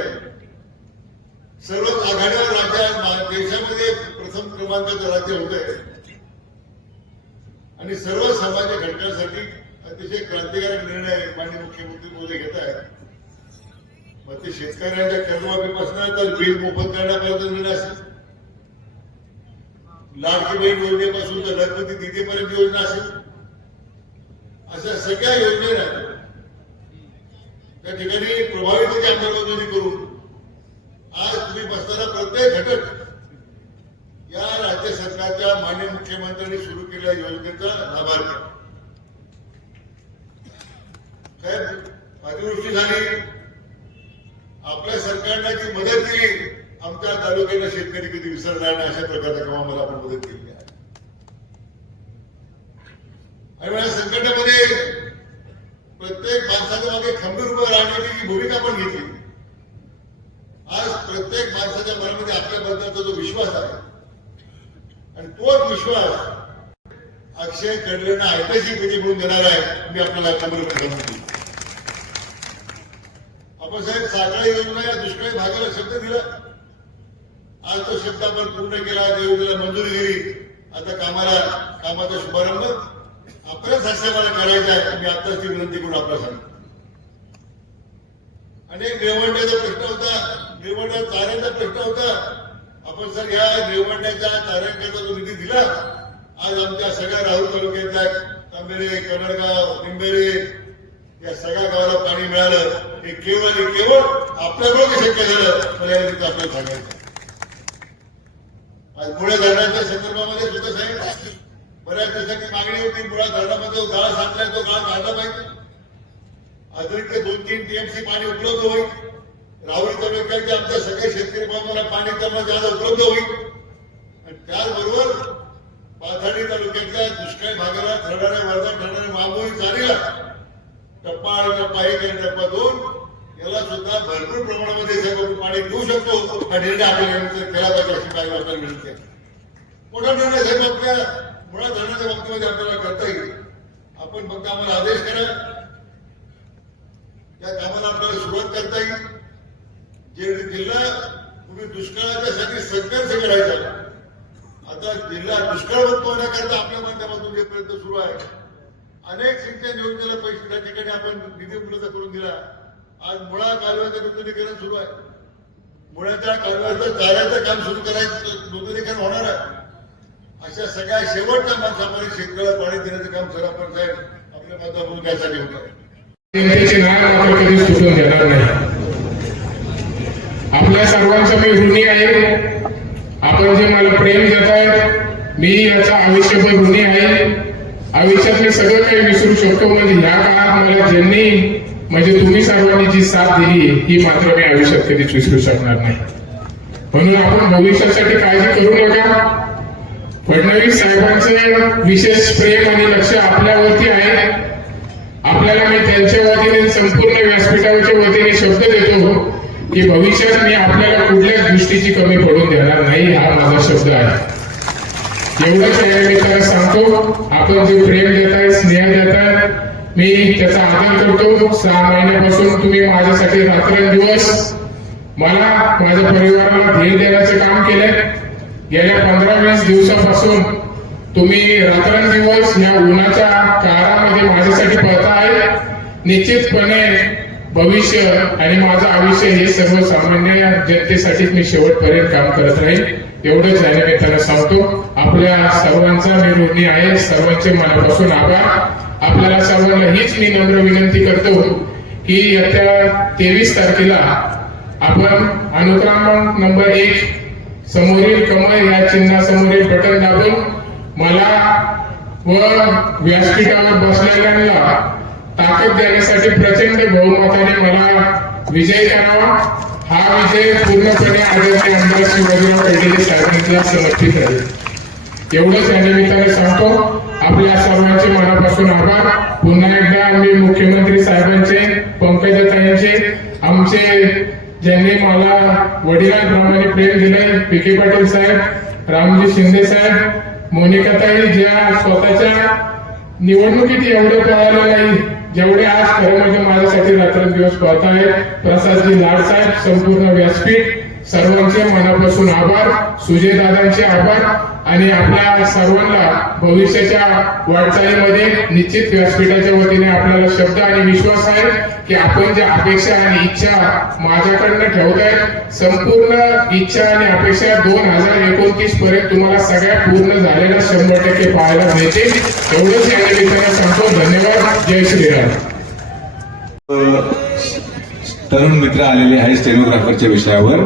सर्वच आघाडीवर राज्य देशामध्ये प्रथम क्रमांकाचं राज्य होत आहे आणि सर्व समाज घटकांसाठी अतिशय क्रांतिकारक निर्णय माननीय मुख्यमंत्री मोदी घेत आहेत. मग ते शेतकऱ्यांच्या कर्जमाफीपासून तर वीज मोफत करण्यापर्यंत निर्णय असेल, लाडकी बहीण योजनेपासून तर घरगुती निधीपर्यंत योजना असेल, अशा सगळ्या योजना त्या ठिकाणी प्रभावीतेची अंमलबजावणी करून आज तुम्ही बसताना प्रत्येक घटक या राज्य सरकारच्या माननीय मुख्यमंत्र्यांनी सुरू केलेल्या योजनेचा लाभार घ्या. साहेब, अतिवृष्टी झाली, आपल्या सरकारने जी मदत केली, आमच्या तालुक्याला शेतकरी कधी विसरणार नाही अशा प्रकारच्या कामाला आपण मदत केली आहे. आणि या संकटामध्ये प्रत्येक माणसाच्या मागे खंबीर उभं राहण्याची भूमिका आपण घेतली. आज प्रत्येक माणसाच्या मनामध्ये आपल्याबद्दलचा जो विश्वास आहे आणि तोच विश्वास अक्षय कर्डिलेंना ऐतिहासिक विजय म्हणून देणार आहे. मी आपल्याला खंबीरपणे सांगतो. आपण साहेब साखळी योजना या दुष्काळी भागाला शब्द दिला, आज तो शब्द आपण पूर्ण केला, देवगीला मंजुरी दिली. आता कामाचा शुभारंभ आपल्याच हस्ते मला करायचा आहे. मी आताच ती विनंती करून आपला सांगतो. अनेक निवडण्याचा प्रश्न होता, निवडण्या चाऱ्याचा प्रश्न होता. आपण सर या निवडण्याच्या चाऱ्यांकरता जो निधी दिला, आज आमच्या सगळ्या राहुल तालुक्यातल्या तांबेरे, कनडगाव, निंबेरे या सगळ्या गावाला पाणी मिळालं. हे केवळ आपल्याकडून शक्य झालं. मला या निमित्त आपल्याला सांगायचं. आज मुळा धरणाच्या संदर्भामध्ये सुद्धा साहेब बऱ्याच दिवसांची मागणी होती. मुळा धरणामध्ये गाळा साठलाय, तो गाळा काढला पाहिजे. अतिरिक्त 2-3 टीएमसी पाणी उपलब्ध होईल. राहुरी तालुक्याच्या आमच्या सगळ्या शेतकरी बांधवांना पाणी त्यांना ज्यादा उपलब्ध होईल. आणि त्याचबरोबर पाथर्डी तालुक्याच्या दुष्काळी भागाला ठरणाऱ्या वर्धा ठरणाऱ्या मागोळी चालीला टप्पा 1 आणि टप्पा 2 याला सुद्धा भरपूर प्रमाणामध्ये साहेब पाणी देऊ शकतो. हा निर्णय आपल्याला केला पाहिजे अशी काही आपल्याला मिळते. मोठा निर्णय साहेब आपल्या मुळा धरणाच्या बाबतीमध्ये आपल्याला करता येईल. आपण फक्त आम्हाला आदेश करा, या कामाला आपल्याला सुरुवात करता येईल. जे जिल्हा तुम्ही दुष्काळाच्या साठी संघर्ष करायचा, आता जिल्हा दुष्काळमुक्त होण्याकरता आपल्या माध्यमातून जे प्रयत्न सुरू आहे. अनेक सिंचन योजनेला पैसे त्या ठिकाणी आपण निधी उपलब्ध करून दिला. आज मुळा कालव्याचं नूतनीकरण सुरू आहे. मुळाच्या कालव्याचं चाऱ्याचं काम सुरू करायचं, नूतनीकरण होणार आहे. अशा सगळ्या शेवटच्या माणसामध्ये शेतकऱ्याला पाणी देण्याचं काम सर आपण साहेब आपल्या माध्यमातून त्यासाठी होत आहे. जनतेचे नाव मात्र कधीच तुटून देणार नाही. आपल्या सर्वांचा मी ऋणी आहे. आपण जे मला प्रेम देताय, मी याचा आयुष्यभर ऋणी आहे. आयुष्यात मी सगळं काही विसरू शकतो. म्हणजे ह्या काळात मला ज्यांनी म्हणजे तुम्ही सर्वांनी जी साथ दिली, ही मात्र मी आयुष्यात कधीच विसरू शकणार नाही. म्हणून आपण भविष्यासाठी काळजी करू नका. फडणवीस साहेबांचे विशेष प्रेम आणि लक्ष आपल्यावरती आहे. आपल्याला मी त्यांच्या वतीने संपूर्ण व्यासपीठाच्या वतीने शब्द देतो की भविष्यात मी आपल्याला कुठल्याच गोष्टीची कमी पडून देणार नाही. हा माझा शब्द आहे. एवढंच आहे मी त्याला सांगतो. आपण जे प्रेम देताय, स्नेह देताय, मी त्याचा आदर करतो. 6 महिन्यापासून तुम्ही माझ्यासाठी रात्रंदिवस मला माझ्या परिवाराला धीर देण्याचं काम केलंय. गेल्या 15-20 दिवसापासून तुम्ही रात्रंदिवस या उन्हाच्या काळामध्ये माझ्यासाठी पळताय. निश्चितपणे भविष्य आणि माझं आयुष्य हे सर्वसामान्य जनतेसाठीच मी शेवटपर्यंत काम करत राहील. एवढंच याने मी त्याला सांगतो. आपल्या सर्वांचा मी ऋणी आहे. सर्वांचे मनापासून आभार. आपल्याला सर्वांना हीच मी नम्र विनंती करतो की येत्या 23 तारखेला आपण अनुक्रमांक नंबर 1 समोरील कमळ या चिन्हासमोरील बटन दाबून मला व व्यासपीठावर बसलेल्यांना ताकद देण्यासाठी प्रचंड बहुमताने मला विजय करावा. हा विजय पूर्णपणे आदरणीय आमदार शिवाजीराव पेडणेकर साहेबांना समर्पित आहे. एवढंच या निमित्ताने सांगतो. आपल्या सर्वांचे मनापासून आभार. पुन्हा एकदा मी मुख्यमंत्री साहेबांचे, पंकजाताईंचे, आमचे ज्यांनी मला वडिलांप्रमाणे प्रेम दिलंय, पी.के. पाटील साहेब, रामजी शिंदे साहेब, मोनिकाताई, ज्या स्वतःच्या निवडणुकीत एवढे पळाले नाही जेवढे आज खरं म्हणजे माझ्यासाठी रात्रंदिवस पळतायत, प्रसादजी लाड साहेब, संपूर्ण व्यासपीठ, सर्वांचे मनापासून आभार. सुजय दादांचे आभार. आणि आपल्या सर्वांना भविष्याच्या वाटचालीमध्ये निश्चित व्यासपीठाच्या वतीने आपल्याला शब्द आणि विश्वास आहे की आपण ज्या अपेक्षा आणि इच्छा माझ्याकडनं ठेवताय, संपूर्ण इच्छा आणि अपेक्षा 2029 पर्यंत तुम्हाला सगळ्या पूर्ण झालेल्या 100% पाहायला मिळते. एवढंच या निमित्ताने सांगतो. धन्यवाद. जय श्रीराम. तरुण मित्र आलेले आहे स्टेनोग्राफरच्या विषयावर.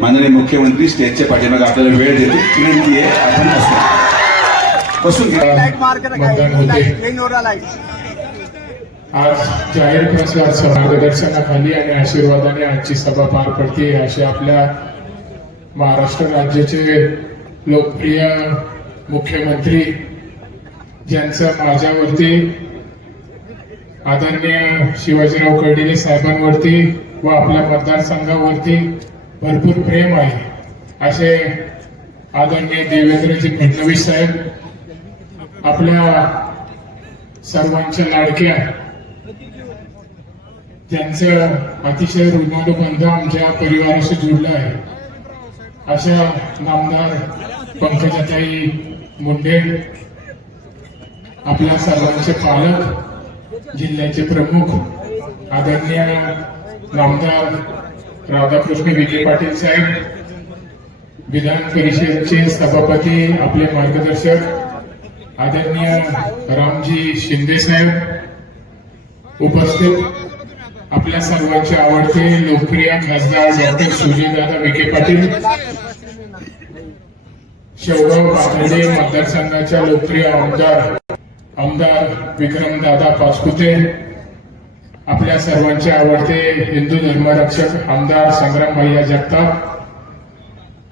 माननीय मुख्यमंत्री स्टेजच्या पाठीमागे आपल्याला वेळ देतो. विनंती आहे आपण बसून घ्या. मतदान होते. आज जाहीर प्रचार मार्गदर्शनाखाली आणि आशीर्वादाने आजची सभा पार पडते. असे आपल्या महाराष्ट्र राज्याचे लोकप्रिय मुख्यमंत्री, ज्यांचं माझ्यावरती, आदरणीय शिवाजीराव पेडणेकर साहेबांवरती व आपल्या मतदारसंघावरती भरपूर प्रेम आहे, असे आदरणीय देवेंद्रजी फडणवीस साहेब, आपल्या सर्वांच्या लाडक्या ज्यांचं अतिशय ऋणानुबंध आमच्या परिवाराशी जुळलं आहे अशा नामदार पंकजाताई मुंडे, आपल्या सर्वांचे पालक, जिल्ह्याचे प्रमुख आदरणीय नामदार राधाकृष्ण विखे पाटील साहेब, विधान परिषदेचे सभापती, आपले मार्गदर्शक आदरणीय रामजी शिंदे साहेब, उपस्थित आपल्या सर्वांचे आवडते लोकप्रिय खासदार डॉक्टर सुजयदादा विखे पाटील, शेवगाव पाथर्डी मतदारसंघाच्या लोकप्रिय आमदार विक्रमदादा पाचपुते, आपल्या सर्वांचे आवडते हिंदू धर्मरक्षक आमदार संग्रामभैया जगताप,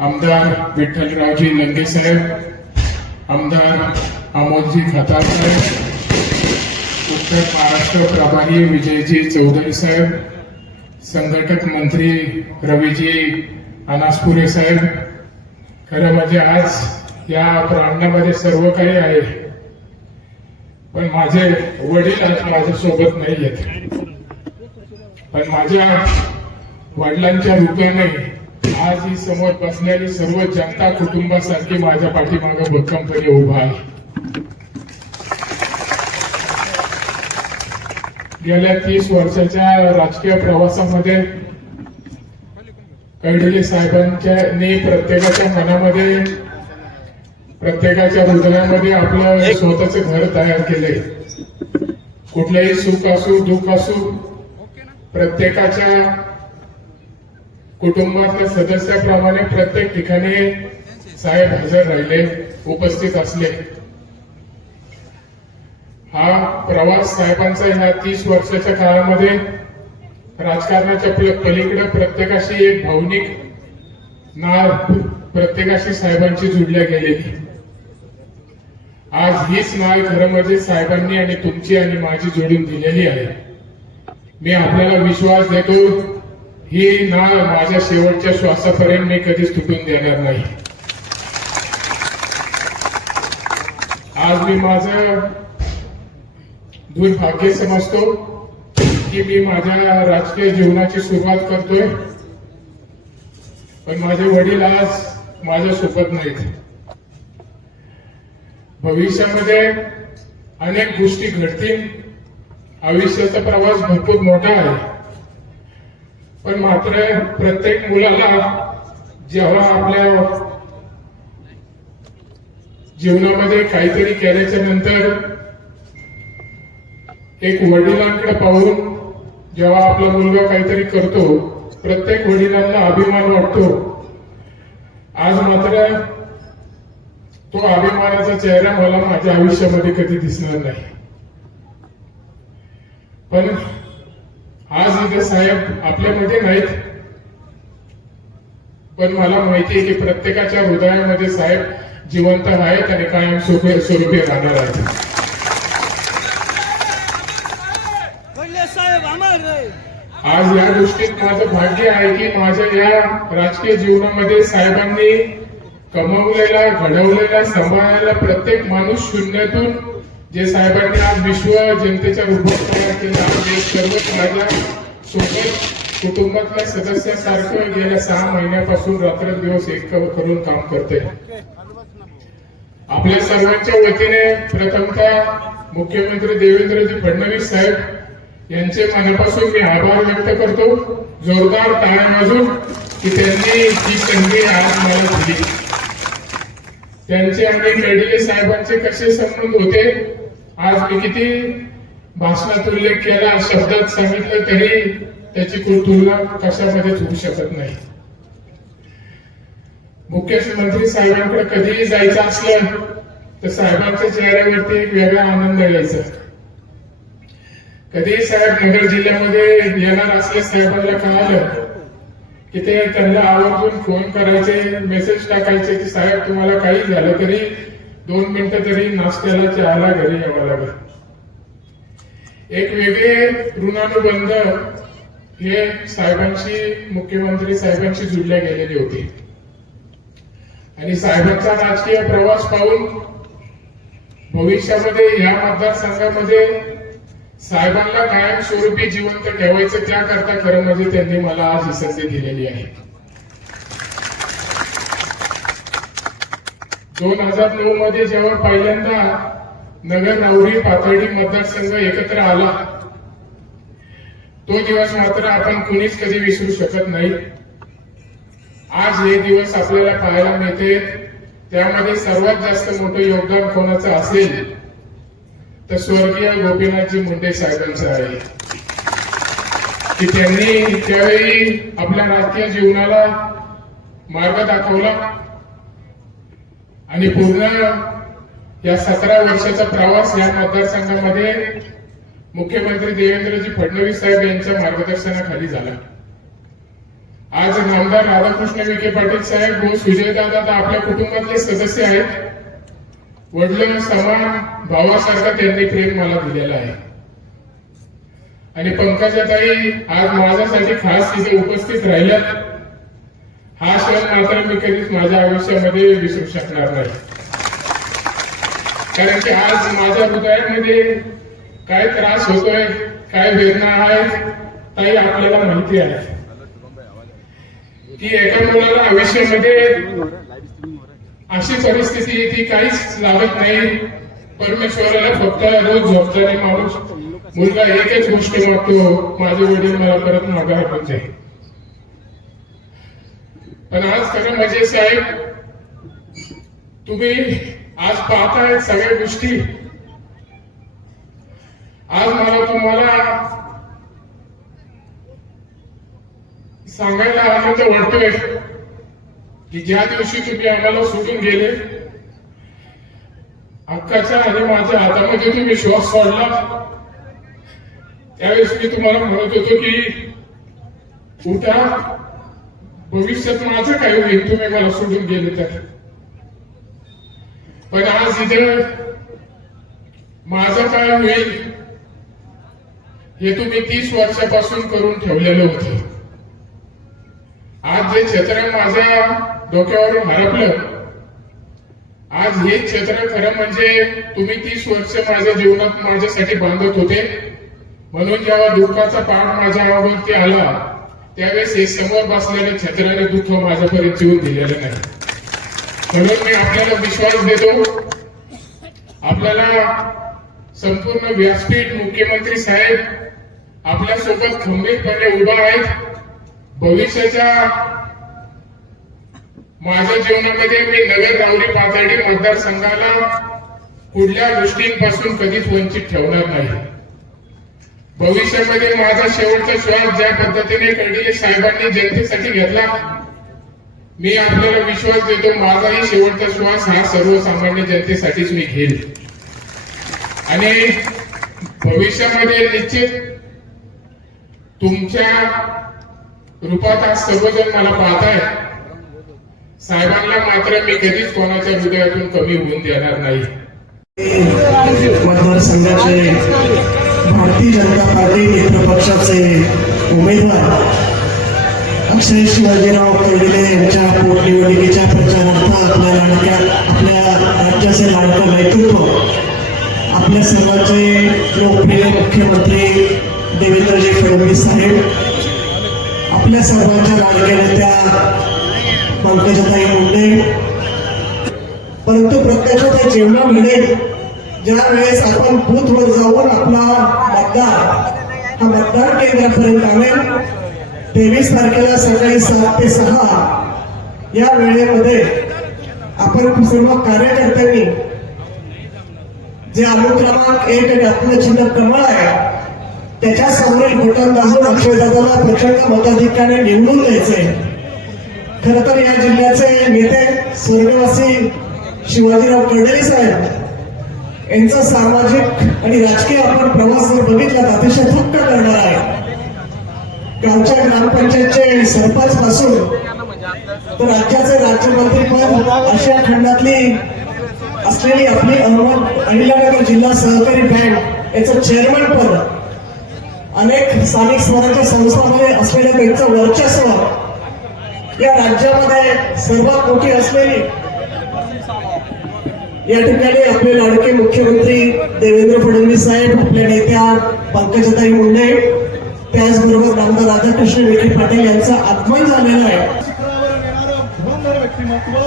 आमदार विठ्ठलरावजी लंगे साहेब, आमदार अमोलजी खतार साहेब, उत्तर महाराष्ट्र प्रभारी विजयजी चौधरी साहेब, संघटक मंत्री रवीजी अनासपुरे साहेब. खरं म्हणजे आज या प्रांगणामध्ये सर्व काही आहे, पण माझे वडील आज माझ्यासोबत नाही आहेत. पण माझ्या वडिलांच्या रूपाने आज ही समोर बसलेली सर्व जनता कुटुंबासारखी माझ्या पाठीमागे भक्कमपणे उभा आहे. गेल्या 30 वर्षाच्या राजकीय प्रवासामध्ये कडिले साहेबांच्या प्रत्येकाच्या मनामध्ये, प्रत्येकाच्या हृदयामध्ये आपलं स्वतःच घर तयार केले. कुठलंही सुख असू दुःख असू प्रत्येकाच्या कुटुंबातल्या सदस्याप्रमाणे प्रत्येक ठिकाणी साहेब हजर राहिले, उपस्थित असले. हा प्रवास साहेबांचा ह्या 30 वर्षाच्या काळामध्ये राजकारणाच्या पलीकडे प्रत्येकाशी एक भावनिक नाळ प्रत्येकाशी साहेबांची जुडल्या गेलेली. आज हीच नाळ खरं म्हणजे साहेबांनी आणि तुमची आणि माझी जोडून दिलेली आहे. मी आपल्याला विश्वास देतो, ही नाळ माझ्या शेवटच्या श्वासापर्यंत मी कधीच तुटून देणार नाही. आज मी माझं दुर्भाग्य समजतो की मी माझ्या राजकीय जीवनाची सुरुवात करतोय, पण माझे वडील आज माझ्या सोबत नाहीत. भविष्यामध्ये अनेक गोष्टी घडतील. आयुष्याचा प्रवास भरपूर मोठा आहे, पण मात्र प्रत्येक मुलाला जेव्हा आपल्या जीवनामध्ये काहीतरी केल्याच्या नंतर एक वडिलांकडे पाहून जेव्हा आपला मुलगा काहीतरी करतो, प्रत्येक वडिलांना अभिमान वाटतो. आज मात्र तो अभिमानाचा चेहरा मला माझ्या आयुष्यामध्ये कधी दिसणार नाही. पण आज इथे साहेब आपल्यामध्ये नाहीत, पण मला माहिती आहे की प्रत्येकाच्या हृदयामध्ये साहेब जिवंत आहेत आणि कायम स्वरूपी राहणार आहेत. आज या गोष्टीत माझं भाग्य आहे की माझ्या या राजकीय जीवनामध्ये साहेबांनी कमवलेला, घडवलेला, सांभाळलेला प्रत्येक माणूस शून्यातून जे साहेबांनी आज विश्व जनतेच्या रूपात तयार केलं, आज सर्वच माझ्या सोबत कुटुंबातल्या सदस्यासारखं गेल्या 6 महिन्यापासून रात्रंदिवस एक करून काम करते. आपल्या सर्वांच्या वतीने प्रथमतः मुख्यमंत्री देवेंद्रजी फडणवीस साहेब यांचे मनापासून मी आभार व्यक्त करतो. जोरदार टाळ्या वाजून की त्यांनी ही संधी आज मला दिली. त्यांचे आणि कडिले साहेबांचे कसे संबंध होते, आज मी किती भाषणात उल्लेख केला, शब्दात सांगितलं तरी त्याची तुलना कशामध्येच होऊ शकत नाही. मुख्यमंत्री साहेबांकडे कधीही जायचं असलं तर साहेबांच्या चेहऱ्यावरती एक वेगळा आनंद यायचा. कधी साहेब नगर जिल्ह्यामध्ये येणार असल्यास साहेबांना कळालं की ते त्यांना आवर्जून फोन करायचे, मेसेज टाकायचे की साहेब तुम्हाला काही झालं तरी 2 मिनिटं तरी नाश्त्याला चहाला घरी यावं लागेल. एक वेगळे ऋणानुबंध हे साहेबांशी, मुख्यमंत्री साहेबांशी जुळल्या गेलेले होते. आणि साहेबांचा राजकीय प्रवास पाहून भविष्यामध्ये या मतदारसंघामध्ये साहेबांना कायमस्वरूपी जिवंत ठेवायचं त्याकरता खरं म्हणजे त्यांनी मला आज ही संधी दिलेली आहे. 2009 मध्ये जेव्हा पहिल्यांदा नगर राहुरी पाथर्डी मतदारसंघ एकत्र आला, तो दिवस मात्र आपण कुणीच कधी विसरू शकत नाही. आज हे दिवस आपल्याला पाहायला मिळते. त्यामध्ये सर्वात जास्त मोठं योगदान कोणाचं असेल तर स्वर्गीय गोपीनाथजी मुंडे साहेबांचं आहे, की त्यांनी त्यावेळी आपल्या राजकीय जीवनाला मार्ग दाखवला आणि पूर्ण या 17 वर्षाचा प्रवास या मतदारसंघामध्ये मुख्यमंत्री देवेंद्रजी फडणवीस साहेब यांच्या मार्गदर्शनाखाली झाला. आज नामदार राधाकृष्ण विखे पाटील साहेब व सुजयदादा आपल्या कुटुंबातले सदस्य आहेत. वडील समान भावासारखा त्यांनी प्रेम मला दिलेला आहे. आणि पंकजाताई आज माझ्यासाठी खास इथे उपस्थित राहिल्या. हा क्षण मात्र मी कधीच माझ्या आयुष्यामध्ये विसरू शकणार नाही. कारण की आज माझ्या हृदयामध्ये काय त्रास होतोय, काय वेदना आहे, ताई आपल्याला माहिती आहे. की एका मुलाला आयुष्यामध्ये अशी परिस्थिती येते, काहीच लागत नाही. परमेश्वराला फक्त रोज झोपताना माणूस मुलगा एकच गोष्ट मागतो, माझे वडील मला परत माघार पाहिजे. पण आज खरं म्हणजे साहेब, तुम्ही आज पाहताय सगळ्या गोष्टी. आज मला तुम्हाला सांगायला आनंद वाटतोय की ज्या दिवशी तुम्ही आम्हाला सोडून गेले, हक्काच्या आणि माझ्या हातामध्ये तुम्ही श्वास सोडला, त्यावेळेस मी तुम्हाला म्हणत होतो की उठा, भविष्यात माझं काय होईल तुम्ही मला सोडून गेले तर. पण आज इथे माझं काय होईल हे तुम्ही 30 वर्षापासून करून ठेवलेलं होतं. आज जे छत्र माझ्या डोक्यावरून हरपलं, आज हे छत्र खरं म्हणजे तुम्ही 30 वर्ष माझ्या जीवनात माझ्यासाठी बांधत होते. म्हणून जेव्हा दुःखाचा पाठ माझ्यावरती आला, त्यावेळेस हे समोर बसलेल्या छत्राने दुःख माझ्यापर्यंत येऊन दिलेलं नाही. म्हणून मी आपल्याला विश्वास देतो, आपल्याला संपूर्ण व्यासपीठ मुख्यमंत्री साहेब आपल्या सोबत खंबीरपणे उभा आहेत. भविष्याच्या माझ्या जीवनामध्ये मी नगर राहुरी पाथर्डी मतदारसंघाला कुठल्या गोष्टींपासून कधीच वंचित ठेवणार नाही. भविष्यामध्ये माझा शेवटचा श्वास ज्या पद्धतीने कर्डिले साहेबांनी जनतेसाठी घेतला, मी आपल्याला विश्वास देतो माझाही शेवटचा श्वास हा सर्वसामान्य जनतेसाठीच मी घेईल. आणि भविष्यामध्ये निश्चित तुमच्या रूपात आज सर्वजण मला पाहताय. साहेबांना मात्र मी कधीच कोणाच्या हृदयातून कमी होऊन देणार नाही. मतदारसंघाचे भारतीय जनता पार्टी मित्र पक्षाचे उमेदवार अक्षय शिवाजीराव कर्डिले यांच्या पोटनिवडणुकीच्या प्रचारार्थ आपल्या राज्याचे लाडकं नेतृत्व, आपल्या सर्वांचे लोकप्रिय मुख्यमंत्री देवेंद्रजी फडणवीस साहेब, आपल्या सर्वांच्या लाडक्या नेत्या पंकजाताई मुंडे. परंतु प्रत्यक्षात हे जेव्हा मिळेल, ज्या वेळेस आपण बूथवर जाऊन आपला मतदार हा मतदान केंद्रापर्यंत आणेल, 23 तारखेला सकाळी 7 ते 6 या वेळेमध्ये आपण सर्व कार्यकर्त्यांनी जे अनुक्रमांक 1 आणि आपलं चिन्ह कमळ आहे त्याच्या समोरील बटन दाबून अक्षयदादाला प्रचंड मताधिक्याने निवडून द्यायचे. खर तर या जिल्ह्याचे नेते स्वर्गवासी शिवाजीराव कर्डिले साहेब यांचा सामाजिक आणि राजकीय आपण प्रवास जर बघितला तर अतिशय थक्क करणार आहे. गावच्या ग्रामपंचायतचे सरपंच पासून तर राज्याचे राज्यमंत्रीपद, आशिया खंडातली असलेली आपली अहिल्यानगर जिल्हा सहकारी बँक याचं चेअरमन पद, अनेक स्थानिक स्वराज्य संस्थांमध्ये असलेलं त्यांचं वर्चस्व, या राज्यामध्ये सर्वात मोठी असलेली या ठिकाणी आपले लाडके मुख्यमंत्री देवेंद्र फडणवीस साहेब, आपल्या नेत्या पंकजाताई मुंडे, त्याचबरोबर नामदार राधाकृष्ण विखे पाटील यांचं आगमन झालेलं आहे. शिखरावर नेणारं धुरंधर व्यक्तिमत्व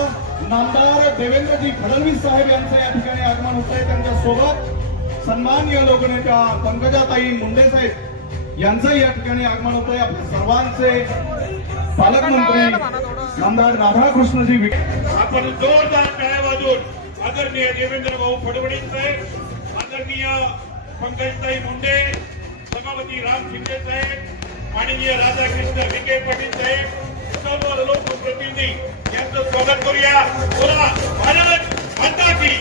नामदार देवेंद्रजी फडणवीस साहेब यांचं या ठिकाणी आगमन होत आहे. त्यांच्या सोबत सन्माननीय लोकनेत्या पंकजाताई मुंडे साहेब यांचंही या ठिकाणी आगमन होत आहे. आपल्या सर्वांचे पालकमंत्री नामदार राधाकृष्णजी विखे. आपण जोरदार टाळ्या वाजवून आदरणीय देवेंद्र भाऊ फडणवीस साहेब, आदरणीय पंकजताई मुंडे, सभापती राम शिंदे साहेब, माननीय राधाकृष्ण विखे पाटील साहेब, सर्व लोकप्रतिनिधी यांचं स्वागत करूया. बोला भारत माता की.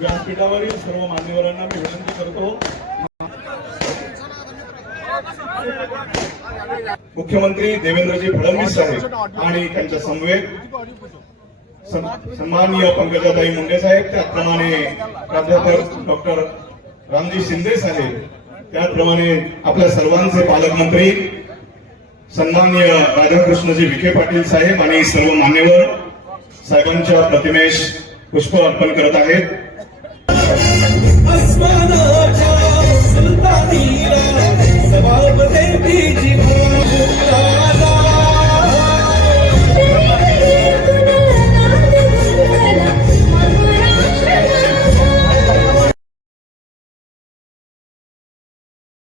व्यासपीठावरील सर्व मान्यवरांना मी विनंती करतो. मुख्यमंत्री देवेंद्रजी फडणवीस साहेब आणि त्यांच्या समवेत सन्माननीय पंकजाताई मुंडे साहेब, त्याचप्रमाणे प्राध्यापक डॉक्टर रामजी शिंदे साहेब, त्याचप्रमाणे आपल्या सर्वांचे पालकमंत्री सन्माननीय राधाकृष्णजी विखे पाटील साहेब आणि सर्व मान्यवर साहेबांच्या प्रतिमेस पुष्प अर्पण करत आहेत.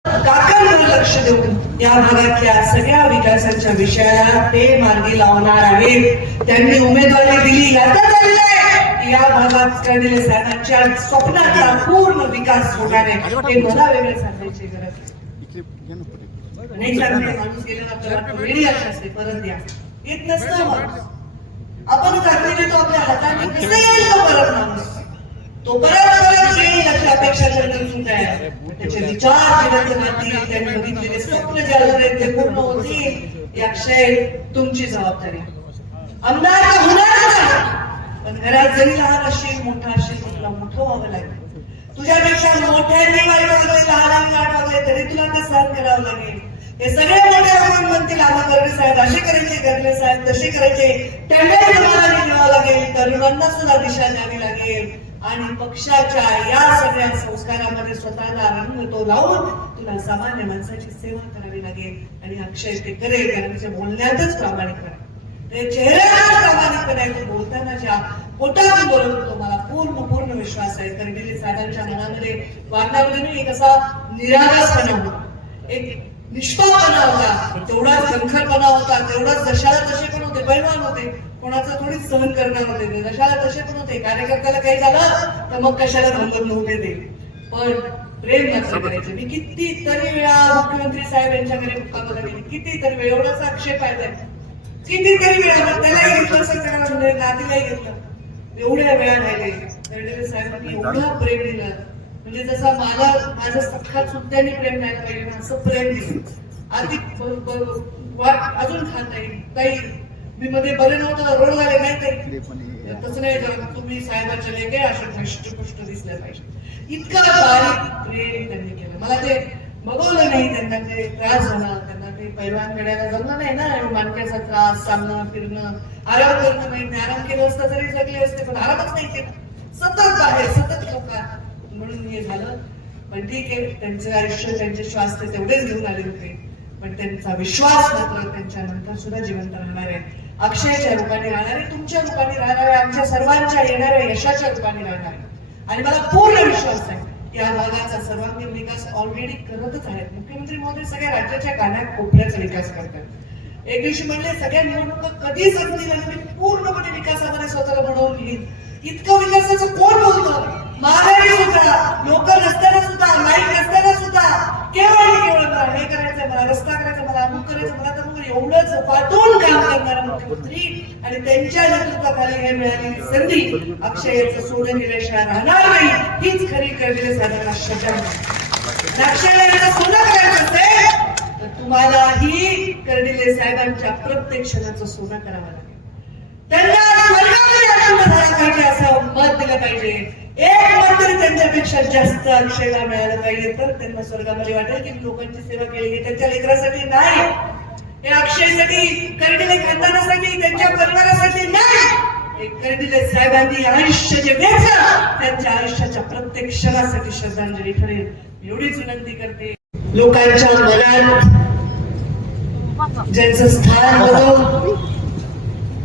काकांवर लक्ष देऊन या भागातल्या सगळ्या विकासाच्या विषयाला ते मार्गी लावणार आहेत. त्यांनी उमेदवारी दिली, आता चाललंय या भागात कर्डिले साहेबांच्या स्वप्नाचा पूर्ण विकास होणार आहे. हे मला वेगळं सांगायची गरज नाही. सांगणे माणूस गेलेला आपल्याला वेळी आशा असते, परत या येत नसतं माणूस. आपण चाकरी देतो आपल्या हाताने, कसं येईल तो परत माणूस, तो परत येईल अशी अपेक्षा करणं चूक आहे. त्याचे विचार जिवंत राहतील, त्यांनी बघितलेले स्वप्न जे आहेत ते पूर्ण होतील, या क्षय तुमची जबाबदारी. आमदार का होणार नाही, पण घरात जरी लहान असेल मोठा असेल तुला मोठं व्हावं लागेल. तुझ्यापेक्षा मोठ्यांनी वाईट वागले, लहानांनी वाईट वागले तरी तुला ते सहन करावं लागेल. हे सगळे मोठे आपण म्हणतील आम्हा गर्गे साहेब असे करायचे, गर्गे साहेब तसे करायचे, त्यांनाही जबाबदारी घ्यावं लागेल, तरुणांना सुद्धा दिशा द्यावी लागेल आणि पक्षाच्या या सगळ्या संस्कारामध्ये स्वतःला रंग तो लावून तुला सामान्य माणसाची सेवा करावी लागेल. आणि अक्षय ते करेल, कारण त्याच्या बोलण्यातच प्रामाणिक करा, ते चेहऱ्यावर प्रामाणिक करायचं. बोलताना ज्या पोटातून बोलत होतो मला पूर्ण विश्वास आहे कर्डिले साहेबांच्या मनामध्ये वागण्यामध्ये मी एक असा निरागसपणा होता, एक निष्पापणा होता, तेवढाच खणखरपणा होता, तेवढाच जशाला तसे पण होते, पैलवान होते, कोणाचं थोडीच सहन करणार होते ते, जशाला तसे पण होते. कार्यकर्त्याला काही झालं तर मग कशाला थांबत नव्हते ते, पण प्रेम मात्र करायचे. मी कितीतरी वेळा मुख्यमंत्री साहेब यांच्याकडे मुक्कामाला गेली, कितीतरी वेळ, एवढाच आक्षेप आहे कितीतरी वेळा. मग त्यालाही घेतलं असेल, नातीलाही घेतलं, एवढ्या वेळा राहिले. कर्डिले साहेबांनी एवढं प्रेम दिलं, म्हणजे जसं मला माझं सख्खा सुद्धांनी प्रेम द्यायला पाहिजे ना, असं प्रेम दिलं. आधी अजून खात नाही काही, मी मध्ये बरे नव्हतं, रोड झाले नाही काही, तसं नाही जरा तुम्ही साहेबांच्या लेखे असे दृष्टपुष्ट दिसल्या पाहिजे. इतका बारीक प्रेम त्यांनी केलं. मला ते बघवलं नाही, त्यांना ते त्रास झाला, त्यांना ते पैलवान गड्याला जमलं नाही ना, मानक्याचा त्रास, चालणं फिरणं, आराम करणं नाही. आराम केलं असतं तरी जगले असते, पण आरामच नाही केला, सतत बाहेर, सतत लोकांना, म्हणून हे झालं. पण ठीक आहे, त्यांचं आयुष्य त्यांचे श्वास ते तेवढेच घेऊन आले होते, पण त्यांचा विश्वास मात्र त्यांच्या नंतर सुद्धा जिवंत राहणार आहे. अक्षयाच्या रूपाने राहणार आहे, तुमच्या रूपाने राहणार आहे, आमच्या सर्वांच्या येणाऱ्या यशाच्या रूपाने राहणार आहे. आणि मला पूर्ण विश्वास आहे या भागाचा सर्वांगीण विकास ऑलरेडी करतच आहेत. मुख्यमंत्री महोदय सगळ्या राज्याच्या कानात कोपऱ्याचा विकास करतात. एक दिवशी म्हणले सगळ्या निवडणुका कधी संपतील आणि मी पूर्णपणे विकासामध्ये स्वतःला बनवून घेईन. इतकं विकासाचं कोण बोलतं? महागाई सुद्धा, लोक नसताना सुद्धा, लाईट नसताना सुद्धा केवळ मला हे करायचं, मला रस्ता करायचा, मला अमुक करायचं, मला तर एवढंच पाठवून काम करणारा मुख्यमंत्री आणि त्यांच्या नेतृत्वाखाली हे मिळालेली संधी अक्षयाचं सोडून दिल्याशिवाय राहणार नाही. हीच खरी कर्डिले साहेबांना श्रद्धा. अक्षयाला सोनं करायचं असेल तर तुम्हालाही कर्डिले साहेबांच्या प्रत्येक क्षणाचं सोनं करावं लागेल. त्यांना स्वर्गामध्ये आनंद झाला पाहिजे असं मत दिलं पाहिजे. एक मत तरी त्यांच्यापेक्षा जास्त अक्षयला मिळालं पाहिजे, तर त्यांना स्वर्गामध्ये वाटेल की लोकांची सेवा केली. त्यांच्या लेकरासाठी नाही, हे अक्षयसाठी, कर्डिले खानदानासाठी, त्यांच्या परिवारासाठी नाही, कर्डिले साहेबांनी आयुष्य जे वेचलं त्यांच्या आयुष्याच्या प्रत्येक क्षणासाठी श्रद्धांजली ठरेल एवढीच विनंती करते. लोकांच्या मनात ज्यांचं स्थान होतं,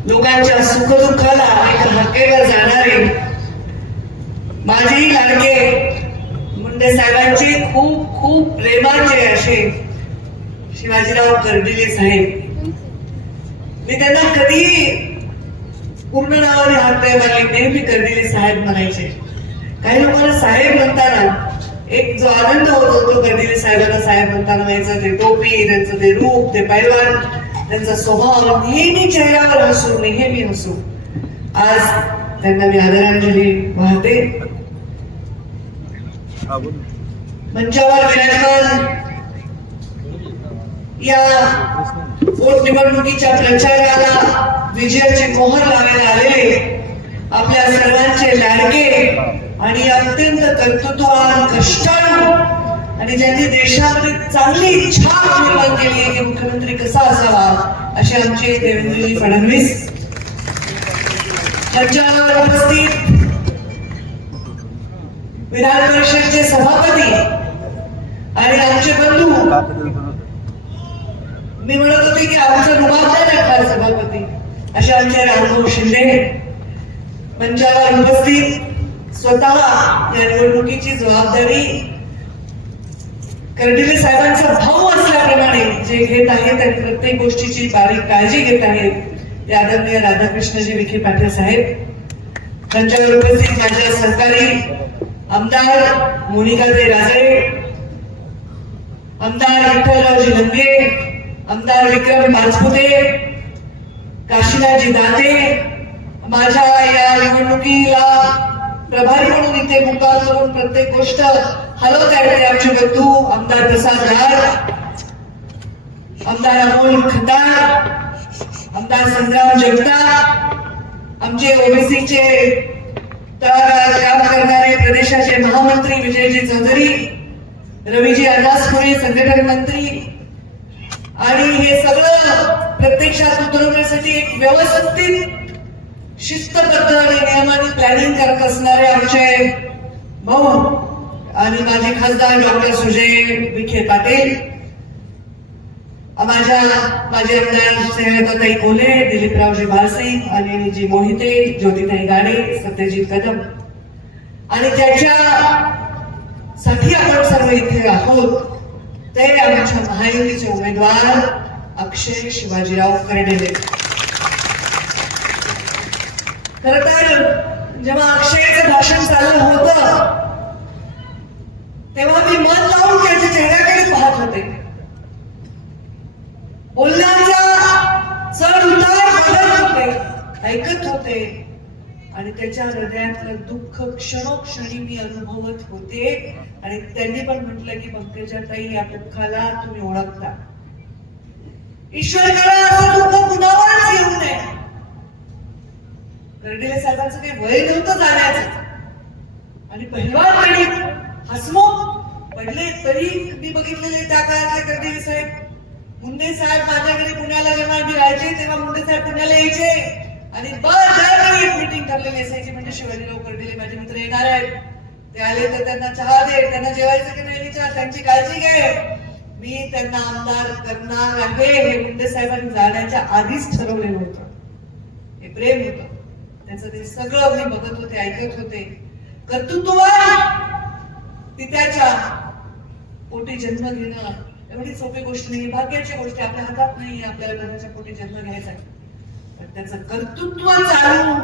लोकांच्या सुखदुःखाला एक हाकेला जाणारे माझेही लाडके मुंडे साहेबांचे खूप खूप प्रेमाचे असे शिवाजीराव कर्डिले साहेब. मी त्यांना कधी पूर्ण नावाने हात नाही मारले, नेहमी कर्डिले साहेब म्हणायचे. काही लोकांना साहेब म्हणताना एक जो आनंद होतो तो कर्डिले साहेबांना साहेब म्हणताना व्हायचा. ते टोपी, त्यांचं ते रूप, ते पैलवान, त्यांचा स्वभाव, नेहमी चेहऱ्यावर हसू, नेहमी हसू. आज त्यांना मी आदरांजली वाहते. मंचावर विराजमान या पोटनिवडणुकीच्या प्रचाराला विजयाची मोहर लावायला आलेले आपल्या सर्वांचे लाडके आणि अत्यंत कर्तृत्ववान, कष्टाळू आणि ज्यांनी देशामध्ये चांगली छाप निर्माण केली आहे की मुख्यमंत्री कसा असावा असे आमचे देवेंद्रजी फडणवीस. मंचावर उपस्थित विधान परिषदचे सभापती आणि आमचे बंधू, मी म्हणत होते की आमचा रुबाबदार सभापती असे आमचे रामभाऊ शिंदे. मंचावर उपस्थित स्वतः या निवडणुकीची जबाबदारी कर्डिले साहेबांचा भाऊ असल्याप्रमाणे जे घेत आहेत आणि प्रत्येक गोष्टीची बारीक काळजी घेत आहेत ते आदरणीय राधाकृष्णजी विखे पाटील साहेब. मंचावर उपस्थित माझ्या सहकारी आमदार मोनिकाताई राजे, आमदार विठ्ठलरावजी लंगे, आमदार विक्रम पाचपुते, काशीनाथजी दाते, माझ्या या निवडणुकीला प्रभारी म्हणून इथे मुक्काम करून प्रत्येक गोष्ट हलवत आहेत आमचे बंधू आमदार प्रसाद राज, आमदार अमोल खतार, आमदार संग्राम जगताप, आमचे ओबीसीचे तळागाळात काम करणारे प्रदेशाचे महामंत्री विजयजी चौधरी, रवीजी अनासपुरे संघटन मंत्री. आणि हे सगळं प्रत्यक्षात उतरवण्यासाठी एक व्यवस्थित शिस्तबद्ध आणि नियमाने प्लॅनिंग करत असणारे आमचे भाऊ आणि माझे खासदार डॉक्टर सुजय विखे पाटील, माझे आमदार स्नेहलताताई कोल्हे, दिलीपरावजी भारसिंग, अनिलजी मोहिते, ज्योतिताई गाडे, सत्यजित कदम आणि ज्याच्यासाठी आपण सर्व इथे आहोत ते आमच्या महायुतीचे उमेदवार अक्षय शिवाजीराव कर्डिले. खर तर जेव्हा अक्षयचं भाषण चालू होतं तेव्हा मी मन लावून त्याच्या चेहऱ्याकडे पाहत होते. बोलण्याचा चढ उतार बघत होते, ऐकत होते आणि त्याच्या हृदयातलं दुःख क्षणोक्षणी मी अनुभवत होते. आणि त्यांनी पण म्हटलं की पंकजाताई या दुःखाला तुम्ही ओळखता, ईश्वर करा असं दुःख कुणावरच येऊ नये. कर्डिले साहेबांचं काही वय नव्हतं जाण्याचं आणि पहिलवान गणित हसमुख पडले तरी मी बघितलेले त्या काळातले कर्डिले साहेब. मुंडे साहेब माझ्याकडे पुण्याला जेव्हा आम्ही राहायचे तेव्हा मुंडे साहेब पुण्याला यायचे आणि दरवेळी एक मीटिंग ठरलेली असायची म्हणजे शिवाजीराव कर्डिले माझे मित्र येणार आहेत, ते आले तर त्यांना चहा दे, त्यांना जेवायचं की नाही विचार, त्यांची काळजी घे, मी त्यांना आमदार करणार आहे हे मुंडे साहेबांनी जाण्याच्या आधीच ठरवलेलं होतं. हे प्रेम होतं त्यांचं. ते सगळं मी बघत होते, ऐकत होते. कर्तृत्ववान पित्याच्या पोटी जन्म घेणं एवढी सोपी गोष्ट नाही, भाग्याची गोष्ट आपल्या हातात नाही आपल्याला घराच्या पोटी जन्म घ्यायचा. पण त्याचं कर्तृत्व चालू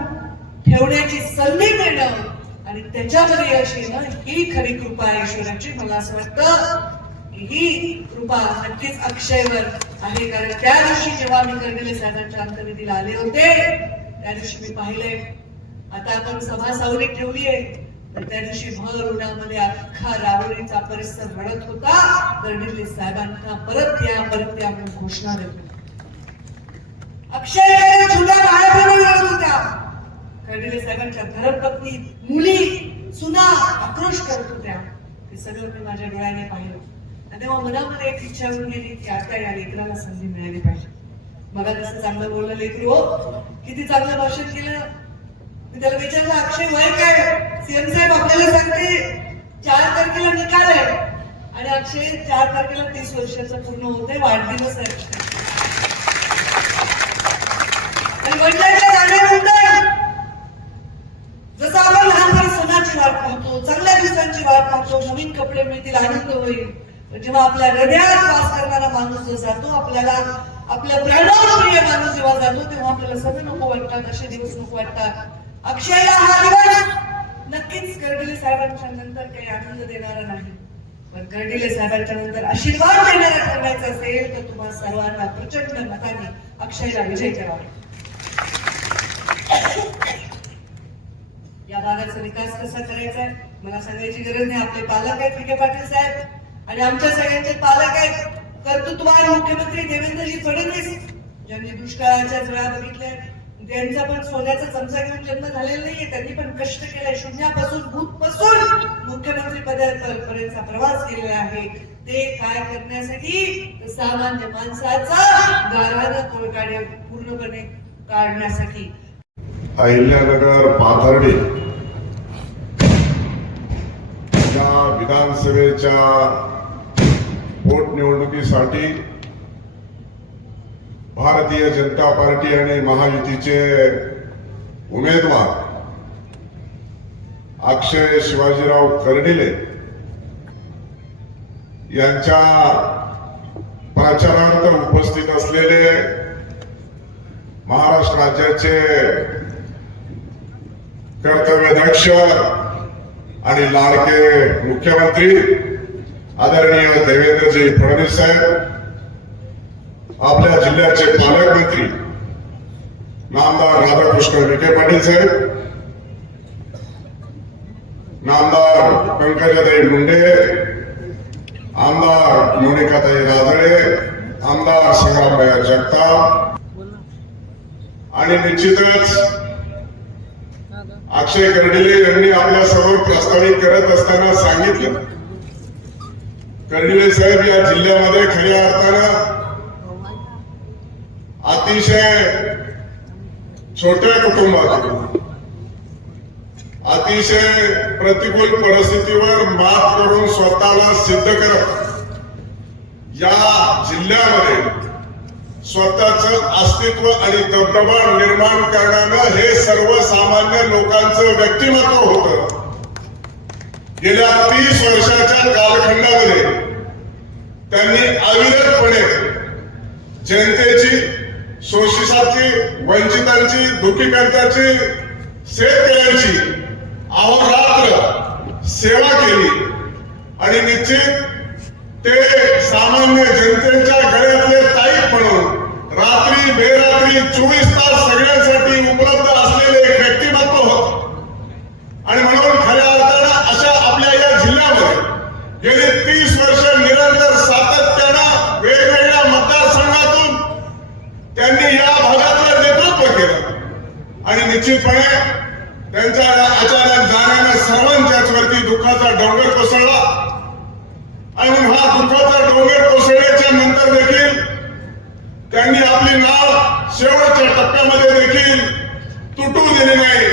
ठेवण्याची संधी मिळणं आणि त्याच्यामध्ये यश येणं ही खरी कृपा आहे ईश्वराची. मला असं वाटतं की ही कृपा नक्कीच अक्षयवर आहे. कारण त्या दिवशी जेव्हा मी कर्डिले साहेबांच्या अंत्यविधीला आले होते त्या दिवशी मी पाहिले, आता आपण सभा सावलीत ठेवली आहे तर त्या दिवशी भर उन्हामध्ये अख्खा राहुरीचा परिसर रडत होता. कर्डिले साहेबांना परत या म्हणून घोषणा देत होती. अक्षय छोट्या बाळाकडे रडत होत्या. कर्डिले साहेबांच्या धर्मपत्नी, मुली, सुना आक्रोश करत होत्या. ते सगळं मी माझ्या डोळ्याने पाहिलं आणि तेव्हा मनामध्ये एक इच्छा होऊन गेली की आता या लेकराला संधी मिळाली पाहिजे. मला तसं चांगलं बोललं लेकरू, हो किती चांगलं भाषण केलं, मी त्याला विचारलं, अक्षय वय काय? सीएम साहेब आपल्याला सांगते 4 तारखेला निकाल आहे आणि अक्षय 4 तारखेला 30 वर्षाचा पूर्ण होते, वाढदिवस आहे. आणि वडिलांच्या जाण्यानंतर जसं आपण लहानपणी सणाची वाट पाहतो, चांगल्या दिवसांची वाट पाहतो, नवीन कपडे मिळतील, आनंद होईल, जेव्हा आपल्या हृदयात वास करणारा माणूस जो जातो, आपल्याला आपल्या प्राणावर प्रिय माणूस जेव्हा जातो, तेव्हा आपल्याला सगळं नको वाटतात, असे दिवस नको वाटतात. अक्षयला हा दिवस नक्कीच कर्डिले साहेबांच्या नंतर काही आनंद देणारा नाही, पण कर्डिले साहेबांच्या नंतर आशीर्वाद देणारा ठरवायचा असेल तर तुम्हाला सर्वांना प्रचंड मताने अक्षयला विजय करावा. या भागाचा विकास कसा करायचा आहे मला सांगायची गरज नाही. आपले पालक आहेत विखे पाटील साहेब आणि आमच्या सगळ्यांचे पालक आहेत कर्तृत्ववान मुख्यमंत्री देवेंद्रजी फडणवीस, ज्यांनी दुष्काळाच्याच वेळा बघितल्या. त्यांचा पण सोन्याचा चमचा घेऊन जन्म झालेला नाहीये, त्यांनी पण कष्ट केलाय, शून्यापासून भूतपासून मुख्यमंत्री पदापर्यंतचा प्रवास केलेला आहे. ते काय करण्यासाठी? सामान्य माणसाचा गाऱ्हाणं तोडकाड्या पूर्णपणे काढण्यासाठी. अहिल्यानगर पाथर्डी या विधानसभेच्या पोटनिवडणुकीसाठी भारतीय जनता पार्टी आणि महायुतीचे उमेदवार अक्षय शिवाजीराव कर्डिले यांच्या प्रचारार्थ उपस्थित असलेले महाराष्ट्र राज्याचे कर्तव्यदक्ष आणि लाडके मुख्यमंत्री आदरणीय देवेंद्रजी फडणवीस साहेब, आपल्या जिल्ह्याचे पालकमंत्री नामदार राधाकृष्ण विखे पाटील साहेब, नामदार पंकजाताई मुंडे, आमदार मोनिकाताई राजळे, आमदार संग्रामभाई जगताप आणि निश्चितच अक्षय कर्डिले यांनी आपल्या समोर प्रस्तावित करत असताना सांगितलं, कर्डिले साहेब या जिल्ह्यामध्ये खऱ्या अर्थानं अतिशय छोट्या कुटुंबात अतिशय प्रतिकूल परिस्थितीवर मात करून स्वतःला सिद्ध करत या जिल्ह्यामध्ये स्वतःचं अस्तित्व आणि दबदबा निर्माण करण्यानं हे सर्वसामान्य लोकांचं व्यक्तिमत्व होतं. गेल्या 30 वर्षाच्या कालखंडामध्ये त्यांनी अविरतपणे जनतेची, शोषितांची, वंचितांची, दुखीकर्त्याची, शेतकऱ्यांची अहोरात्र सेवा केली आणि निश्चित ते सामान्य जनतेच्या गळ्यातले ताईत म्हणून रात्री बेरात्री 24 तास सगळ्यांसाठी उपलब्ध असलेले एक व्यक्तिमत्व होत. आणि म्हणून खऱ्या अर्थानं अशा आपल्या या जिल्ह्यामध्ये गेली 30 वर्ष निरंतर सातत्यानं वेगवेगळ्या मतदारसंघातून त्यांनी या भागातलं नेतृत्व केलं आणि निश्चितपणे त्यांच्या अचानक जाण्यानं सर्वांच्याच वरती दुःखाचा डोंगर कोसळला. आणि हा दुःखाचा डोंगर कोसळल्याच्या नंतर देखील त्यांनी आपली नाव शेवटच्या टप्प्यामध्ये देखील तुटू दिली नाही.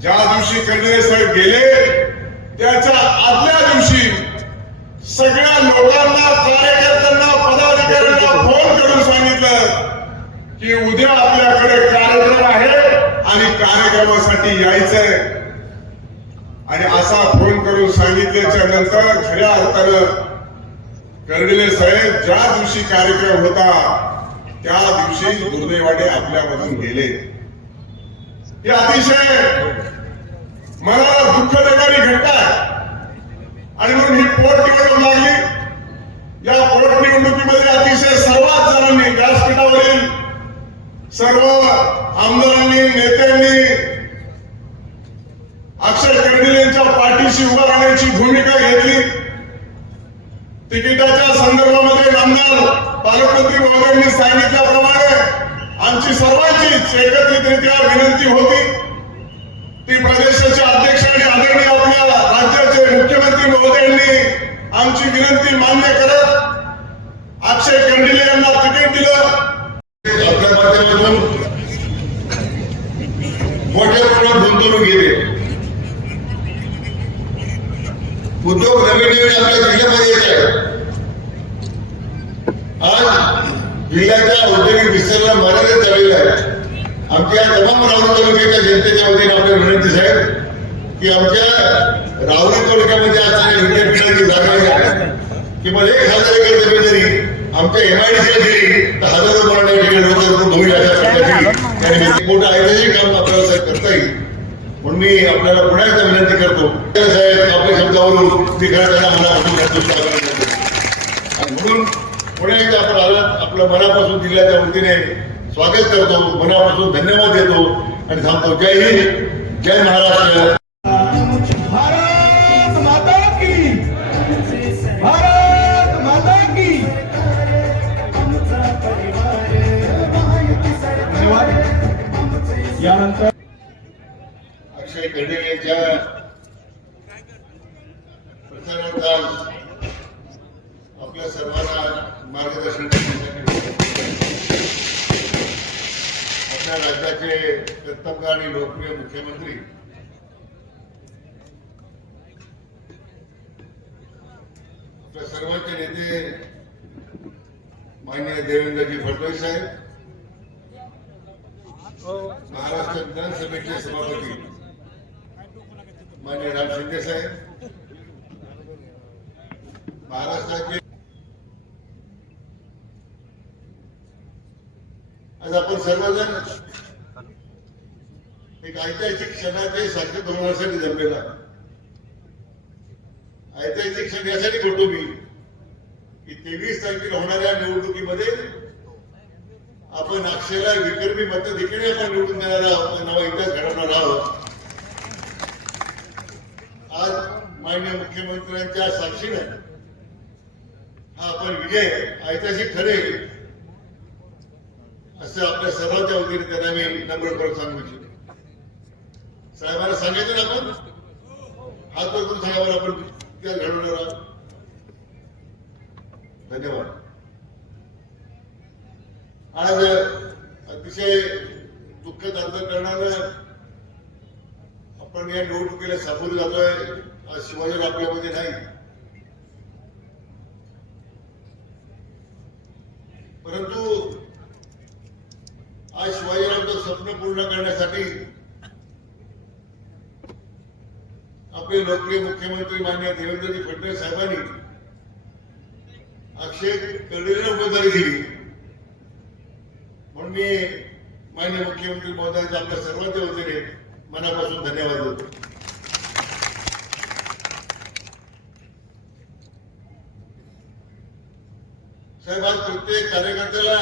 ज्या दिवशी कर्डिले साहेब गेले त्याच्या आदल्या दिवशी सगळ्या लोकांना, कार्यकर्त्यांना, पदाधिकाऱ्यांना फोन करून सांगितलं की उद्या आपल्याकडे कार्यक्रम आहे आणि कार्यक्रमासाठी यायचंय. आणि असा फोन करून सांगितल्याच्या नंतर खऱ्या अर्थानं कर्डिले साहेब ज्या दिवशी कार्यक्रम होता त्या दिवशी दुर्दैवाने आपल्यामधून गेले. ही अतिशय मनाला दुःख देणारी घटना आहे. आणि म्हणून ही पोटनिवडणूक लागली. या पोटनिवडणुकीमध्ये अतिशय सर्वात जणांनी, व्यासपीठावरील सर्व आमदारांनी, नेत्यांनी अक्षय कर्डिले यांच्या पाठीशी उभा राहण्याची भूमिका घेतली. तिकिटाच्या संदर्भामध्ये नामदार पालकमंत्री महोदयांनी सांगितल्याप्रमाणे आमची सर्वांचीच एकत्रितरित्या विनंती होती. ती प्रदेशाचे अध्यक्ष आणि आदरणीय आपल्या राज्याचे मुख्यमंत्री महोदयांनी आमची विनंती मान्य करत अक्षय कर्डिले यांना तिकीट दिलं. आपल्या माध्यमातून मोठ्या प्रमाणात विसरणं मर्यादित झालेलं आहे. आमच्या तमाम राहुरी तालुक्याच्या जनतेच्या वतीने आपल्या विनंती साहेब की आमच्या राहुरी तालुक्यामध्ये असणाऱ्या विद्यापीठाची जागा जी आहे किंवा 1,000 एकर जमीन जरी आमच्या MIDC दिली तर हजारो मराठा ठिकाणी रोजगार होईल अशा प्रकारची मोठं ऐतिहासिक काम आपल्याला साहेब करता येईल. म्हणून मी आपल्याला पुन्हा एकदा विनंती करतो साहेब आपल्या शब्दावरून मी खरं त्यांना मनापासून संतुष्ट आणि म्हणून पुन्हा एकदा आपण आलात आपलं मनापासून जिल्ह्याच्या वतीने स्वागत करतो, मनापासून धन्यवाद देतो आणि थांबतो. जय हिंद, जय महाराष्ट्र. भारत माता की, भारत माता की. धन्यवाद. यानंतर अक्षय खडे यांच्या प्रचारार्थ आपल्या सर्वांना मार्गदर्शन करण्यासाठी आपल्या राज्याचे कर्तव्य आणि लोकप्रिय मुख्यमंत्री आपल्या सर्वांचे नेते माननीय देवेंद्रजी फडणवीस साहेब, महाराष्ट्र विधानसभेचे सभापती माननीय राम शिंदे साहेब, महाराष्ट्राचे आज आपण सर्वजण एक ऐतिहासिक क्षणाचे सारखे धोरणासाठी जमलेला. ऐतिहासिक क्षण यासाठी बोलतो मी की 23 तारखेला होणाऱ्या निवडणुकीमध्ये आपण अक्षयला विक्रमी मतदेखील आपण निवडून देणार आहोत, नवा इतिहास घडवणार आहोत. आज माननीय मुख्यमंत्र्यांच्या साक्षीने हा आपण विजय ऐतिहासिक ठरेल असं आपल्या सर्वांच्या वतीने त्यांना मी नम्र करून सांगू इच्छितो. साहेबांना सांगितलं ना आपण हात करून साहेबांना आपण इतिहास घडवणार आहोत. धन्यवाद. आज अतिशय दुःखद अंतःकरणानं आपण या निवडणुकीला सामोरे जातोय. आज शिवाजी आपल्यामध्ये नाही, परंतु आज शिवाजीरावांचं स्वप्न पूर्ण करण्यासाठी आपले लोकप्रिय मुख्यमंत्री माननीय देवेंद्रजी फडणवीस साहेबांनी अक्षय कर्डिलेला उमेदवारी दिली. म्हणून मी माननीय मुख्यमंत्री महोदयांच्या आपल्या सर्वांच्या वतीने मनापासून धन्यवाद देतो. साहेब, आज प्रत्येक कार्यकर्त्याला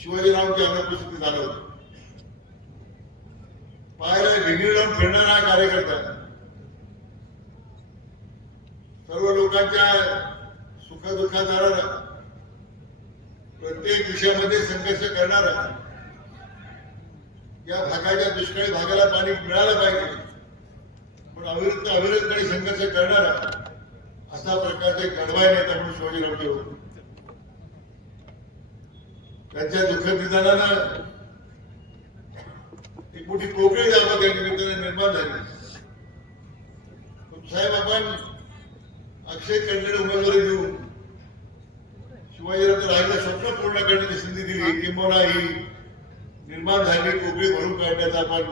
शिवाजीरावांची अनुपस्थिती जाणवते. पाहायला डिग्री लावून फिरणारा हा कार्यकर्ता, सर्व लोकांच्या सुखदुःखात जाणारा, प्रत्येक विषयामध्ये संघर्ष करणारा, या भागाच्या दुष्काळी भागाला पाणी मिळालं पाहिजे पण अविरतपणे संघर्ष करणारा अशा प्रकारचे कडवाय नेता म्हणून शिवाजीराव होते. त्यांच्या दुःखद निधनानं एक मोठी पोकळी जागा त्या निमित्ताने निर्माण झाली. साहेब, आपण अक्षय कर्डिलेला उमेदवारी देऊन शिवाजीराव राहिलं स्वप्न पूर्ण करण्याची संधी दिली. किंबहुना ही निर्माण झालेली पोकळी भरून काढण्याचा आपण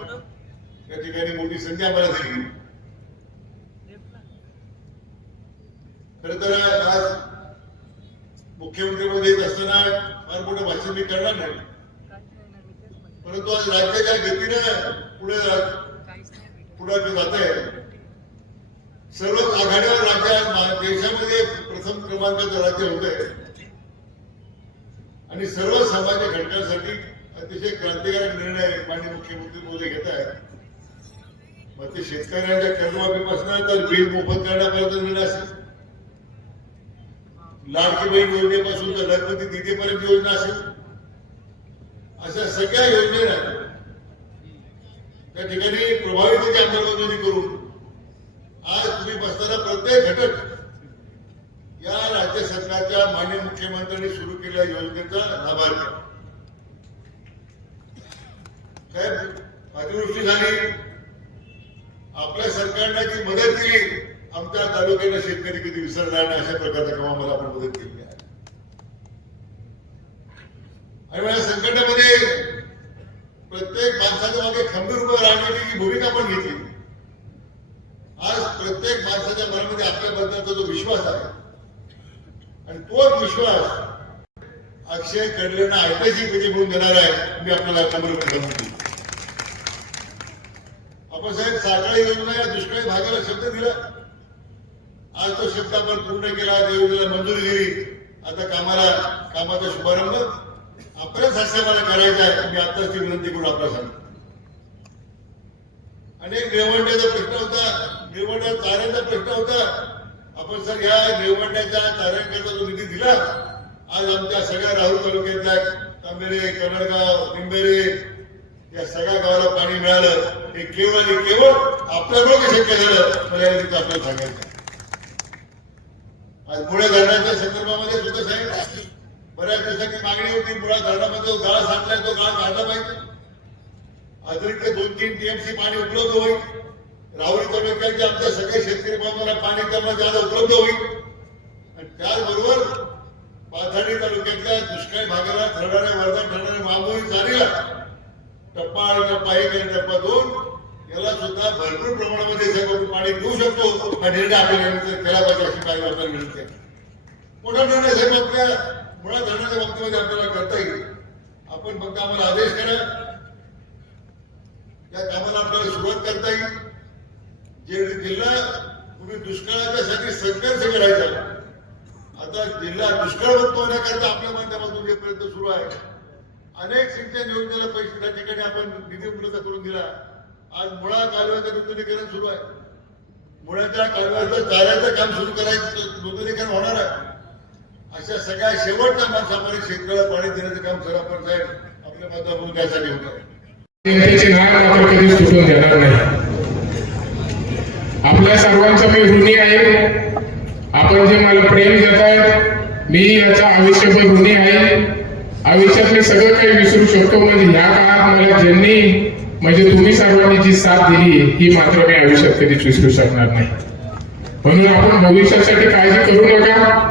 या ठिकाणी मोठी संधी आम्हाला दिली. खरं तर आज मुख्यमंत्रीपदी येत असताना फार मोठं भाषण मी करणार नाही, परंतु आज राज्याच्या गतीनं पुढे जात आहे. सर्वच आघाडीवर राज्यात देशामध्ये प्रथम क्रमांकाचं राज्य होत आहे आणि सर्व सामाजिक घटकांसाठी अतिशय क्रांतिकारक निर्णय माननीय मुख्यमंत्री मोदी घेत आहेत. मग ते शेतकऱ्यांच्या कर्जमाफीपासून तर वीज मोफत करण्यापर्यंत निर्णय असेल, लाडकी बहीण योजनेपासून तर घरगुती निधीपर्यंत योजना असेल, अशा सगळ्या योजना त्या ठिकाणी प्रभावीतेची अंमलबजावणी करून आज तुम्ही बसताना प्रत्येक घटक या राज्य सरकारच्या माननीय मुख्यमंत्र्यांनी सुरू केलेल्या योजनेचा लाभार्थी. साहेब, अतिवृष्टी झाली, आपल्या सरकारने जी मदत केली, आमच्या तालुक्याला शेतकरी कधी विसरणार नाही अशा प्रकारच्या कामाला आपण मदत केली आहे. आणि या संकटामध्ये प्रत्येक माणसाच्या मागे खंबीर उभं राहण्याची भूमिका पण घेतली. आज प्रत्येक माणसाच्या मनामध्ये आपल्याबद्दलचा जो विश्वास आहे आणि तोच विश्वास अक्षय कडलेंना ऐतिहासिक विजय म्हणून देणार आहे. मी आपल्याला खबर म्हणतो आपण साहेब साखळी योजना या दुष्काळी भागाला शब्द दिला. आज तो शब्द आपण पूर्ण केला, देवजीला मंजुरी दिली. आता कामाचा शुभारंभ आपल्याच हस्ते मला करायचा आहे. मी आताच ती विनंती करून आपला सांगतो. अनेक निवडण्याचा प्रश्न होता, निवडण्या चाऱ्याचा प्रश्न होता. आपण सर या निवडण्याच्या चाऱ्यांकरता जो निधी दिला, आज आमच्या सगळ्या राहुल तालुक्यातल्या तांबेरे, कनडगाव, निंबेरे या सगळ्या गावाला पाणी मिळालं. हे केवळ आणि केवळ आपल्यामुळे शक्य झालं. मला या आपल्याला सांगायचं. आज मुळे धरणाच्या संदर्भामध्ये सुद्धा साहेब बऱ्याच दिवसांची मागणी होती. मुळा धरणामध्ये जो गाळ साठलाय तो गाळ काढला पाहिजे. अतिरिक्त 2-3 टीएमसी पाणी उपलब्ध होईल. राहुरी तालुक्याचे आमच्या सगळे शेतकरी बांधवांना पाणी त्यांना ज्यादा उपलब्ध होईल. आणि त्याचबरोबर पाथर्डी तालुक्याच्या दुष्काळी भागाला ठरणाऱ्या वर्धा ठरणाऱ्या महामोही चालीला टप्पा आणि टप्पा 1 आणि टप्पा 2 याला सुद्धा भरपूर प्रमाणामध्ये साहेब आपण पाणी देऊ शकतो. हा निर्णय आपल्याला केला पाहिजे अशी काही आपल्याला मिळते. मोठा निर्णय साहेब आपल्या मुळा धरणाच्या बाबतीमध्ये आपल्याला करता येईल. आपण फक्त आम्हाला आदेश करा, या कामाला आपल्याला सुरुवात करता येईल. जे जिल्हा तुम्ही दुष्काळाच्या साठी संघर्ष करायचा, आता जिल्हा दुष्काळमुक्त होण्याकरता आपल्या माध्यमातून जे प्रयत्न सुरू आहे. अनेक सिंचन योजनेला पैसे त्या ठिकाणी आपण निधी उपलब्ध करून दिला. आज मुळा कालव्याचं नूतनीकरण सुरू आहे. मुळाच्या कालव्याचं चाऱ्याचं काम सुरू करायचं, नूतनीकरण होणार आहे. अशा सगळ्या शेवटच्या माणसापर्यंत शेतकऱ्याला पाणी देण्याचं काम सर आपण साहेब आपल्या माध्यमातून त्यासाठी होत आहे. जनतेची नाळ मात्र कधीच सुटून देणार नाही. आपल्या सर्वांचा मी ऋणी आहे. आपण जे मला प्रेम देताय, मी याचा आयुष्यभर ऋणी आहे. आयुष्यात मी सगळं काही विसरू शकतो. म्हणजे ह्या काळात मला ज्यांनी म्हणजे तुम्ही सर्वांनी जी साथ दिली ही मात्र मी आयुष्यात कधीच विसरू शकणार नाही. म्हणून आपण भविष्यासाठी काळजी करू नका.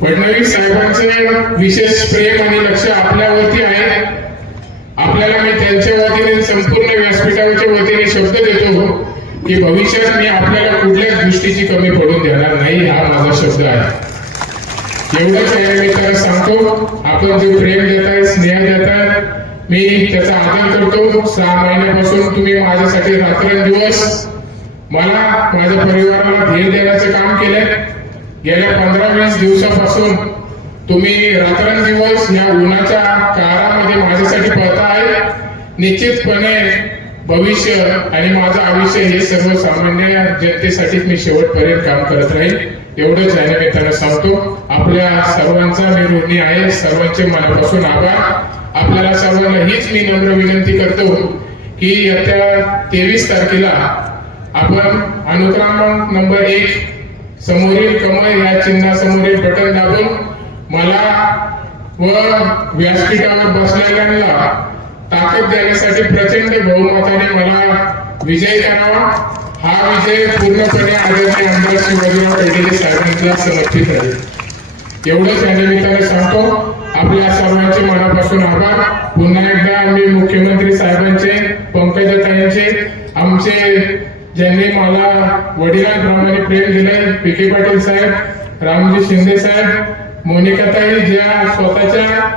फडणवीस साहेबांचे विशेष प्रेम आणि लक्ष आपल्यावरती आहे. आपल्याला मी त्यांच्या वतीने संपूर्ण व्यासपीठाच्या वतीने शब्द देतो की भविष्यात मी आपल्याला कुठल्याच गोष्टीची कमी पडून देणार नाही. हा माझा शब्द आहे. एवढंच आहे मी त्याला सांगतो. आपण जे प्रेम देताय, स्नेह देताय, मी त्याचा आदर करतो. 6 महिन्यापासून तुम्ही माझ्यासाठी रात्रंदिवस मला माझ्या परिवाराला धीर देण्याचे काम केले. गेल्या 15-20 दिवसापासून तुम्ही रात्रंदिवस या उन्हाच्या काळामध्ये माझ्यासाठी पळताय. निश्चितपणे भविष्य आणि माझं आयुष्य हे सर्वसामान्य जनतेसाठी मी शेवटपर्यंत काम करत राहील. एवढंच आहे मी त्यांना सांगतो. आपल्या सर्वांचा मी ऋणी आहे. सर्वांचे मनापासून आभार. आपल्याला सर्वांना हीच मी नम्र विनंती करतो की येत्या 23 तारखेला आपण अनुक्रमांक नंबर 1 समोरील कमळ या चिन्हासमोरील बटन दाबून मला व व्यासपीठावर बसलेल्यांना ताकद देण्यासाठी प्रचंड बहुमताने मला विजय करावा. हा विजय पूर्णपणे आदरणीय आमदार श्री बाजीराव पेढे साहेबांना समर्पित आहे. एवढंच या निमित्ताने सांगतो. आपल्या सर्वांचे मनापासून आभार. पुन्हा एकदा मी मुख्यमंत्री साहेबांचे, पंकजाताईंचे, आमचे ज्यांनी मला वडिलांप्रमाणे प्रेम दिले, पी.के. पाटील साहेब, रामजी शिंदे साहेब, मोनिकाताई, ज्या स्वतःच्या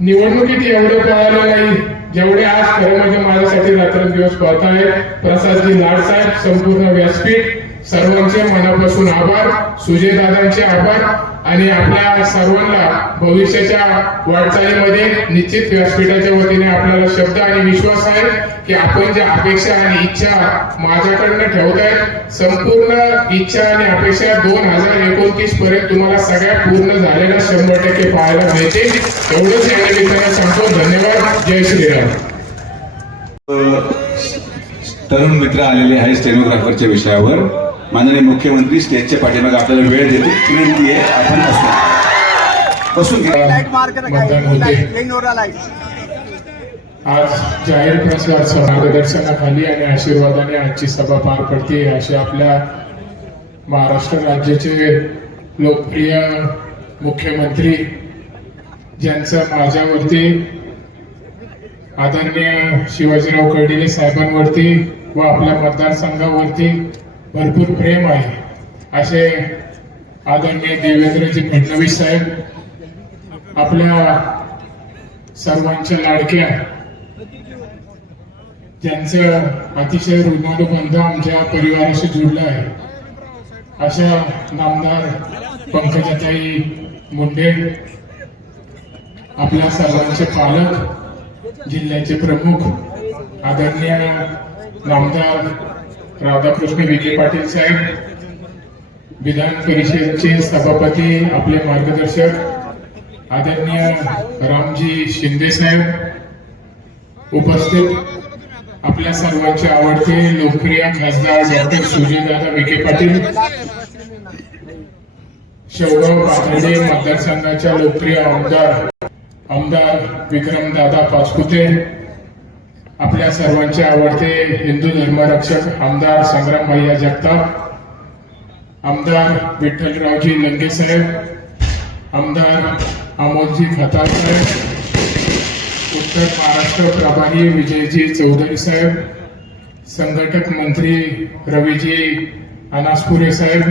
निवडणुकीत एवढं पळालं नाही जेवढे आज खरं म्हणजे माझ्यासाठी रात्रंदिवस पळत आहेत. प्रसादजी लाड साहेब, संपूर्ण व्यासपीठ, सर्वांचे मनापासून आभार. सुजय दादांचे आभार. आणि आपल्या सर्वांना भविष्याच्या वाटचालीमध्ये निश्चित व्यासपीठाच्या वतीने आपल्याला शब्द आणि विश्वास आहे की आपण ज्या अपेक्षा आणि इच्छा माझ्याकडनं ठेवताय, संपूर्ण इच्छा आणि अपेक्षा 2029 पर्यंत तुम्हाला सगळ्या पूर्ण झालेल्या 100% पाहायला मिळते. एवढंच या निमित्ताने सांगतो. धन्यवाद. जय श्रीराम. तरुण मित्र आलेले आहे स्टेनोग्राफरच्या विषयावर. माननीय मुख्यमंत्री स्टेजच्या पाठीमागे आपल्याला वेळ देते. विनंती आहे आपण बसून मतदान होते. आज जाहीर प्रचार मार्गदर्शनाखाली आणि आशीर्वादाने आजची सभा पार पडते. असे आपल्या महाराष्ट्र राज्याचे लोकप्रिय मुख्यमंत्री ज्यांचं माझ्यावरती आदरणीय शिवाजीराव कर्डिले साहेबांवरती व आपल्या मतदारसंघावरती भरपूर प्रेम आहे असे आदरणीय देवेंद्रजी फडणवीस साहेब आपल्या सर्वांच्या लाडक्या ज्यांचं अतिशय ऋणानुबंध आमच्या परिवाराशी जुळला आहे अशा नामदार पंकजाताई मुंडे आपल्या सर्वांचे पालक जिल्ह्याचे प्रमुख आदरणीय नामदार राधाकृष्ण विखे पाटील साहेब विधान परिषदेचे सभापती आपले मार्गदर्शक आदरणीय रामजी शिंदे साहेब उपस्थित आपल्या सर्वांचे आवडते लोकप्रिय खासदार डॉक्टर सुजयदादा विखे पाटील शेवगाव पाथर्डी मतदारसंघाच्या लोकप्रिय आमदार विक्रमदादा पाचपुते आपल्या सर्वांचे आवडते हिंदू धर्मरक्षक आमदार संग्रामभैया जगताप आमदार विठ्ठलरावजी लंगे साहेब आमदार अमोलजी खतार साहेब उत्तर महाराष्ट्र प्रभारी विजयजी चौधरी साहेब संघटक मंत्री रवीजी अनासपुरे साहेब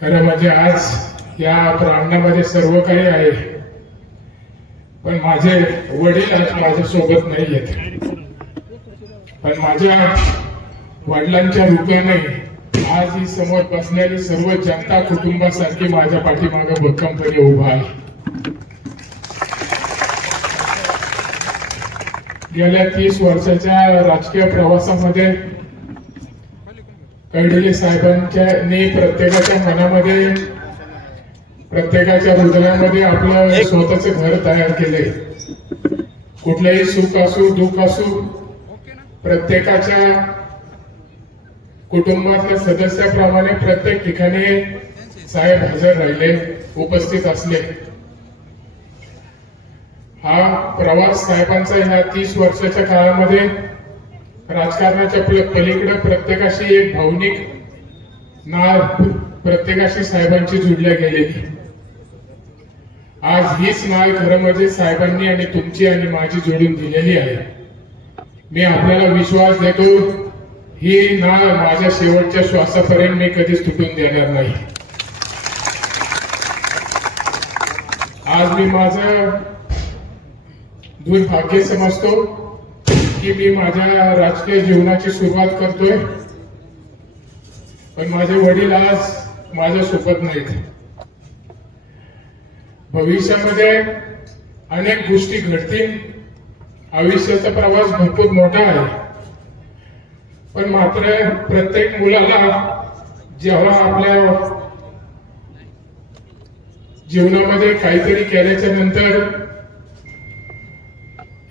खरं म्हणजे आज या प्रांगणामध्ये सर्व काही आहे पण माझे वडील आज माझ्यासोबत नाही आहेत पण माझ्या वडिलांच्या रूपाने आज ही समोर बसलेली सर्व जनता कुटुंबासारखी माझ्या पाठीमागे भक्कमपणे उभा आहे गेल्या 30 वर्षाच्या राजकीय प्रवासामध्ये कर्डिले साहेबांच्या प्रत्येकाच्या मनामध्ये प्रत्येकाच्या हृदयामध्ये आपलं स्वतःचे घर तयार केले कुठलेही सुख असू दुःख असू प्रत्येकाच्या कुटुंबातल्या सदस्याप्रमाणे प्रत्येक ठिकाणी साहेब हजर राहिले उपस्थित असले हा प्रवास साहेबांचा ह्या 30 वर्षाच्या काळामध्ये राजकारणाच्या पलीकडे प्रत्येकाशी एक भावनिक नाळ प्रत्येकाशी साहेबांची जुडल्या गेलेली आज हीच नाळ खरं म्हणजे साहेबांनी आणि तुमची आणि माझी जोडून दिलेली आहे मी आपल्याला विश्वास देतो ही नाळ माझ्या शेवटच्या श्वासापर्यंत मी कधीच तुटून देणार नाही आज मी माझं दुर्भाग्य समजतो की मी माझ्या राजकीय जीवनाची सुरुवात करतोय पण माझे वडील आज माझ्या सोबत नाहीत भविष्यामध्ये अनेक गोष्टी घडतील आयुष्याचा प्रवास भरपूर मोठा आहे पण मात्र प्रत्येक मुलाला जेव्हा आपल्या जीवनामध्ये काहीतरी केल्याच्या नंतर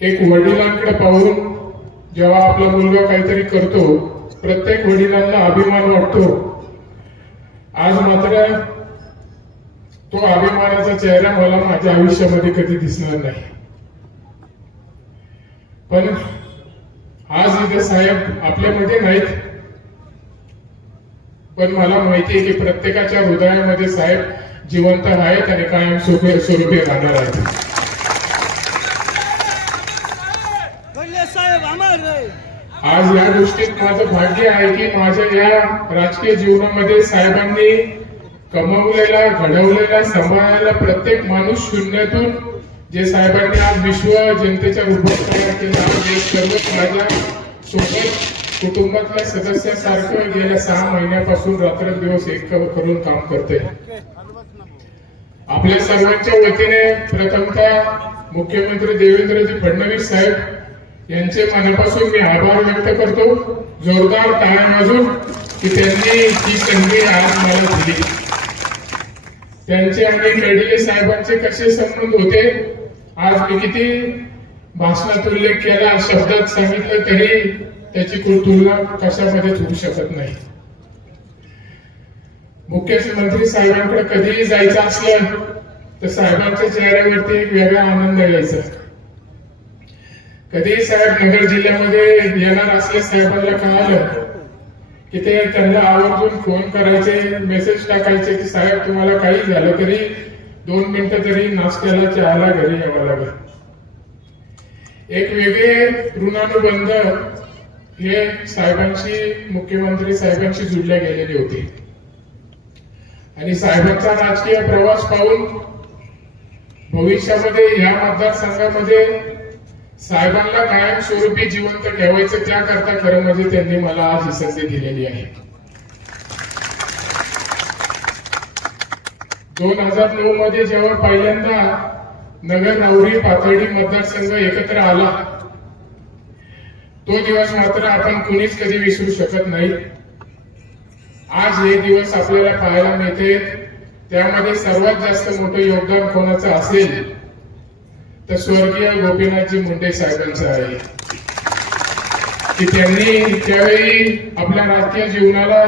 एक वडिलांकडे पाहून जेव्हा आपला मुलगा काहीतरी करतो प्रत्येक वडिलांना अभिमान वाटतो आज मात्र तो अभिमानाचा चेहरा मला माझ्या आयुष्यामध्ये कधी दिसणार नाही पण आज इथे साहेब आपल्यामध्ये नाहीत पण मला माहिती आहे की प्रत्येकाच्या हृदयामध्ये साहेब जिवंत आहेत आणि कायम स्वरूपी राहणार आहेत आज या गोष्टीत माझं भाग्य आहे की माझ्या या राजकीय जीवनामध्ये साहेबांनी कमवलेला घडवलेला सांभाळलेला प्रत्येक माणूस शून्यातून जे साहेबांनी आज विश्व जनतेच्या रूपात तयार केला ते सर्वच माझ्या सोबत कुटुंबातल्या सदस्यासारखं गेल्या 6 महिन्यापासून रात्रंदिवस एक करून काम करते आपल्या सर्वांच्या वतीने प्रथमतः मुख्यमंत्री देवेंद्रजी फडणवीस साहेब यांचे मनापासून मी आभार व्यक्त करतो जोरदार टाळ्या वाजून की त्यांनी ही संधी आज मला दिली त्यांचे आणि कर्डिले साहेबांचे कसे संबंध होते आज मी किती भाषणात उल्लेख केला शब्दात सांगितलं तरी त्याची तुलना कशामध्येच होऊ शकत नाही मुख्यमंत्री साहेबांकडे कधीही जायचं असलं तर साहेबांच्या चेहऱ्यावरती एक वेगळा आनंद यायचा कधीही साहेब नगर जिल्ह्यामध्ये येणार असल्या साहेबांना कळालं की ते त्यांना आवर्जून फोन करायचे मेसेज टाकायचे की साहेब तुम्हाला काही झालं तरी 2 मिनिटं तरी नाश्त्याला चहाला घरी यावं लागेल. एक वेगळे ऋणानुबंध हे साहेबांशी, मुख्यमंत्री साहेबांशी जुळले गेलेले होते आणि साहेबांचा राजकीय प्रवास पाहून भविष्यामध्ये या मतदारसंघामध्ये साहेबांना कायमस्वरूपी जिवंत ठेवायचं त्याकरता खरं म्हणजे त्यांनी मला आज ही संधी दिलेली आहे. 2009 मध्ये जेव्हा पहिल्यांदा नगर राहुरी पाथर्डी मतदारसंघ एकत्र आला, तो दिवस मात्र आपण कुणीच कधी विसरू शकत नाही. आज हे दिवस आपल्याला पाहायला मिळते. त्यामध्ये सर्वात जास्त मोठं योगदान कोणाचं असेल तर स्वर्गीय गोपीनाथजी मुंडे साहेबांचं आहे की त्यांनी त्यावेळी आपल्या राजकीय जीवनाला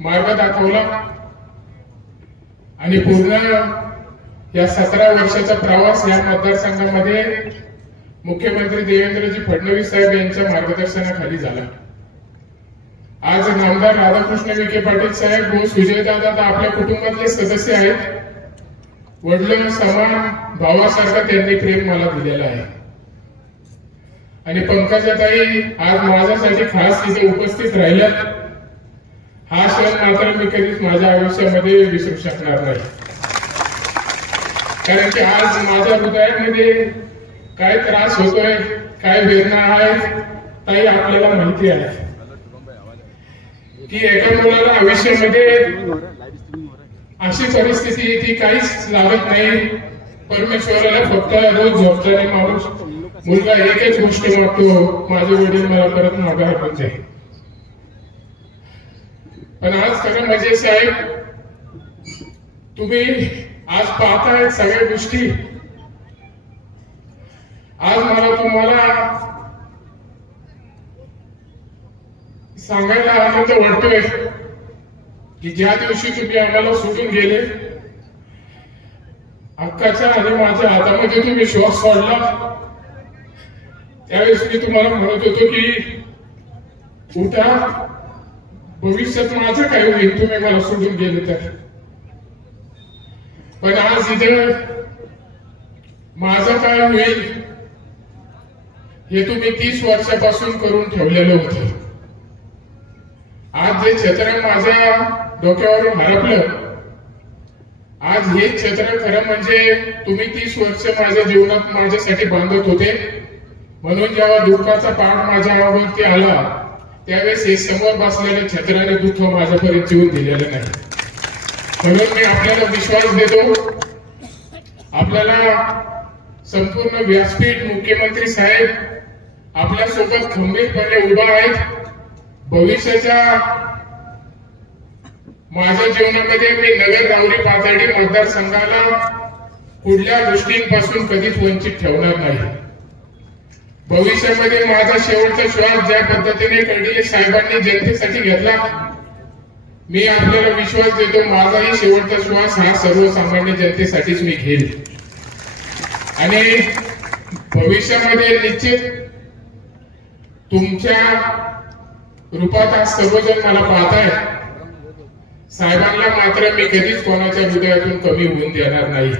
मार्ग दाखवला आणि पूर्ण या 17 वर्षाचा प्रवास या मतदारसंघामध्ये मुख्यमंत्री देवेंद्रजी फडणवीस साहेब यांच्या मार्गदर्शनाखाली झाला. आज नामदार राधाकृष्ण विखे पाटील साहेब व सुजयदादा आपल्या कुटुंबातले सदस्य आहेत. वडील समान भावासारखं त्यांनी प्रेम मला दिलेलं आहे आणि पंकजाताई आज माझ्यासाठी खास तिथे उपस्थित राहिल्या. हा क्षण मात्र मी कधीच माझ्या आयुष्यामध्ये विसरू शकणार नाही, कारण की आज माझ्या हृदयामध्ये काय त्रास होतोय, काय वेदना आहे, ताई आपल्याला माहिती आहे की एका मुलाला आयुष्यामध्ये अशी परिस्थिती येते, काहीच लागत नाही. परमेश्वराला फक्त रोज झोपताना माणूस मुलगा एकच गोष्ट मागतो, माझे वडील मला परत मागायला पाहिजे. पण आज खरं म्हणजे साहेब, तुम्ही आज पाहताय सगळ्या गोष्टी. आज मला तुम्हाला सांगायला आनंद वाटतोय की ज्या दिवशी तुम्ही आम्हाला सोडून गेले, हक्काच्या आणि माझ्या हातामध्ये तुम्ही श्वास सोडला, त्यावेळेस मी तुम्हाला म्हणत होतो की उठा, भविष्यात माझं काय होईल तुम्ही मला सोडून गेले तर. पण आज इथे माझं काय होईल हे तुम्ही 30 वर्षापासून करून ठेवलेलं होतं. आज जे छत्र माझ्या डोक्यावरून हरपलं, आज हे छत्र खरं म्हणजे तुम्ही 30 वर्ष माझ्या जीवनात माझ्यासाठी बांधत होते. म्हणून जेव्हा दुःखाचा पाड माझ्यावरती आला, त्यावेळेस हे समोर बसलेल्या छत्राने दुःख माझ्यापर्यंत येऊन दिलेलं नाही. म्हणून मी आपल्याला विश्वास देतो, आपल्याला संपूर्ण व्यासपीठ मुख्यमंत्री साहेब आपल्या सोबत खंबीरपणे उभा आहेत. भविष्याच्या माझ्या जीवनामध्ये मी नगर राहुरी पाथर्डी मतदारसंघाला कुठल्या गोष्टींपासून कधीच वंचित ठेवणार नाही. भविष्यामध्ये माझा शेवटचा श्वास ज्या पद्धतीने कर्डिले साहेबांनी जनतेसाठी घेतला, मी आपल्याला विश्वास देतो माझाही शेवटचा श्वास हा सर्वसामान्य जनतेसाठीच मी घेईल. आणि भविष्यामध्ये निश्चित तुमच्या रूपात आज सर्वजण मला पाहताय. साहेबांना मात्र मी कधीच कोणाच्या हृदयातून कमी होऊन देणार नाही.